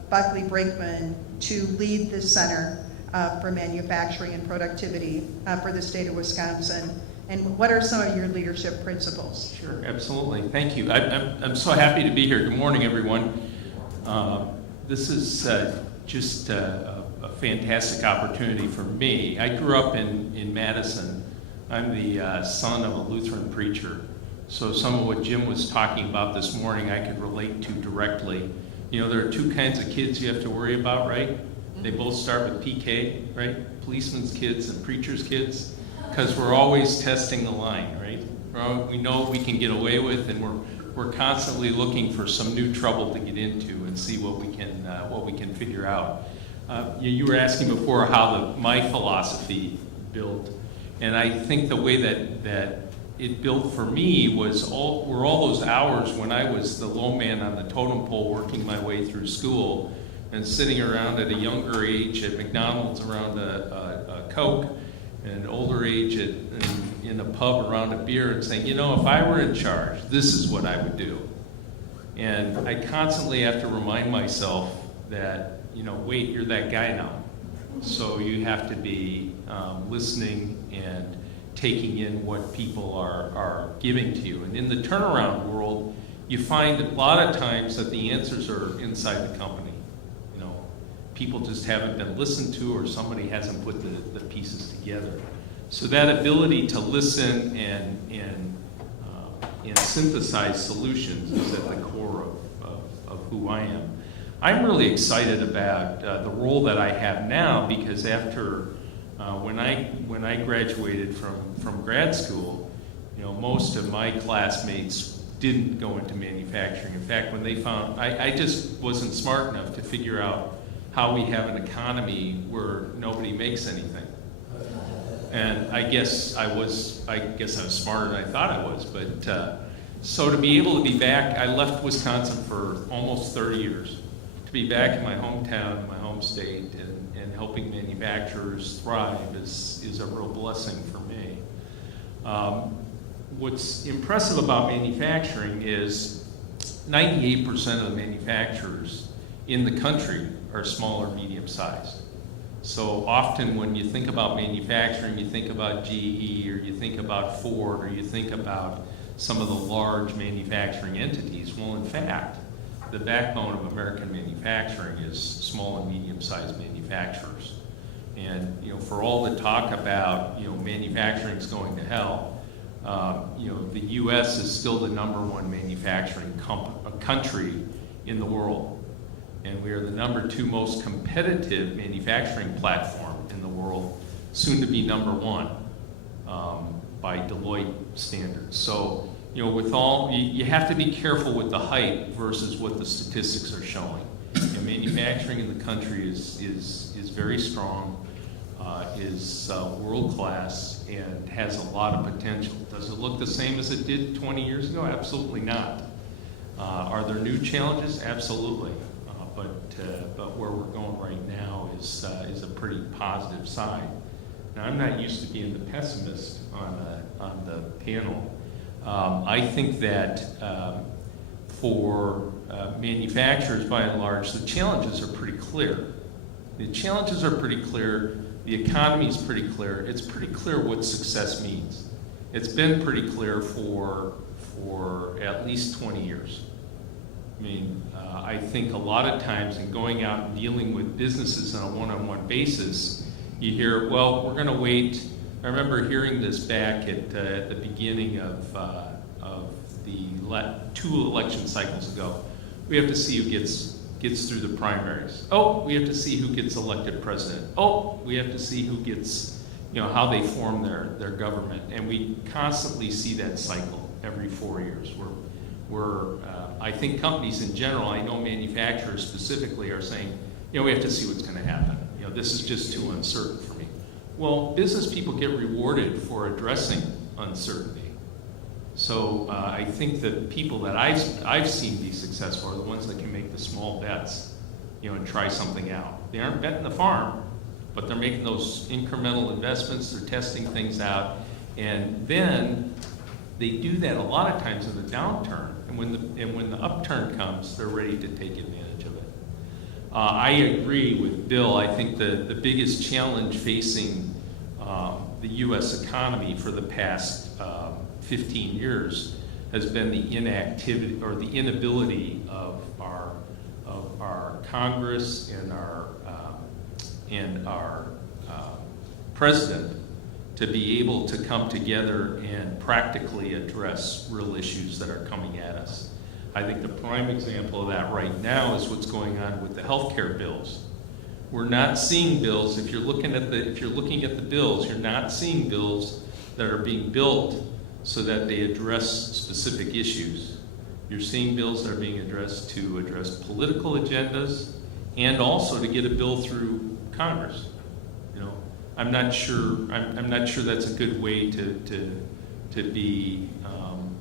Buckley Brinkman to lead the Center for Manufacturing and Productivity for the state of Wisconsin? And what are some of your leadership principles? Sure, absolutely. Thank you. I'm so happy to be here. Good morning, everyone. This is just a fantastic opportunity for me. I grew up in Madison. I'm the son of a Lutheran preacher. So some of what Jim was talking about this morning I could relate to directly. You know, there are two kinds of kids you have to worry about, right? They both start with PK, right? Policeman's kids and preacher's kids. Because we're always testing the line, right? We know what we can get away with, and we're constantly looking for some new trouble to get into and see what we can figure out. You were asking before how my philosophy built, and I think the way that it built for me were all those hours when I was the low man on the totem pole, working my way through school and sitting around at a younger age at McDonald's around a Coke. And older age in a pub around a beer and saying, you know, if I were in charge, this is what I would do. And I constantly have to remind myself that, you know, wait, you're that guy now. So you have to be listening and taking in what people are giving to you. And in the turnaround world, you find a lot of times that the answers are inside the company. People just haven't been listened to, or somebody hasn't put the pieces together. So that ability to listen and synthesize solutions is at the core of who I am. I'm really excited about the role that I have now, because after when I graduated from grad school, most of my classmates didn't go into manufacturing. In fact, when they found, I just wasn't smart enough to figure out how we have an economy where nobody makes anything. And I guess I was smarter than I thought I was. But so to be able to be back, I left Wisconsin for almost 30 years. To be back in my hometown, my home state, and helping manufacturers thrive is a real blessing for me. What's impressive about manufacturing is 98% of the manufacturers in the country are small or medium sized. So often when you think about manufacturing, you think about GE, or you think about Ford, or you think about some of the large manufacturing entities. Well, in fact, the backbone of American manufacturing is small and medium-sized manufacturers. And for all the talk about manufacturing's going to hell, the U.S. is still the #1 manufacturing country in the world. And we are the #2 most competitive manufacturing platform in the world, soon to be #1 by Deloitte standards. So, with all, you have to be careful with the hype versus what the statistics are showing. Manufacturing in the country is very strong, is world class, and has a lot of potential. Does it look the same as it did 20 years ago? Absolutely not. Are there new challenges? Absolutely. But where we're going right now is a pretty positive side. Now, I'm not used to being the pessimist on the panel. I think that for manufacturers, by and large, the challenges are pretty clear. The challenges are pretty clear. The economy is pretty clear. It's pretty clear what success means. It's been pretty clear for at least 20 years. I mean, I think a lot of times in going out and dealing with businesses on a one-on-one basis, you hear, well, we're going to wait. I remember hearing this back at the beginning of the 2 election cycles ago. We have to see who gets through the primaries. Oh, we have to see who gets elected president. Oh, we have to see who gets, how they form their government. And we constantly see that cycle every 4 years. I think companies in general, I know manufacturers specifically, are saying, we have to see what's going to happen. This is just too uncertain for me. Well, business people get rewarded for addressing uncertainty. So I think that people that I've seen be successful are the ones that can make the small bets, and try something out. They aren't betting the farm, but they're making those incremental investments. They're testing things out, and then they do that a lot of times in the downturn. And when the upturn comes, they're ready to take advantage of it. I agree with Bill. I think the biggest challenge facing the U.S. economy for the past 15 years has been the inactivity or the inability of our Congress and our president to be able to come together and practically address real issues that are coming at us. I think the prime example of that right now is what's going on with the healthcare bills. We're not seeing bills. If you're looking at the bills, you're not seeing bills that are being built so that they address specific issues. You're seeing bills that are being addressed to address political agendas and also to get a bill through Congress. I'm not sure that's a good way to be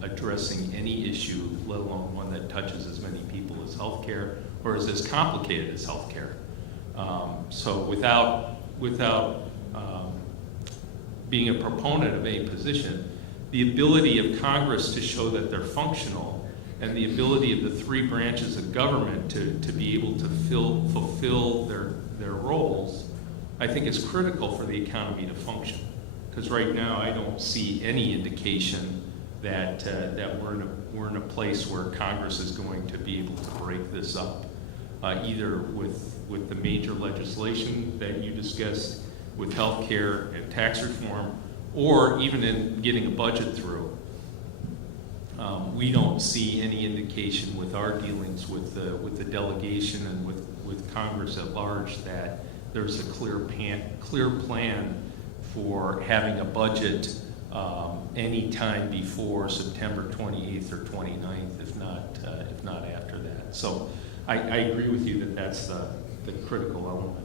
addressing any issue, let alone one that touches as many people as healthcare or is as complicated as healthcare. So without being a proponent of any position, the ability of Congress to show that they're functional and the ability of the 3 branches of government to be able to fulfill their roles, I think is critical for the economy to function. Because right now I don't see any indication that we're in a place where Congress is going to be able to break this up, either with the major legislation that you discussed, with health care and tax reform, or even in getting a budget through. We don't see any indication with our dealings with the delegation and with Congress at large that there's a clear plan for having a budget any time before September 28th or 29th, if not after that. So I agree with you that that's the critical element.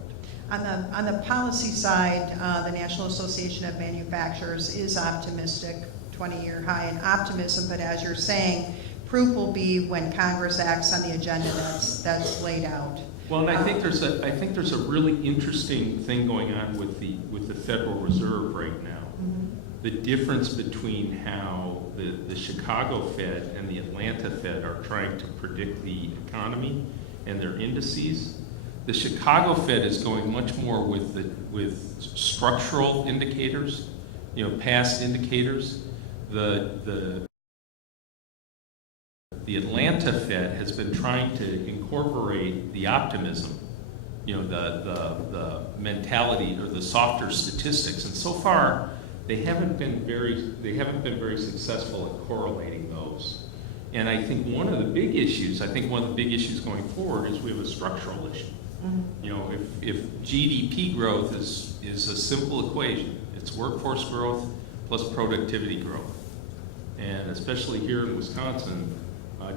On the policy side, the National Association of Manufacturers is optimistic, 20-year high in optimism, but as you're saying, proof will be when Congress acts on the agenda that's laid out. Well, and I think there's a really interesting thing going on with the Federal Reserve right now. Mm-hmm. The difference between how the Chicago Fed and the Atlanta Fed are trying to predict the economy and their indices. The Chicago Fed is going much more with structural indicators, past indicators. The Atlanta Fed has been trying to incorporate the optimism, the mentality or the softer statistics, and so far they haven't been very successful at correlating those. And I think one of the big issues going forward is we have a structural issue. Mm-hmm. If GDP growth is a simple equation, it's workforce growth plus productivity growth, and especially here in Wisconsin,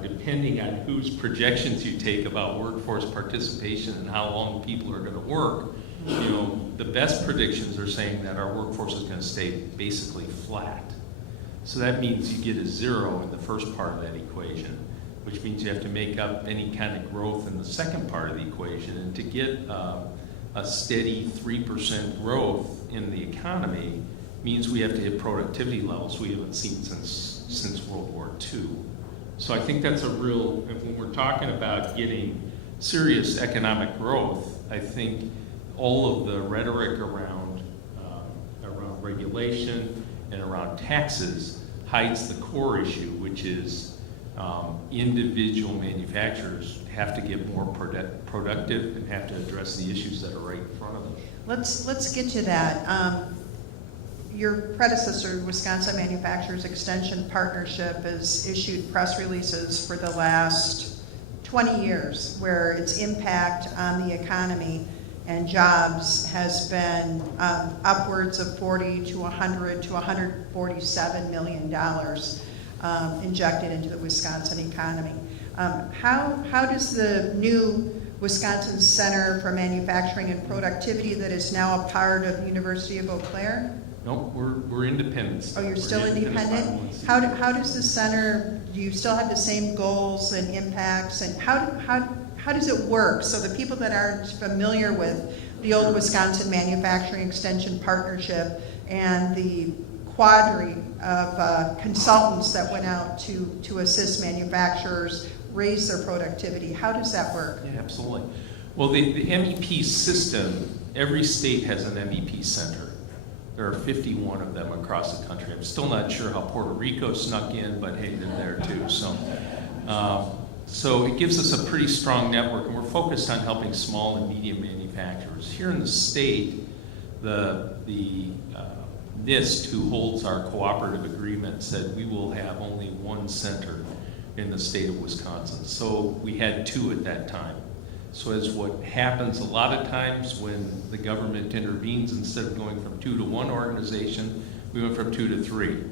depending on whose projections you take about workforce participation and how long people are going to work, the best predictions are saying that our workforce is going to stay basically flat. So that means you get a zero in the first part of that equation, which means you have to make up any kind of growth in the second part of the equation. And to get a steady 3% growth in the economy means we have to hit productivity levels we haven't seen since World War II. So I think that's when we're talking about getting serious economic growth, I think all of the rhetoric around regulation and around taxes hides the core issue, which is individual manufacturers have to get more productive and have to address the issues that are right in front of them. Let's get to that. Your predecessor, Wisconsin Manufacturers Extension Partnership, has issued press releases for the last 20 years where its impact on the economy and jobs has been upwards of $40 to $100 to $147 million injected into the Wisconsin economy. How does the new Wisconsin Center for Manufacturing and Productivity that is now a part of the University of Eau Claire? No, we're independent. Oh, you're still independent? How does the center, do you still have the same goals and impacts? And how does it work? So the people that aren't familiar with the old Wisconsin Manufacturing Extension Partnership and the quadri of consultants that went out to assist manufacturers raise their productivity, how does that work? Yeah, absolutely. Well, the MEP system, every state has an MEP center. There are 51 of them across the country. I'm still not sure how Puerto Rico snuck in, but hey, they're there too. So it gives us a pretty strong network, and we're focused on helping small and medium manufacturers. Here in the state, the NIST, who holds our cooperative agreement, said we will have only one center in the state of Wisconsin. So we had two at that time. So as what happens a lot of times when the government intervenes, instead of going from 2 to 1 organization, we went from 2 to 3.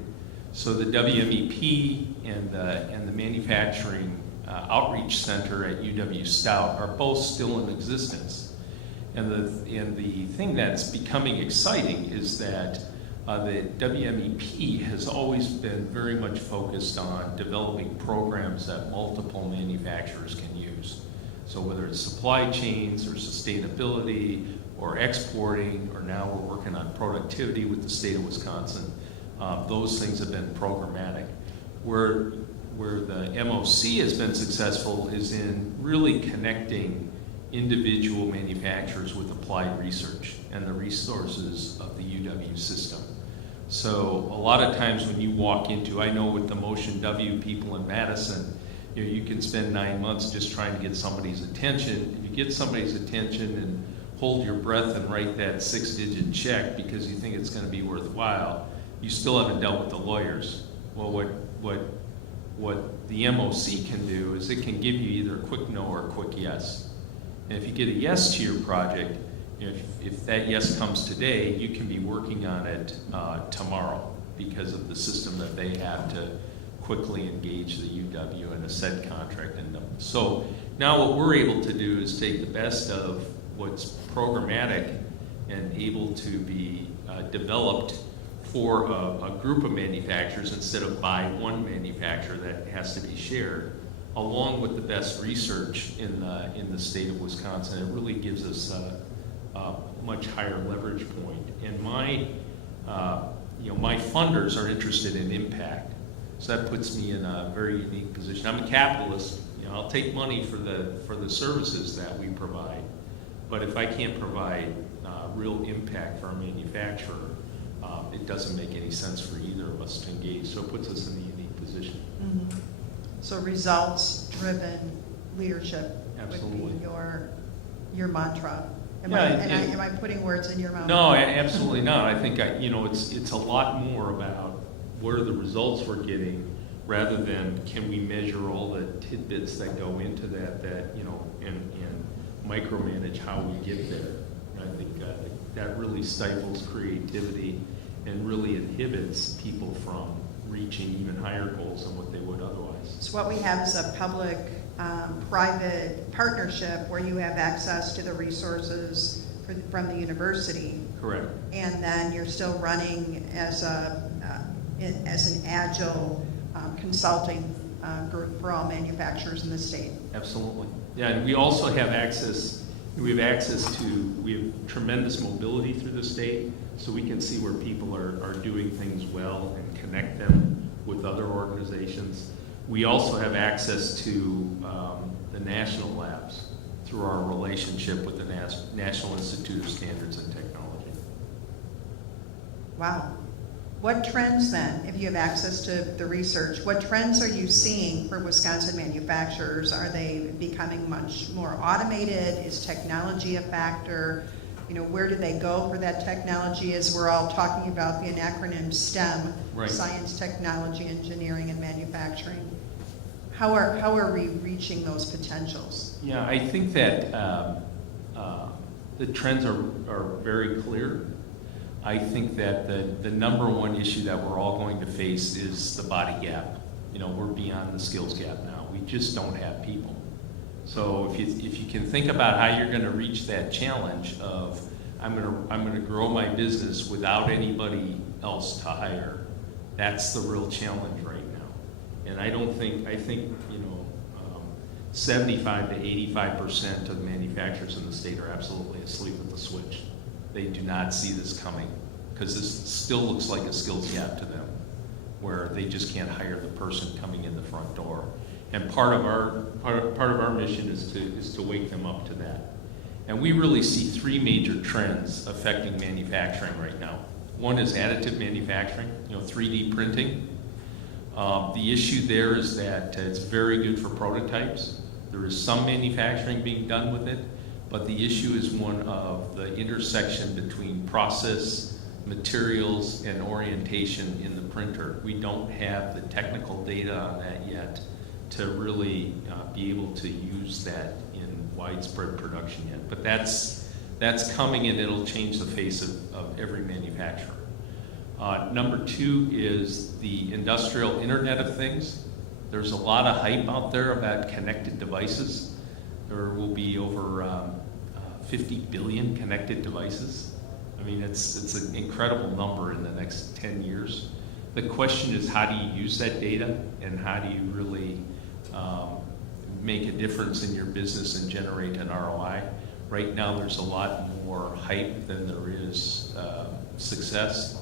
So the WMEP and the Manufacturing Outreach Center at UW Stout are both still in existence. And the thing that's becoming exciting is that the WMEP has always been very much focused on developing programs that multiple manufacturers can use. So whether it's supply chains or sustainability or exporting, or now we're working on productivity with the state of Wisconsin, those things have been programmatic. Where the MOC has been successful is in really connecting individual manufacturers with applied research and the resources of the UW system. So a lot of times when you walk into, I know with the Motion W people in Madison, you can spend 9 months just trying to get somebody's attention. If you get somebody's attention and hold your breath and write that 6-digit check because you think it's going to be worthwhile, you still haven't dealt with the lawyers. Well, what the MOC can do is it can give you either a quick no or a quick yes. And if you get a yes to your project, if that yes comes today, you can be working on it tomorrow. because of the system that they have to quickly engage the UW and a said contract. And so now what we're able to do is take the best of what's programmatic and able to be developed for a group of manufacturers instead of by one manufacturer that has to be shared, along with the best research in the state of Wisconsin. It really gives us a much higher leverage point. And my funders are interested in impact, so that puts me in a very unique position. I'm a capitalist. I'll take money for the services that we provide, but if I can't provide real impact for our manufacturer, it doesn't make any sense for either of us to engage. So it puts us in a unique position. Mm-hmm. So results-driven leadership Absolutely. would be your mantra. Am I putting words in your mouth? No, absolutely not. I think it's a lot more about what are the results we're getting, rather than can we measure all the tidbits that go into that and micromanage how we get there. I think that really stifles creativity and really inhibits people from reaching even higher goals than what they would otherwise. So what we have is a public-private partnership where you have access to the resources from the university. Correct. And then you're still running as an agile consulting group for all manufacturers in the state. Absolutely. Yeah, and we also have access. We have tremendous mobility through the state, so we can see where people are doing things well and connect them with other organizations. We also have access to the national labs through our relationship with the National Institute of Standards and Technology. Wow. What trends then, if you have access to the research, what trends are you seeing for Wisconsin manufacturers? Are they becoming much more automated? Is technology a factor? Where do they go for that technology, as we're all talking about the acronym STEM, right. Science, technology, engineering, and manufacturing? How are we reaching those potentials? Yeah, I think that the trends are very clear. I think that the number one issue that we're all going to face is the body gap. We're beyond the skills gap now. We just don't have people. So if you can think about how you're going to reach that challenge of I'm going to grow my business without anybody else to hire, that's the real challenge right now. And I think 75 to 85% of the manufacturers in the state are absolutely asleep at the switch. They do not see this coming, because this still looks like a skills gap to them, where they just can't hire the person coming in the front door. And part of our mission is to wake them up to that. And we really see three major trends affecting manufacturing right now. One is additive manufacturing, 3D printing. The issue there is that it's very good for prototypes. There is some manufacturing being done with it, but the issue is one of the intersection between process, materials, and orientation in the printer. We don't have the technical data on that yet to really be able to use that in widespread production yet. But that's coming, and it'll change the face of every manufacturer. Number two is the industrial Internet of Things. There's a lot of hype out there about connected devices. There will be over 50 billion connected devices. I mean, it's an incredible number in the next 10 years. The question is, how do you use that data, and how do you really make a difference in your business and generate an ROI? Right now, there's a lot more hype than there is success.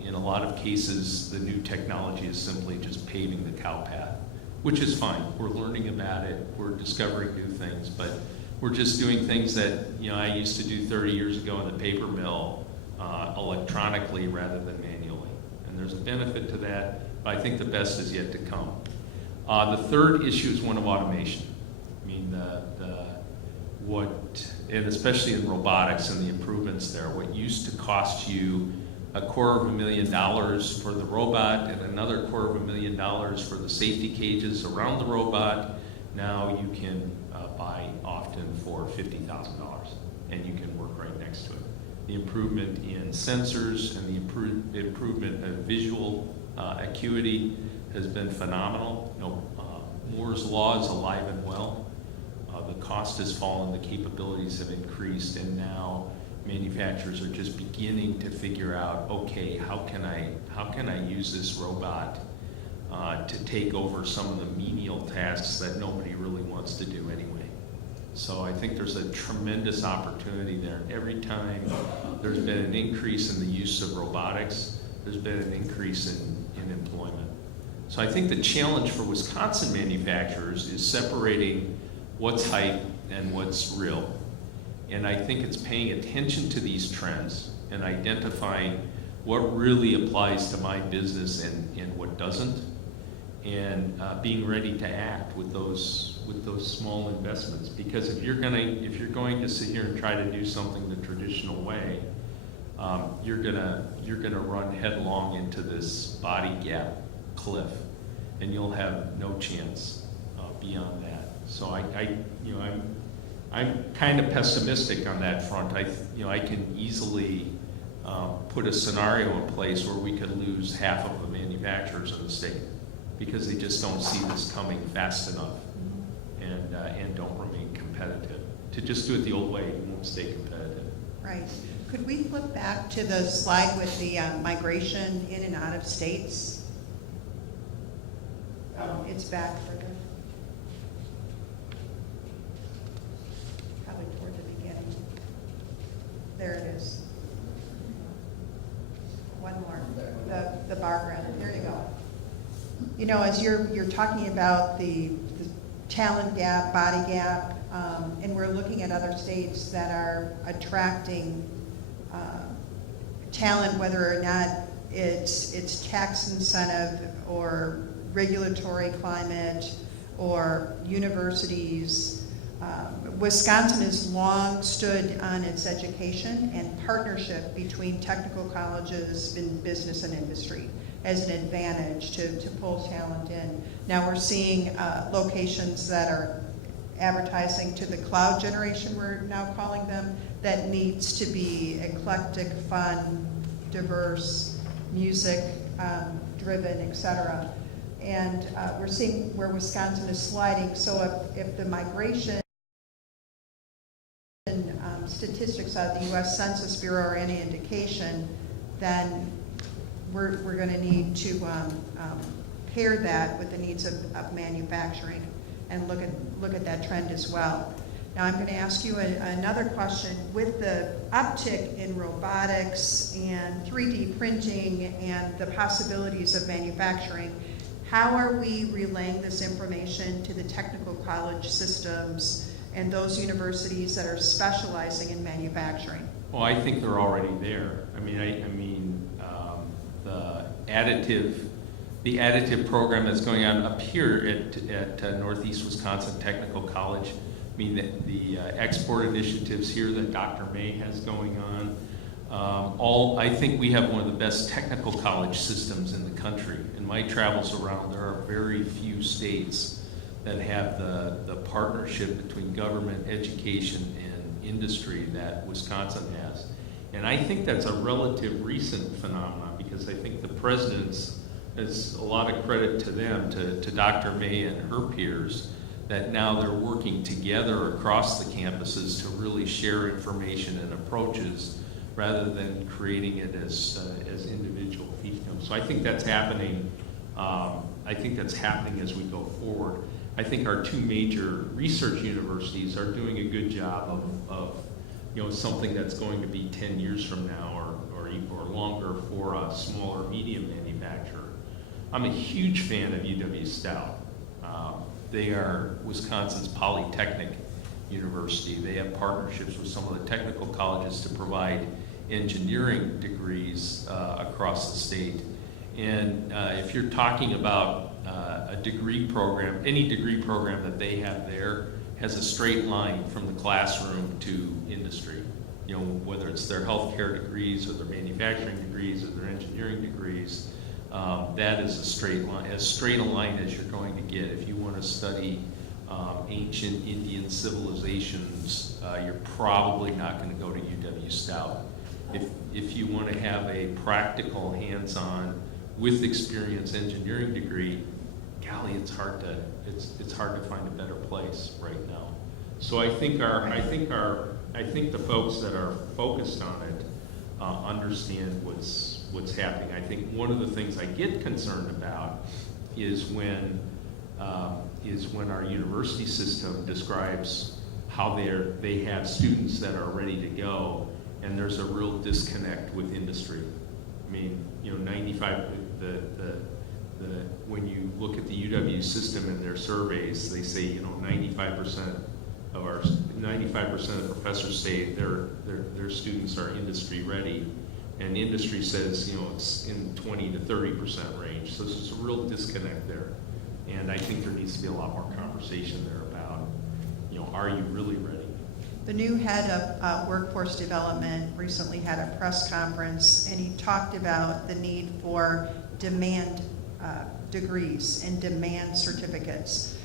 In a lot of cases, the new technology is simply just paving the cow path, which is fine. We're learning about it. We're discovering new things, but we're just doing things that I used to do 30 years ago in the paper mill electronically rather than manually. And there's a benefit to that, but I think the best is yet to come. The third issue is one of automation. I mean, and especially in robotics and the improvements there, what used to cost you $250,000 for the robot and another $250,000 for the safety cages around the robot, now you can buy often for $50,000, and you can work right next to it. the improvement in sensors and the improvement of visual acuity has been phenomenal. Moore's Law is alive and well. The cost has fallen, the capabilities have increased, and now manufacturers are just beginning to figure out, okay, how can I use this robot to take over some of the menial tasks that nobody really wants to do anyway. So I think there's a tremendous opportunity there. Every time there's been an increase in the use of robotics, there's been an increase in employment. So I think the challenge for Wisconsin manufacturers is separating what's hype and what's real. And I think it's paying attention to these trends and identifying what really applies to my business and what doesn't, and being ready to act with those small investments. Because if you're going to sit here and try to do something the traditional way, you're gonna run headlong into this body gap cliff, and you'll have no chance beyond that. So I'm kind of pessimistic on that front. I can easily put a scenario in place where we could lose half of the manufacturers in the state because they just don't see this coming fast enough and don't remain competitive. To just do it the old way, you won't stay competitive. Right. Could we flip back to the slide with the migration in and out of states? It's back further. Probably toward the beginning. There it is. One more. The bar graph. There you go. You know, as you're talking about the talent gap, body gap, and we're looking at other states that are attracting talent, whether or not it's tax incentive or regulatory climate or universities. Wisconsin has long stood on its education and partnership between technical colleges in business and industry as an advantage to pull talent in. Now we're seeing locations that are advertising to the cloud generation, we're now calling them, that needs to be eclectic, fun, diverse, music driven, etc. And we're seeing where Wisconsin is sliding. So if the migration statistics out of the U.S. Census Bureau are any indication, then we're going to need to pair that with the needs of manufacturing and look at that trend as well. Now I'm going to ask you another question. With the uptick in robotics and 3D printing and the possibilities of manufacturing, how are we relaying this information to the technical college systems and those universities that are specializing in manufacturing? Well, I think they're already there. The additive program that's going on up here at Northeast Wisconsin Technical College, the export initiatives here that Dr. May has going on, I think we have one of the best technical college systems in the country. In my travels around, there are very few states that have the partnership between government, education, and industry that Wisconsin has. And I think that's a relative recent phenomenon, because I think the presidents, it's a lot of credit to them, to Dr. May and her peers, that now they're working together across the campuses to really share information and approaches rather than creating it as individual fiefdoms. So I think that's happening. I think that's happening as we go forward. I think our two major research universities are doing a good job of something that's going to be 10 years from now or longer for a small or medium manufacturer. I'm a huge fan of UW Stout. They are Wisconsin's polytechnic university. They have partnerships with some of the technical colleges to provide engineering degrees across the state. And if you're talking about a degree program, any degree program that they have there has a straight line from the classroom to industry. Whether it's their healthcare degrees or their manufacturing degrees or their engineering degrees, that is a straight line, as straight a line as you're going to get. If you want to study ancient Indian civilizations, you're probably not going to go to UW Stout. if you want to have a practical, hands-on, with experience engineering degree, golly, it's hard to find a better place right now. So I think the folks that are focused on it understand what's happening. I think one of the things I get concerned about is when our university system describes how they have students that are ready to go, and there's a real disconnect with industry. I mean, 95 when you look at the UW system and their surveys, they say 95% of the professors say their students are industry ready, and industry says it's in 20 to 30% range. So there's a real disconnect there, and I think there needs to be a lot more conversation there about are you really ready? The new head of workforce development recently had a press conference, and he talked about the need for demand degrees and demand certificates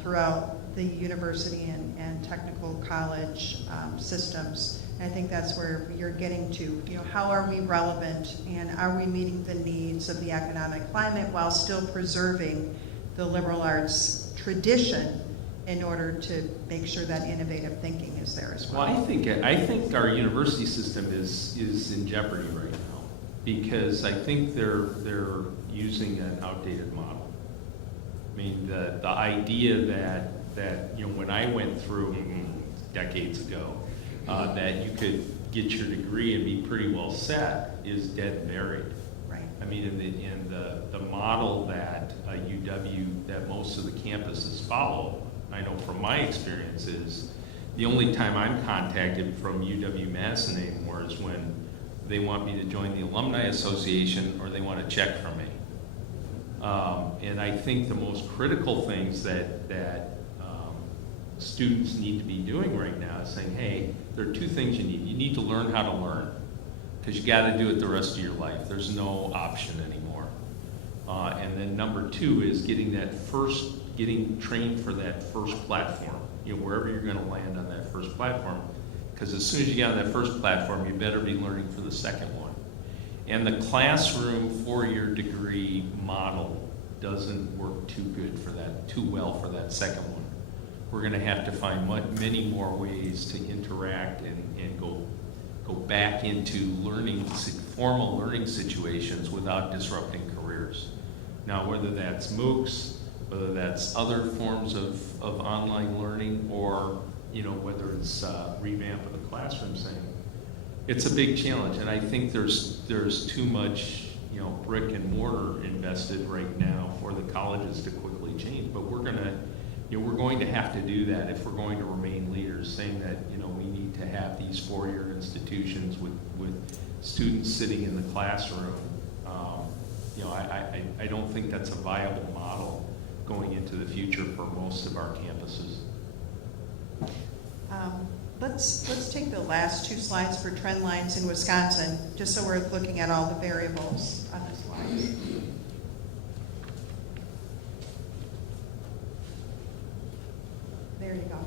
throughout the university and technical college systems. And I think that's where you're getting to. How are we relevant, and are we meeting the needs of the economic climate while still preserving the liberal arts tradition in order to make sure that innovative thinking is there as well? Well, I think our university system is in jeopardy right now, because I think they're using an outdated model. I mean, the idea that when I went through decades ago, that you could get your degree and be pretty well set is dead and buried. Right. I mean, in the model that UW, that most of the campuses follow, I know from my experiences, the only time I'm contacted from UW-Madison anymore is when they want me to join the Alumni Association or they want a check from me. And I think the most critical things that students need to be doing right now is saying, hey, there are two things you need. You need to learn how to learn, because you got to do it the rest of your life. There's no option anymore. And then number two is getting trained for that first platform, wherever you're going to land on that first platform. Because as soon as you get on that first platform, you better be learning for the second one. And the classroom four-year degree model doesn't work too well for that second one. We're going to have to find many more ways to interact and go back into formal learning situations without disrupting careers. Now, whether that's MOOCs, whether that's other forms of online learning, or whether it's revamp of the classroom thing, it's a big challenge. And I think there's too much brick and mortar invested right now for the colleges to quickly change. But we're going to have to do that if we're going to remain leaders, saying that we need to have these four-year institutions with students sitting in the classroom. I don't think that's a viable model going into the future for most of our campuses. Let's take the last two slides for trend lines in Wisconsin, just so we're looking at all the variables on the slides. There you go.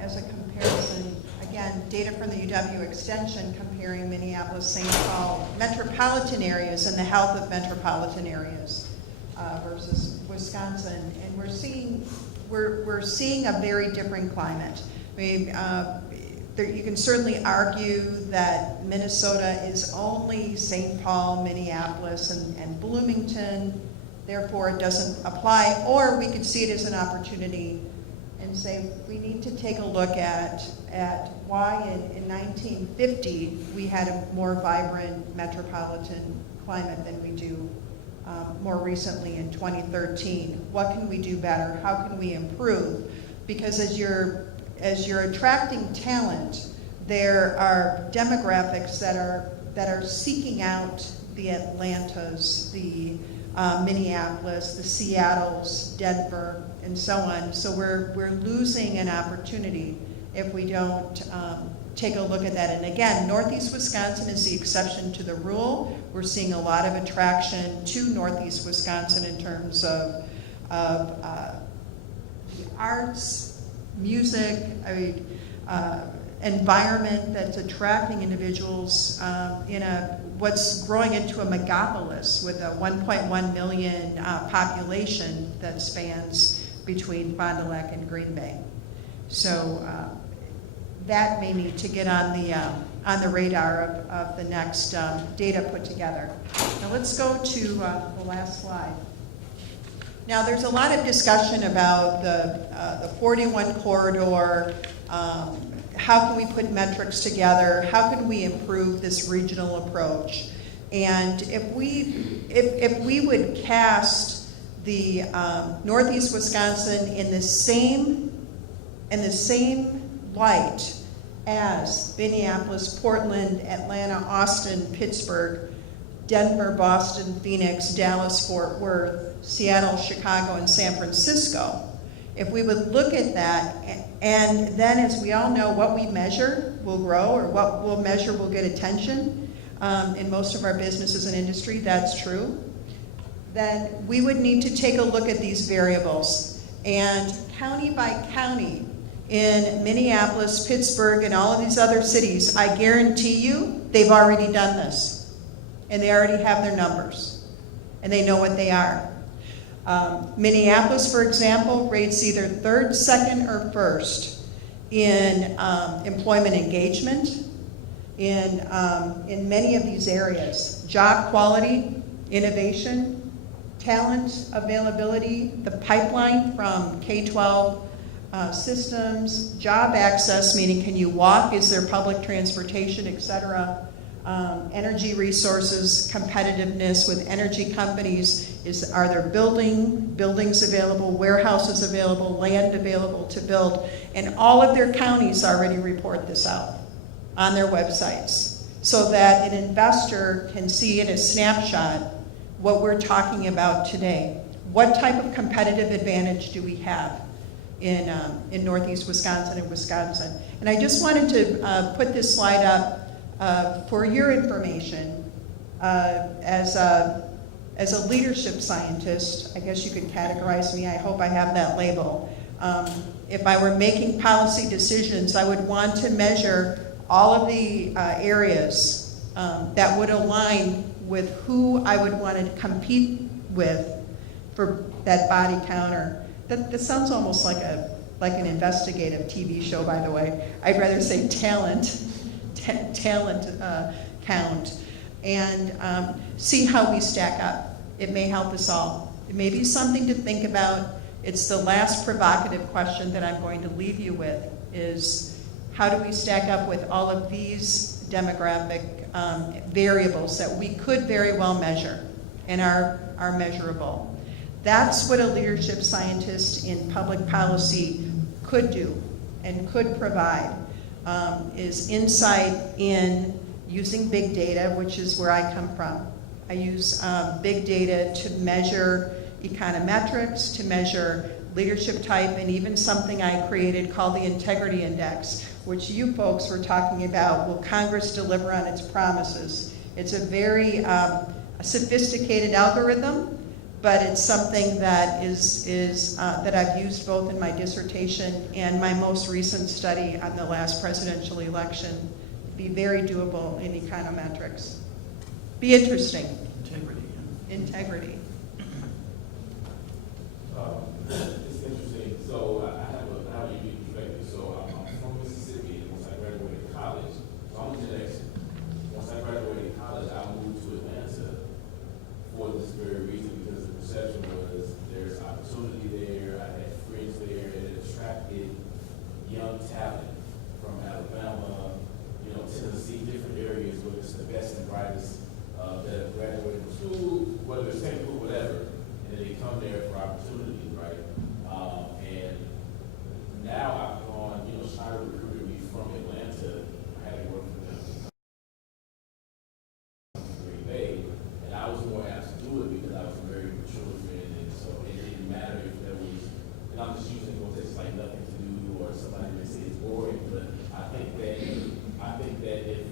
As a comparison, again, data from the UW Extension comparing Minneapolis, St. Paul metropolitan areas and the health of metropolitan areas versus Wisconsin, and we're seeing a very different climate. I mean, you can certainly argue that Minnesota is only St. Paul, Minneapolis, and Bloomington, therefore it doesn't apply, or we could see it as an opportunity and say we need to take a look at why in 1950 we had a more vibrant metropolitan climate than we do more recently in 2013. What can we do better? How can we improve? Because as you're attracting talent, there are demographics that are seeking out the Atlantas, the Minneapolis, the Seattles, Denver, and so on. So we're losing an opportunity if we don't take a look at that. And again, Northeast Wisconsin is the exception to the rule. We're seeing a lot of attraction to Northeast Wisconsin in terms of the arts, music, environment that's attracting individuals in what's growing into a megapolis with a 1.1 million population that spans between Fond du Lac and Green Bay. So that may need to get on the radar of the next data put together. Now let's go to the last slide. Now there's a lot of discussion about the 41 corridor. How can we put metrics together? How can we improve this regional approach? And if we would cast the Northeast Wisconsin in the same light as Minneapolis, Portland, Atlanta, Austin, Pittsburgh, Denver, Boston, Phoenix, Dallas, Fort Worth, Seattle, Chicago, and San Francisco, if we would look at that, and then as we all know, what we measure will grow, or what we'll measure will get attention in most of our businesses and industry, that's true, then we would need to take a look at these variables. And county by county, in Minneapolis, Pittsburgh, and all of these other cities, I guarantee you they've already done this. And they already have their numbers. And they know what they are. Minneapolis, for example, rates either third, second, or first in employment engagement in many of these areas. Job quality, innovation, talent availability, the pipeline from K-12 systems, job access, meaning can you walk, is there public transportation, et cetera. Energy resources, competitiveness with energy companies, are there buildings available, warehouses available, land available to build, and all of their counties already report this out on their websites so that an investor can see in a snapshot what we're talking about today. What type of competitive advantage do we have in Northeast Wisconsin and Wisconsin? And I just wanted to put this slide up for your information. As a leadership scientist, I guess you could categorize me, I hope I have that label. If I were making policy decisions, I would want to measure all of the areas that would align with who I would want to compete with for that body counter. That sounds almost like an investigative TV show, by the way. I'd rather say talent count, and see how we stack up. It may help us all. It may be something to think about. It's the last provocative question that I'm going to leave you with, is how do we stack up with all of these demographic variables that we could very well measure and are measurable. That's what a leadership scientist in public policy could do and could provide. Is insight in using big data, which is where I come from. I use big data to measure econometrics, to measure leadership type, and even something I created called the Integrity Index, which you folks were talking about. Will Congress deliver on its promises? It's a very sophisticated algorithm, but it's something that that I've used both in my dissertation and my most recent study on the last presidential election. Be very doable in econometrics. Be interesting. Integrity. It's interesting. So I have a unique perspective. So I'm from Mississippi, and once I graduated college, so I'm a Gen X. Once I graduated college, I moved to Atlanta for this very reason, because the perception was there's opportunity there. I had friends there, and it attracted young talent from Alabama, Tennessee, different areas where it's the best and brightest that have graduated from school, whether it's technical, whatever, and they come there for opportunities, right? And now I've gone, Schneider recruited me from Atlanta. I had to work for them in Green Bay, and I was more apt to do it because I was a very mature man, and so it didn't matter if there was, and I'm just using what it's like nothing to do, or somebody may say it's boring, but I think that if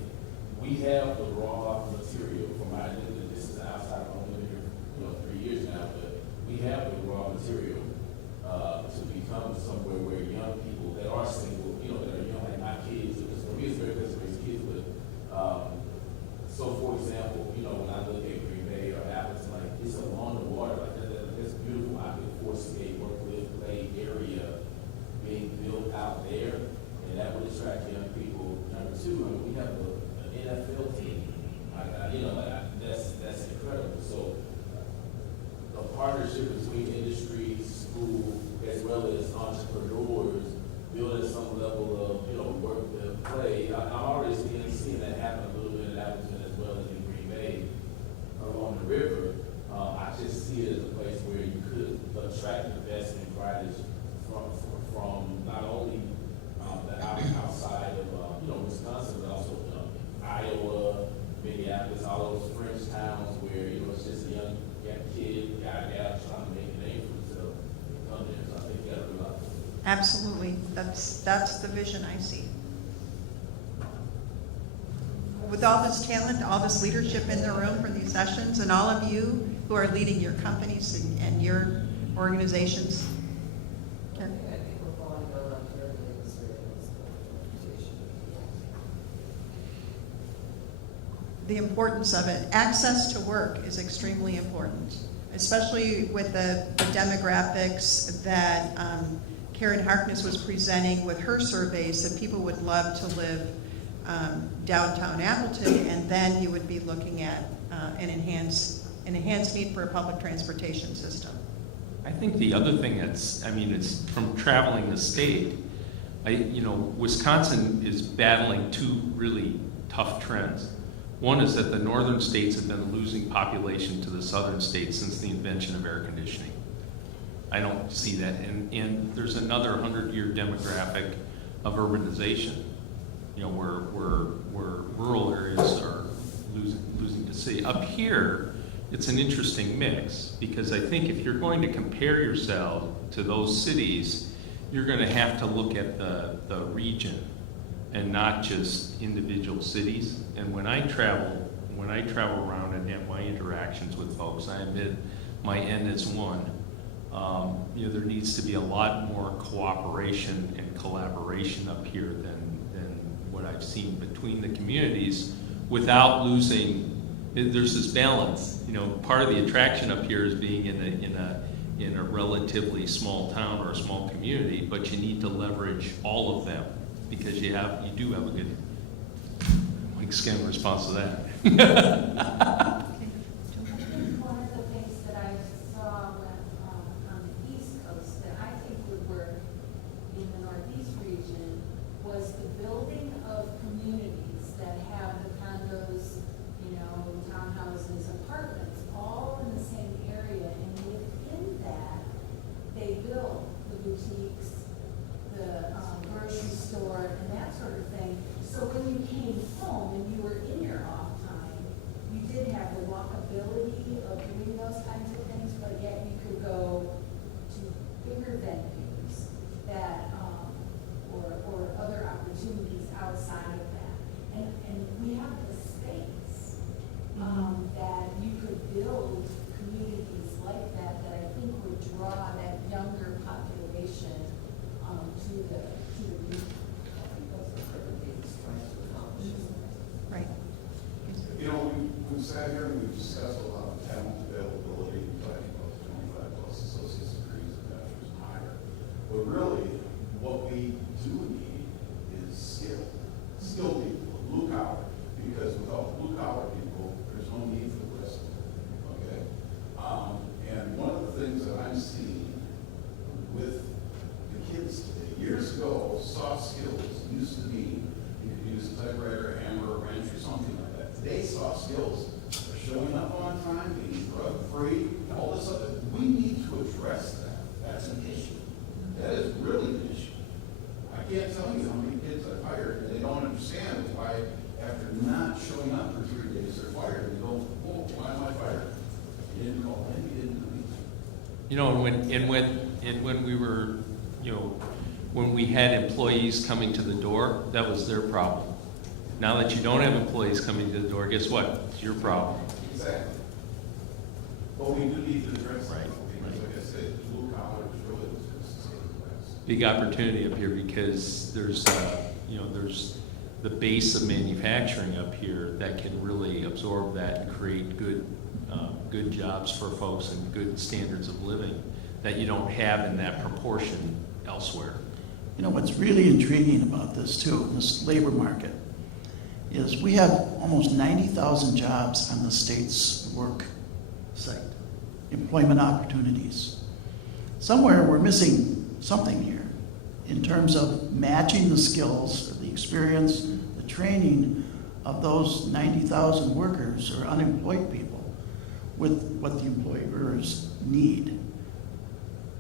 we have the raw material for my agenda, this is outside of only here, 3 years now, but we have the raw material to become somewhere where young people play. I'm already seeing that happen a little bit in Appleton as well as in Green Bay along the river. I just see it as a place where you could attract the best and brightest from not only the outside of Wisconsin, but also Iowa, Minneapolis, all those French towns where it's just a young kid, guy trying to make a name for himself. Come there, so I think you got to realize. Absolutely. That's the vision I see. With all this talent, all this leadership in the room for these sessions, and all of you who are leading your companies and your organizations. I think we're falling down on terribly in this area of this presentation. The importance of it. Access to work is extremely important, especially with the demographics that Karen Harkness was presenting with her surveys, that people would love to live downtown Appleton, and then you would be looking at an enhanced need for a public transportation system. I think the other thing it's from traveling the state, Wisconsin is battling two really tough trends. One is that the northern states have been losing population to the southern states since the invention of air conditioning. I don't see that. And there's another 100-year demographic of urbanization, where rural areas are losing to city. Up here, it's an interesting mix, because I think if you're going to compare yourself to those cities, you're going to have to look at the region and not just individual cities. And when I travel around and have my interactions with folks, I admit my end is one. There needs to be a lot more cooperation and collaboration up here than what I've seen between the communities, without losing. There's this balance. Part of the attraction up here is being in a relatively small town or a small community, but you need to leverage all of them, because you do have a good skin response to that. I think one of the things that I saw on the East Coast that I think would work in the Northeast region was the building of communities that have the condos, townhouses, apartments, all in the same area, and within that, they build the boutiques, the grocery store, and that sort of thing. So when you came home and you were in your off time, you did have the walkability of doing those kinds of things, but yet you could go to bigger venues that, or other opportunities outside of that. And we have the space that you could build communities like that I think would draw that younger population to the region. I think that's what everybody's trying to accomplish. Right. We sat here and we discussed a lot of talent availability, talking about 25+ associate's degrees and bachelor's and higher. But really, what we do need is skilled people, blue collar, because without blue collar people, there's no need for the rest of them. Okay? And one of the things that I'm seeing with the kids today, years ago, soft skills used to be you could use a typewriter, a hammer, a wrench, or something like that. Today, soft skills are showing up on time, being drug-free, all this other. We need to address that. That's an issue. That is really an issue. I can't tell you how many kids I've hired, and they don't understand why, after not showing up for 3 days, they're fired. And they go, oh, why am I fired? You didn't call in, you didn't do anything. When we were, when we had employees coming to the door, that was their problem. Now that you don't have employees coming to the door, guess what? It's your problem. Exactly. But we do need to address that. Because, like I said, blue collar is really what's going to Big opportunity up here, because there's the base of manufacturing up here that can really absorb that and create good jobs for folks and good standards of living that you don't have in that proportion elsewhere. What's really intriguing about this too, this labor market, is we have almost 90,000 jobs on the state's work site, employment opportunities. Somewhere we're missing something here in terms of matching the skills, the experience, the training of those 90,000 workers or unemployed people with what the employers need.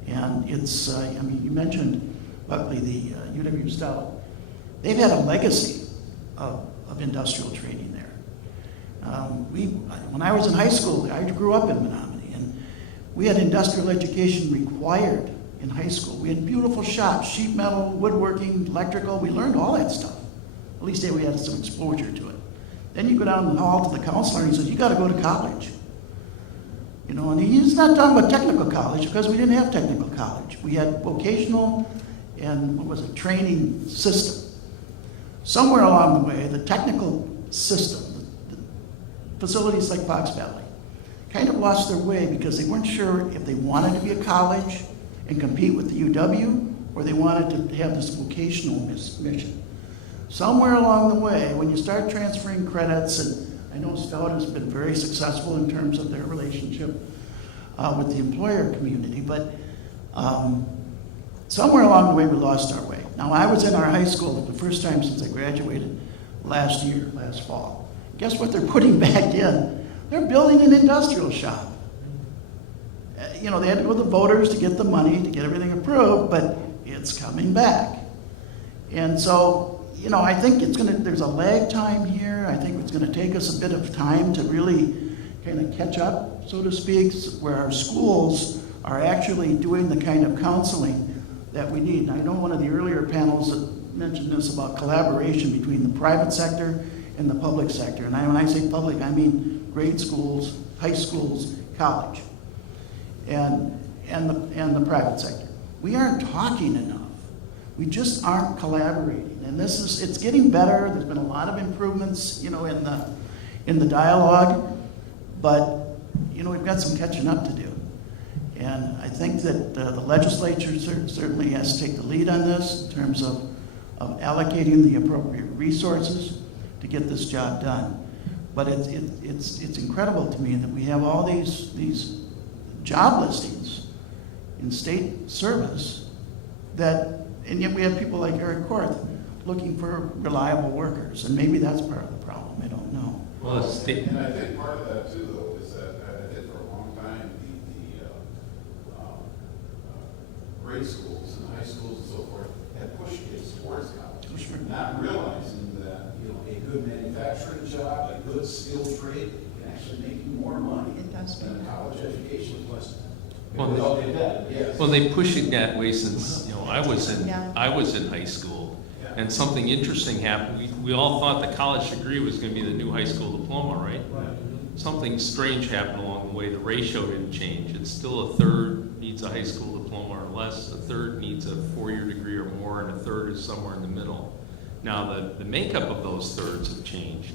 And it's, I mean, you mentioned Buckley, the UW Stout. They've had a legacy of industrial training there. When I was in high school, I grew up in Menominee, and we had industrial education required in high school. We had beautiful shops, sheet metal, woodworking, electrical. We learned all that stuff. At least we had some exposure to it. Then you go down the hall to the counselor, and he says, you got to go to college. You know, and he's not talking about technical college, because we didn't have technical college. We had vocational and, what was it, training system. Somewhere along the way, the technical system, the facilities like Fox Valley, kind of lost their way because they weren't sure if they wanted to be a college and compete with the UW, or they wanted to have this vocational mission. Somewhere along the way, when you start transferring credits, and I know Stout has been very successful in terms of their relationship with the employer community, but somewhere along the way we lost our way. Now, I was in our high school for the first time since I graduated last fall. Guess what they're putting back in? They're building an industrial shop. You know, they had to go to the voters to get the money, to get everything approved, but it's coming back. And so, you know, I think there's a lag time here. I think it's going to take us a bit of time to really kind of catch up, so to speak, where our schools are actually doing the kind of counseling that we need. And I know one of the earlier panels that mentioned this about collaboration between the private sector and the public sector. And when I say public, I mean grade schools, high schools, college, and the private sector. We aren't talking enough. We just aren't collaborating. And it's getting better. There's been a lot of improvements, you know, in the dialogue, but you know, we've got some catching up to do. And I think that the legislature certainly has to take the lead on this in terms of allocating the appropriate resources to get this job done. But it's incredible to me that we have all these job listings in state service and yet we have people like Eric Korth looking for reliable workers, and maybe that's part of the problem. I don't know. Well, and I think part of that too, though, is that I think for a long time the grade schools and high schools and so forth had pushed kids towards college, not realizing that, you know, a good manufacturing job, a good skilled trade can actually make you more money than a college education was. Well, they push it that way since, you know, I was in high school, and something interesting happened. We all thought the college degree was going to be the new high school diploma, right? Something strange happened along the way. The ratio didn't change. It's still a third needs a high school diploma or less, a third needs a four-year degree or more, and a third is somewhere in the middle. Now, the makeup of those thirds have changed,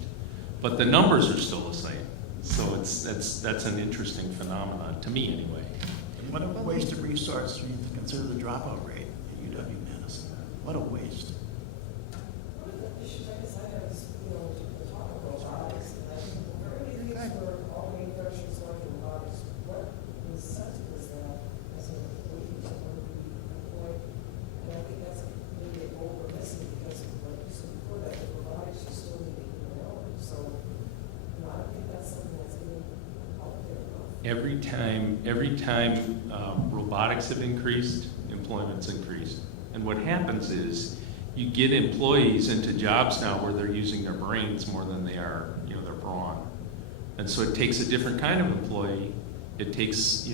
but the numbers are still the same. So that's an interesting phenomenon, to me anyway. What a waste of resources when you consider the dropout rate at UW-Madison. What a waste. One of the issues I guess I have is, you know, the talk of robotics, and I think the very things where all manufacturers going to robotics, what incentive is that as an employee to want to be employed? And I think that's maybe a goal we're missing, because like you said before, that with robotics, you still need to be available. So, you know, I don't think that's something that's being out there enough. Every time robotics have increased, employment's increased. And what happens is you get employees into jobs now where they're using their brains more than they are, you know, their brawn. And so it takes a different kind of employee. It takes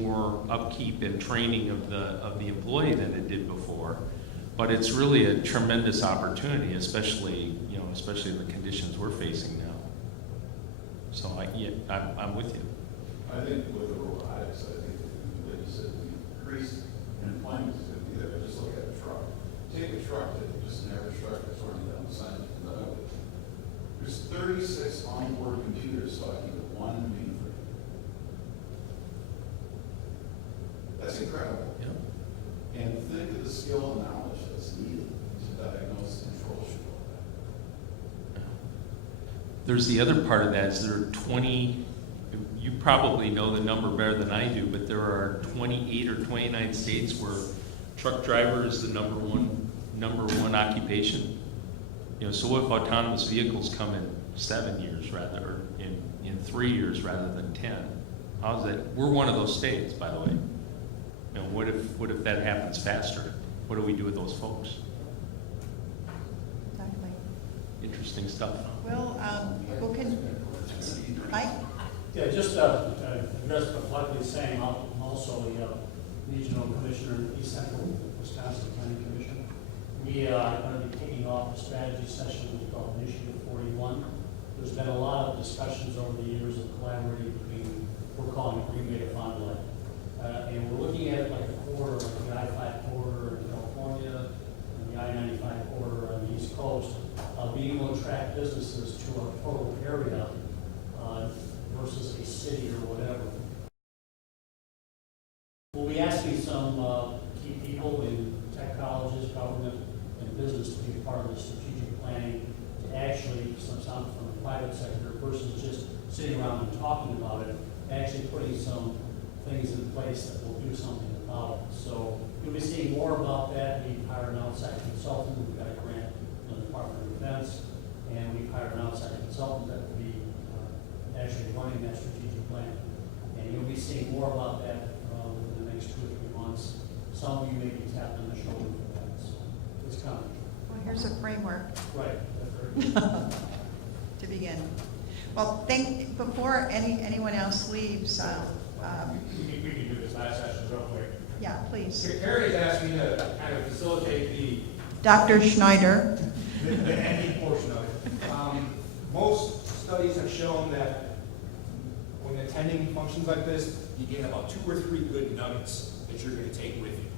more upkeep and training of the employee than it did before. But it's really a tremendous opportunity, especially in the conditions we're facing now. So I'm with you. I think with the robotics, I think, like you said, the increase in employment is going to be there. Just look at a truck. Take a truck, just an average truck that's running down the side of the highway. There's 36 onboard computers talking to one mainframe. That's incredible. Yeah. And think of the skill and knowledge that's needed to diagnose and troubleshoot all that. There's the other part of that is there are 20. You probably know the number better than I do, but there are 28 or 29 states where truck driver is the number one occupation. So what if autonomous vehicles come in 7 years rather, or in 3 years rather than 10? How's that? We're one of those states, by the way. What if that happens faster? What do we do with those folks? Exactly. Interesting stuff. Well, Mike? Yeah, just address what Luckily is saying, I'm also a regional commissioner in the East Central Wisconsin Planning Commission. We are going to be kicking off a strategy session called Initiative 41. There's been a lot of discussions over the years of collaborating between, we're calling it Green Bay to Fond du Lac. And we're looking at it like a corridor, like the I-5 corridor in California, and the I-95 corridor on the East Coast, being able to attract businesses to a total area versus a city or whatever. We'll be asking some key people in tech colleges, government, and business to be a part of the strategic planning to actually, some from the private sector versus just sitting around and talking about it, actually putting some things in place that will do something about it. So you'll be seeing more about that. We've hired an outside consultant. We've got a grant from the Department of Defense, and we've hired an outside consultant that will be actually running that strategic plan. And you'll be seeing more about that within the next 2 or 3 months. Some of you may be tapped on the shoulder for that. So it's coming. Well, here's a framework Right. That's very good. to begin. Well, before anyone else leaves, We can do this last session real quick. yeah, please. Terry's asked me to kind of facilitate Dr. Schneider. the ending portion of it. Most studies have shown that when attending functions like this, you get about 2 or 3 good nuggets that you're going to take with you,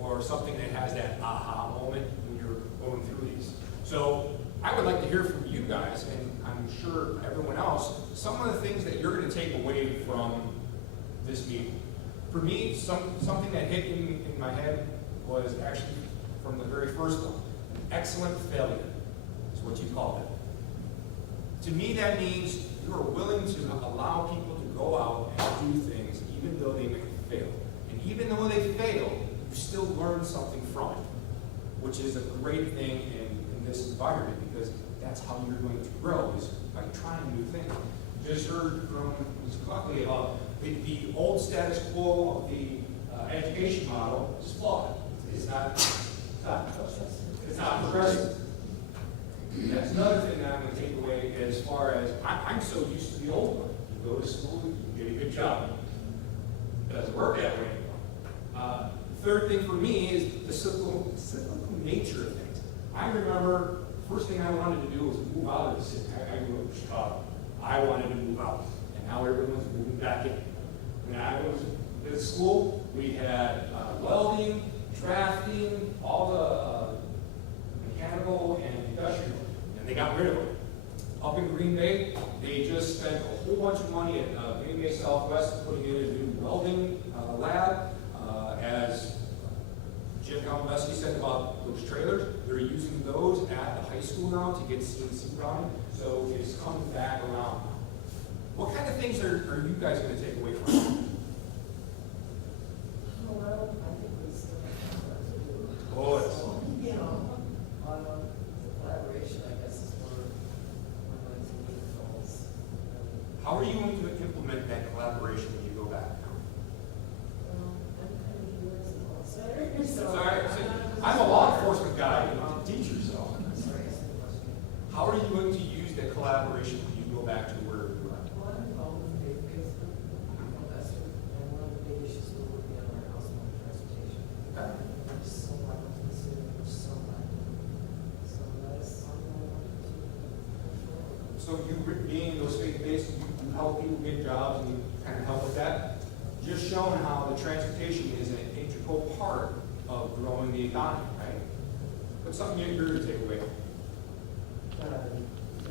or something that has that aha moment when you're going through these. So I would like to hear from you guys, and I'm sure everyone else, some of the things that you're going to take away from this meeting. For me, something that hit in my head was actually from the very first one. An excellent failure is what you called it. To me, that means you are willing to allow people to go out and do things even though they may fail. And even though they fail, you still learn something from it, which is a great thing in this environment, because that's how you're going to grow, is by trying new things. You just heard from Ms. Buckley about the old status quo of the education model is flawed. It's not progressive. That's another thing that I'm going to take away as far as I'm so used to the old one. You go to school, you get a good job. It doesn't work that way anymore. Third thing for me is the cyclical nature of things. I remember the first thing I wanted to do was move out of the city. I grew up in Chicago. I wanted to move out, and now everyone's moving back in. When I was at school, we had welding, drafting, all the mechanical and industrial, and they got rid of it. Up in Green Bay, they just spent a whole bunch of money at Green Bay Southwest putting in a new welding lab. As Jim Galmaveski said about those trailers, they're using those at the high school now to get CNC running, so it's coming back around. What kind of things are you guys going to take away from it? Well, I think we still have work to do. Oh, it's So, the collaboration, I guess, is where we're going to meet goals. how are you going to implement that collaboration when you go back? Well, I'm kind of here as an outsider, so. Sorry, I'm a law enforcement guy, and I'm a teacher, so. Sorry, I said the question. How are you going to use that collaboration when you go back to where you are? Well, I'm involved with Facebook, investor, and one of the big issues we're working on our house and transportation. Okay. There's so much to consider, there's so much. So that is something I want to control. So you being those faith-based, you help people get jobs and you kind of help with that. Just showing how the transportation is an integral part of growing the economy, right? What's something you're going to take away? Probably the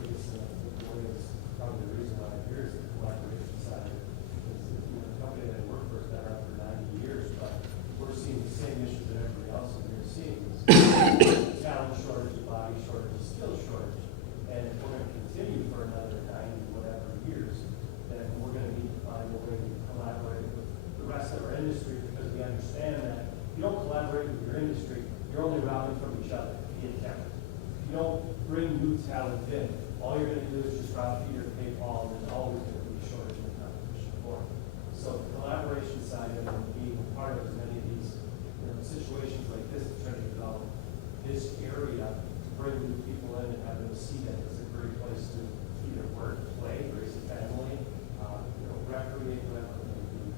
reason why I'm here is the collaboration side. Because the company that I work for has been around for 90 years, but we're seeing the same issues that everybody else in here is seeing. Talent shortage, body shortage, skill shortage. And if we're going to continue for another 90 whatever years, then we're going to need to find a way to collaborate with the rest of our industry, because we understand that if you don't collaborate with your industry, you're only robbing from each other, the attempt. If you don't bring new talent in, all you're gonna do is just drop feed or PayPal, and there's always gonna be shortage in competition for it. So the collaboration side of it, and being part of as many of these, situations like this, to try to develop this area, to bring new people in and have them see that it's a great place to either work, play, raise a family, recreate, whatever it may be.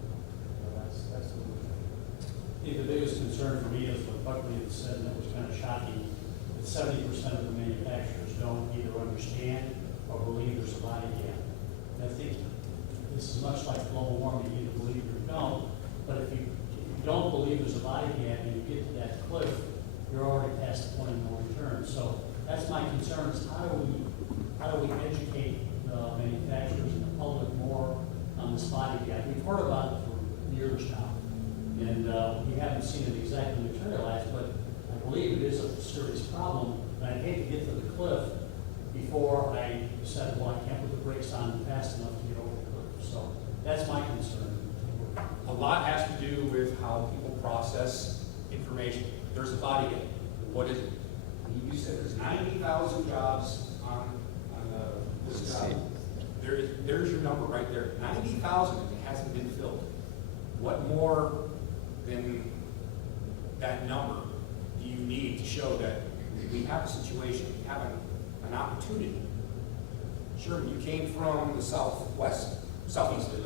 That's what we're doing. I think the biggest concern for me is what Buckley had said, and it was kind of shocking, that 70% of the manufacturers don't either understand or believe there's a body gap. And I think this is much like global warming, you either believe it or don't, but if you don't believe there's a body gap and you get to that cliff, you're already past the point of no return. So that's my concern, is how do we educate the manufacturers and the public more on this body gap? We've heard about it for years now, and we haven't seen it exactly materialize, but I believe it is a serious problem, and I hate to get to the cliff before I said, well, I can't put the brakes on fast enough to get over the cliff. So that's my concern. A lot has to do with how people process information. There's a body gap. What is it? You said there's 90,000 jobs on this job. There's your number right there. 90,000 and it hasn't been filled. What more than that number do you need to show that we have a situation, we have an opportunity? Sure, you came from the southeast of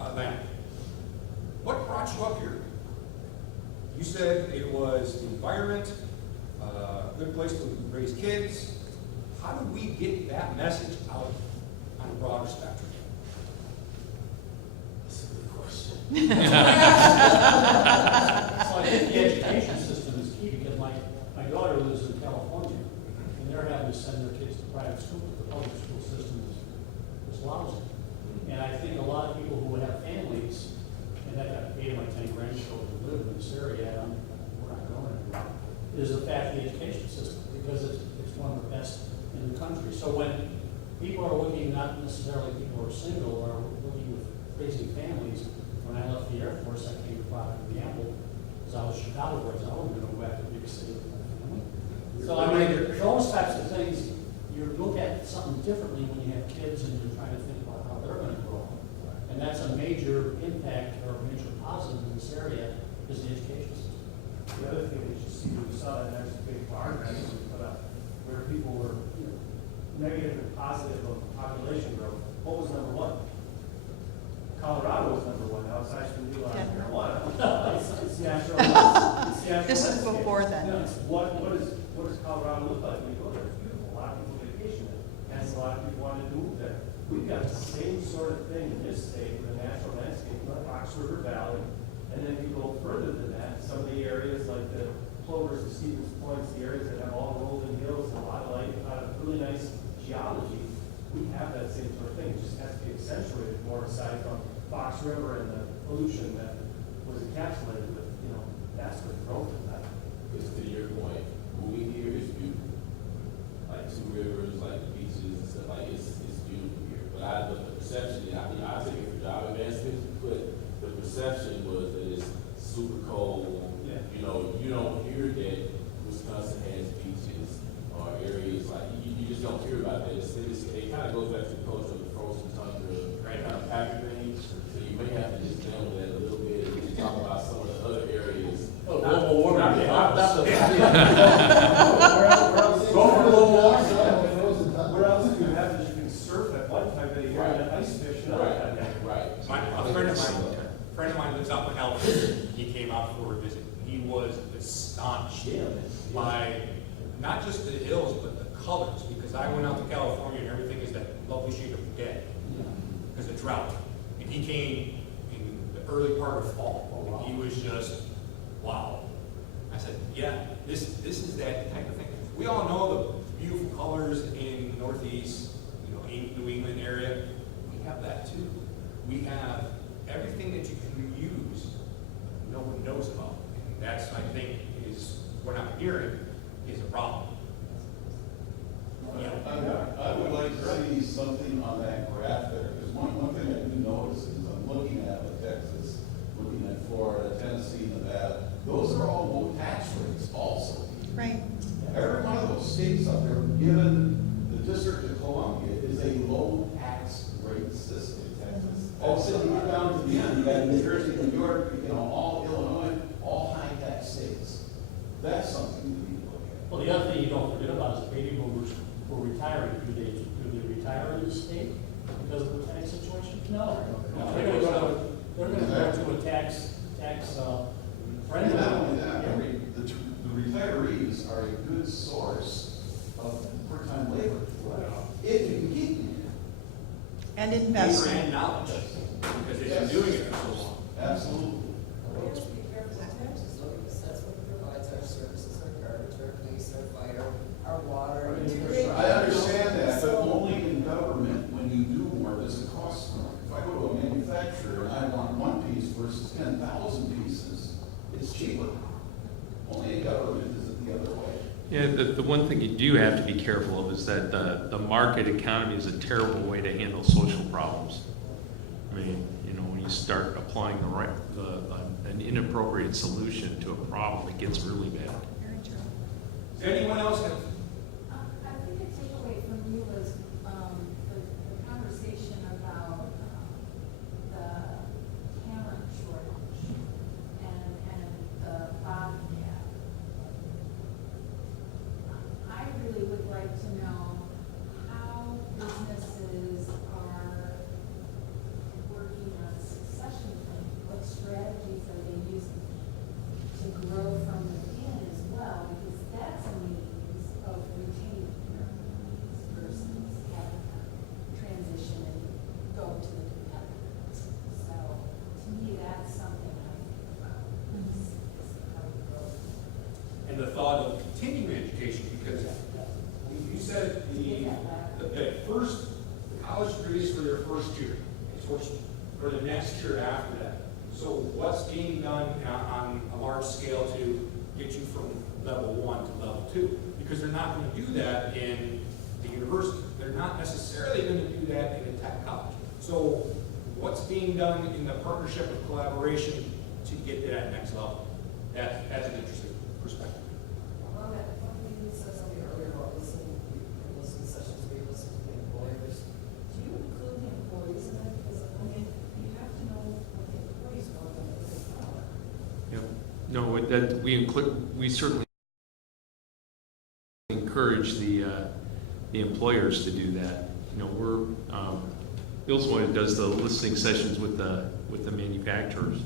Atlanta. What brought you up here? You said it was the environment, a good place to raise kids. How do we get that message out on a broader spectrum? That's a good question. So I think the education system is key, because my daughter lives in California, and they're having to send their kids to private school, but the public school system is lousy. And I think a lot of people who have families, and I've got 8 of my 10 grandchildren who live in this area, and we're not going anywhere, is the fact of the education system, because it's one of the best in the country. So when people are looking, not necessarily people who are single, or looking with raising families, when I left the Air Force, I came to Procter & Gamble, because I was Chicago boys, I wasn't going to go back to the big city with my family. So I mean, those types of things, you look at something differently when you have kids and you're trying to think about how they're going to grow. And that's a major impact or a major positive in this area, is the education system. The other thing that you see, we saw that there's a big bar graph we put up, where people were negative and positive of population growth. What was number one? Colorado was number one. Now it's actually legalized marijuana. It's natural. This is landscape. before then. What does Colorado look like when you go there? It's beautiful. A lot of people vacation there. And a lot of people wanted to move there. We've got the same sort of thing in this state with a natural landscape, like Fox River Valley. And then you go further than that, some of the areas like the Clovers and Stevens Points, the areas that have all rolling hills and a lot of light, really nice geology, we have that same sort of thing. It just has to be accentuated more aside from Fox River and the pollution that was encapsulated with, that's what growth is that. Because to your point, moving here is beautiful. Like Two Rivers, like the beaches and stuff, like it's beautiful here. But the perception, I take it for job advancement, but the perception was that it's super cold. Yeah. You don't hear that Wisconsin has beaches or areas like you just don't hear about that. It kind of goes back to the culture of the frozen tundra, kind of package things. So you may have to just deal with that a little bit and talk about some of the other areas. Global warming. Where else do you have that you can surf at one time of the year and ice fish another time? Right. A friend of mine lives out in California. He came out for a visit. He was astonished by not just the hills, but the colors. Because I went out to California and everything is that lovely shade of dead because of drought. And he came in the early part of fall. He was just, wow. I said, yeah, this is that type of thing. We all know the beautiful colors in the Northeast, New England area. We have that too. We have everything that you can use, no one knows about. And that's, I think, is what I'm hearing is a problem. I would like to see something on that graph there, because one thing I do notice is I'm looking at Texas, looking at Florida, Tennessee, Nevada, those are all low tax rates also. Right. Every one of those states up given the District of Columbia is a low tax rate system. All of a sudden, you get down to the end, you got New Jersey, New York, all Illinois, all high tax states. That's something we need to look at. Well, the other thing you don't forget about is baby boomers who are retiring. Do they retire in the state because of the tax situation? No. They're going to go to a tax friendly. And not only that, the retirees are a good source of part-time labor. If you can keep them. And investment. And knowledge, because they've been doing it for so long. Absolutely. We have to be careful with taxes, though, because that's what provides our services, our garbage, our police, our fire, our water. I understand that, but only in government, when you do more, does it cost more. If I go to a manufacturer and I want one piece versus 10,000 pieces, it's cheaper. Only in government is it the other way. Yeah, the one thing you do have to be careful of is that the market economy is a terrible way to handle social problems. I mean, when you start applying an inappropriate solution to a problem, it gets really bad. Does anyone else have? I think a takeaway from you was the conversation about the talent shortage and the bottom gap. I really would like to know how businesses are working on succession planning. What strategies are they using to grow from within as well? Because that's a means of retaining employees versus having them transition and go to the competitors. So to me, that's something I think about. Is how we grow. And the thought of continuing education, because you said the first college degree is for their first year, it's for the next year after that. So what's being done on a large scale to get you from level 1 to level 2? Because they're not going to do that in the university. They're not necessarily going to do that in a tech college. So what's being done in the partnership and collaboration to get to that next level? That's an interesting perspective. On that, you said something earlier about listening sessions, we listen to the employers. Do you include the employees in that? Because, you have to know what the employees want and what they want. Yep. No, we certainly encourage the employers to do that. Bill's one that does the listening sessions with the manufacturers.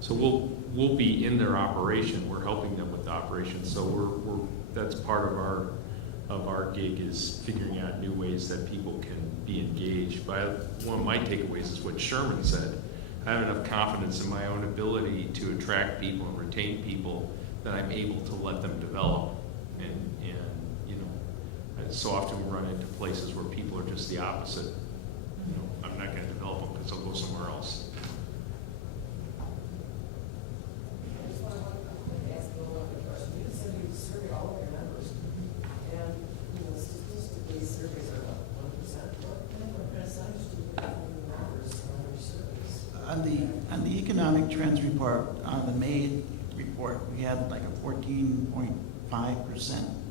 So we'll be in their operation. We're helping them with the operation. So that's part of our gig is figuring out new ways that people can be engaged. But one of my takeaways is what Sherman said. I have enough confidence in my own ability to attract people and retain people that I'm able to let them develop. And so often we run into places where people are just the opposite. I'm not going to develop them because I'll go somewhere else. I just want to ask Bill one other question. You said you survey all of your members, and statistically, surveys are about 1%. What percentage do you get from your members on your surveys? On the economic trends report, on the May report, we had like a 14.5%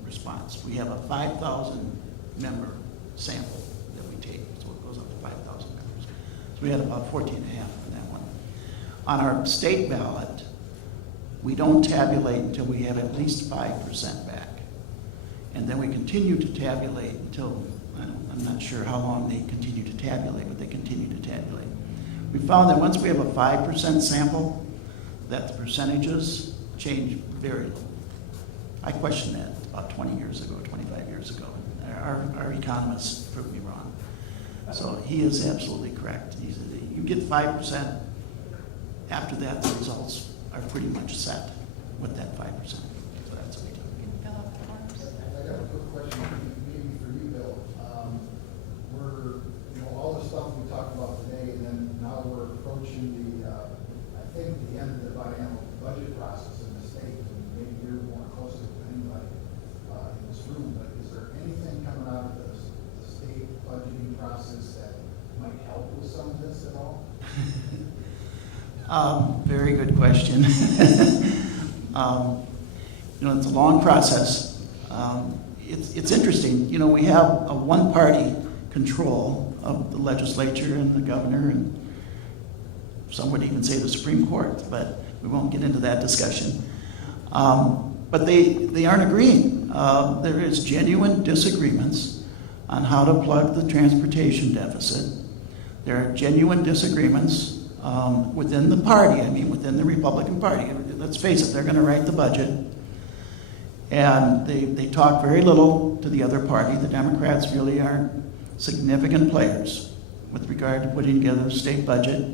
response. We have a 5,000 member sample that we take, so it goes up to 5,000 members. So we had about 14.5 on that one. On our state ballot, we don't tabulate until we have at least 5% back. And then we continue to tabulate until, I'm not sure how long they continue to tabulate, but they continue to tabulate. We found that once we have a 5% sample, that the percentages change very little. I questioned that about 20 years ago, 25 years ago. Our economists proved me wrong. So he is absolutely correct. You get 5%, after that the results are pretty much set with that 5%. So that's what we do. I got a quick question, maybe for you, Bill. We're, all the stuff we talked about today, and then now we're approaching the end of the biennial budget process in the state, and maybe you're more closer than anybody in this room, but is there anything coming out of the state budgeting process that might help with some of this at all? Very good question. It's a long process. it's interesting. You know, we have a one-party control of the legislature and the governor, and some would even say the Supreme Court, but we won't get into that discussion. But they aren't agreeing. There is genuine disagreements on how to plug the transportation deficit. There are genuine disagreements within the party, I mean within the Republican Party. Let's face it, they're going to write the budget. And they talk very little to the other party. The Democrats really aren't significant players with regard to putting together a state budget.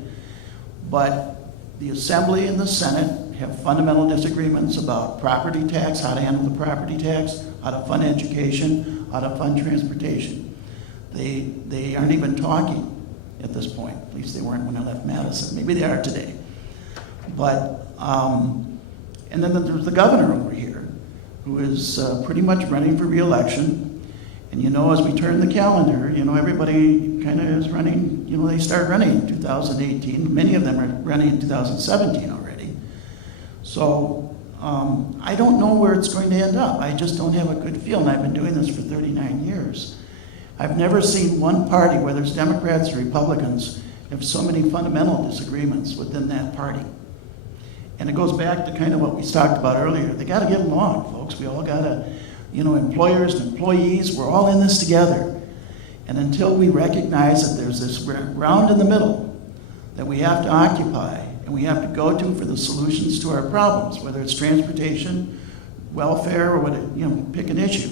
But the Assembly and the Senate have fundamental disagreements about property tax, how to handle the property tax, how to fund education, how to fund transportation. They aren't even talking at this point. At least they weren't when I left Madison. Maybe they are today. But, and then there's the governor over here, who is pretty much running for re-election. And you know, as we turn the calendar, you know, everybody kind of is running, you know, they start running in 2018. Many of them are running in 2017 already. So I don't know where it's going to end up. I just don't have a good feel, and I've been doing this for 39 years. I've never seen one party, whether it's Democrats or Republicans, have so many fundamental disagreements within that party. And it goes back to kind of what we talked about earlier. They got to get along, folks. We all got to, you know, employers and employees, we're all in this together. And until we recognize that there's this ground in the middle that we have to occupy and we have to go to for the solutions to our problems, whether it's transportation, welfare, or what, you know, pick an issue.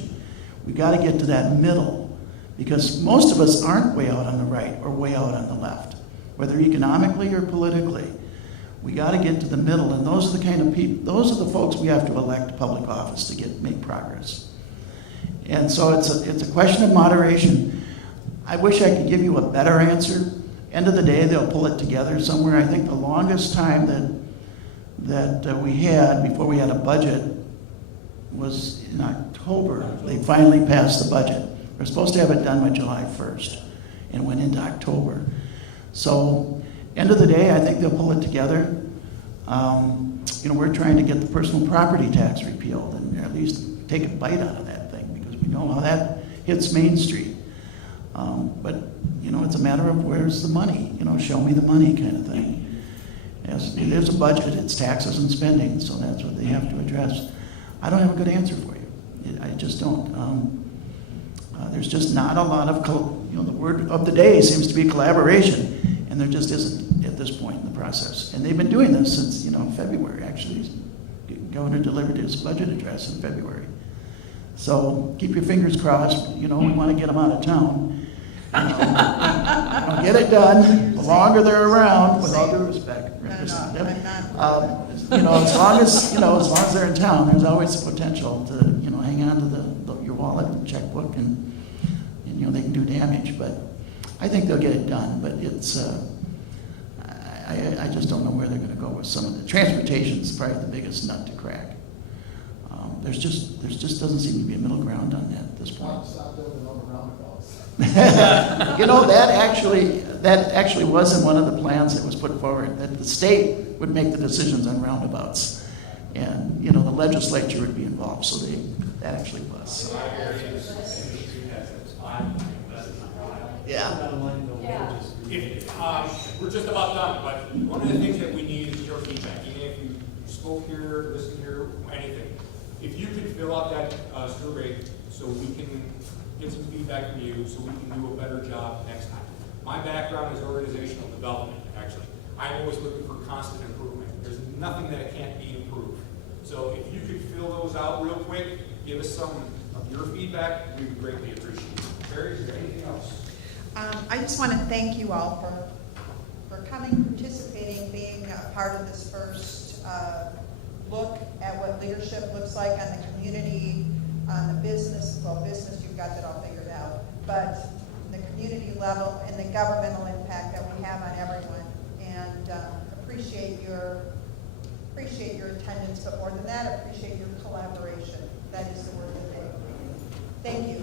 We got to get to that middle, because most of us aren't way out on the right or way out on the left, whether economically or politically. We got to get to the middle, and those are the kind of people, those are the folks we have to elect to public office to make progress. And so it's a question of moderation. I wish I could give you a better answer. End of the day, they'll pull it together somewhere. I think the longest time that we had before we had a budget was in October. They finally passed the budget. We're supposed to have it done by July 1st, and went into October. So, end of the day, I think they'll pull it together. You know, we're trying to get the personal property tax repealed, and at least take a bite out of that thing, because we know how that hits Main Street. But, you know, it's a matter of where's the money, you know, show me the money kind of thing. Yes, there's a budget, it's taxes and spending, so that's what they have to address. I don't have a good answer for you. I just don't. There's just not a lot of, you know, the word of the day seems to be collaboration, and there just isn't at this point in the process. And they've been doing this since, you know, February, actually. The governor delivered his budget address in February. So keep your fingers crossed. You know, we want to get them out of town. You know, get it done. The longer they're around, with all due respect, you know, as long as they're in town, there's always the potential to, you know, hang on to your wallet and checkbook, and you know, they can do damage. But I think they'll get it done. But it's I just don't know where they're going to go with some of the transportation. Is probably the biggest nut to crack. There's just doesn't seem to be a middle ground on that at this point. Stop building over roundabouts. You know, that actually was in one of the plans that was put forward, that the state would make the decisions on roundabouts, and you know, the legislature would be involved. So that actually was. Yeah. We're just about done, but one of the things that we need is your feedback. Even if you spoke here, listened here, anything. If you could fill out that survey so we can get some feedback from you so we can do a better job next time. My background is organizational development, actually. I'm always looking for constant improvement. There's nothing that can't be improved. So if you could fill those out real quick, give us some of your feedback, we would greatly appreciate it. Terry, is there anything else? I just want to thank you all for coming, participating, being a part of this first look at what leadership looks like on the community, on the business. Well, business, you've got that all figured out. But the community level and the governmental impact that we have on everyone. And appreciate your attendance, but more than that, appreciate your collaboration. That is the word of the day. Thank you.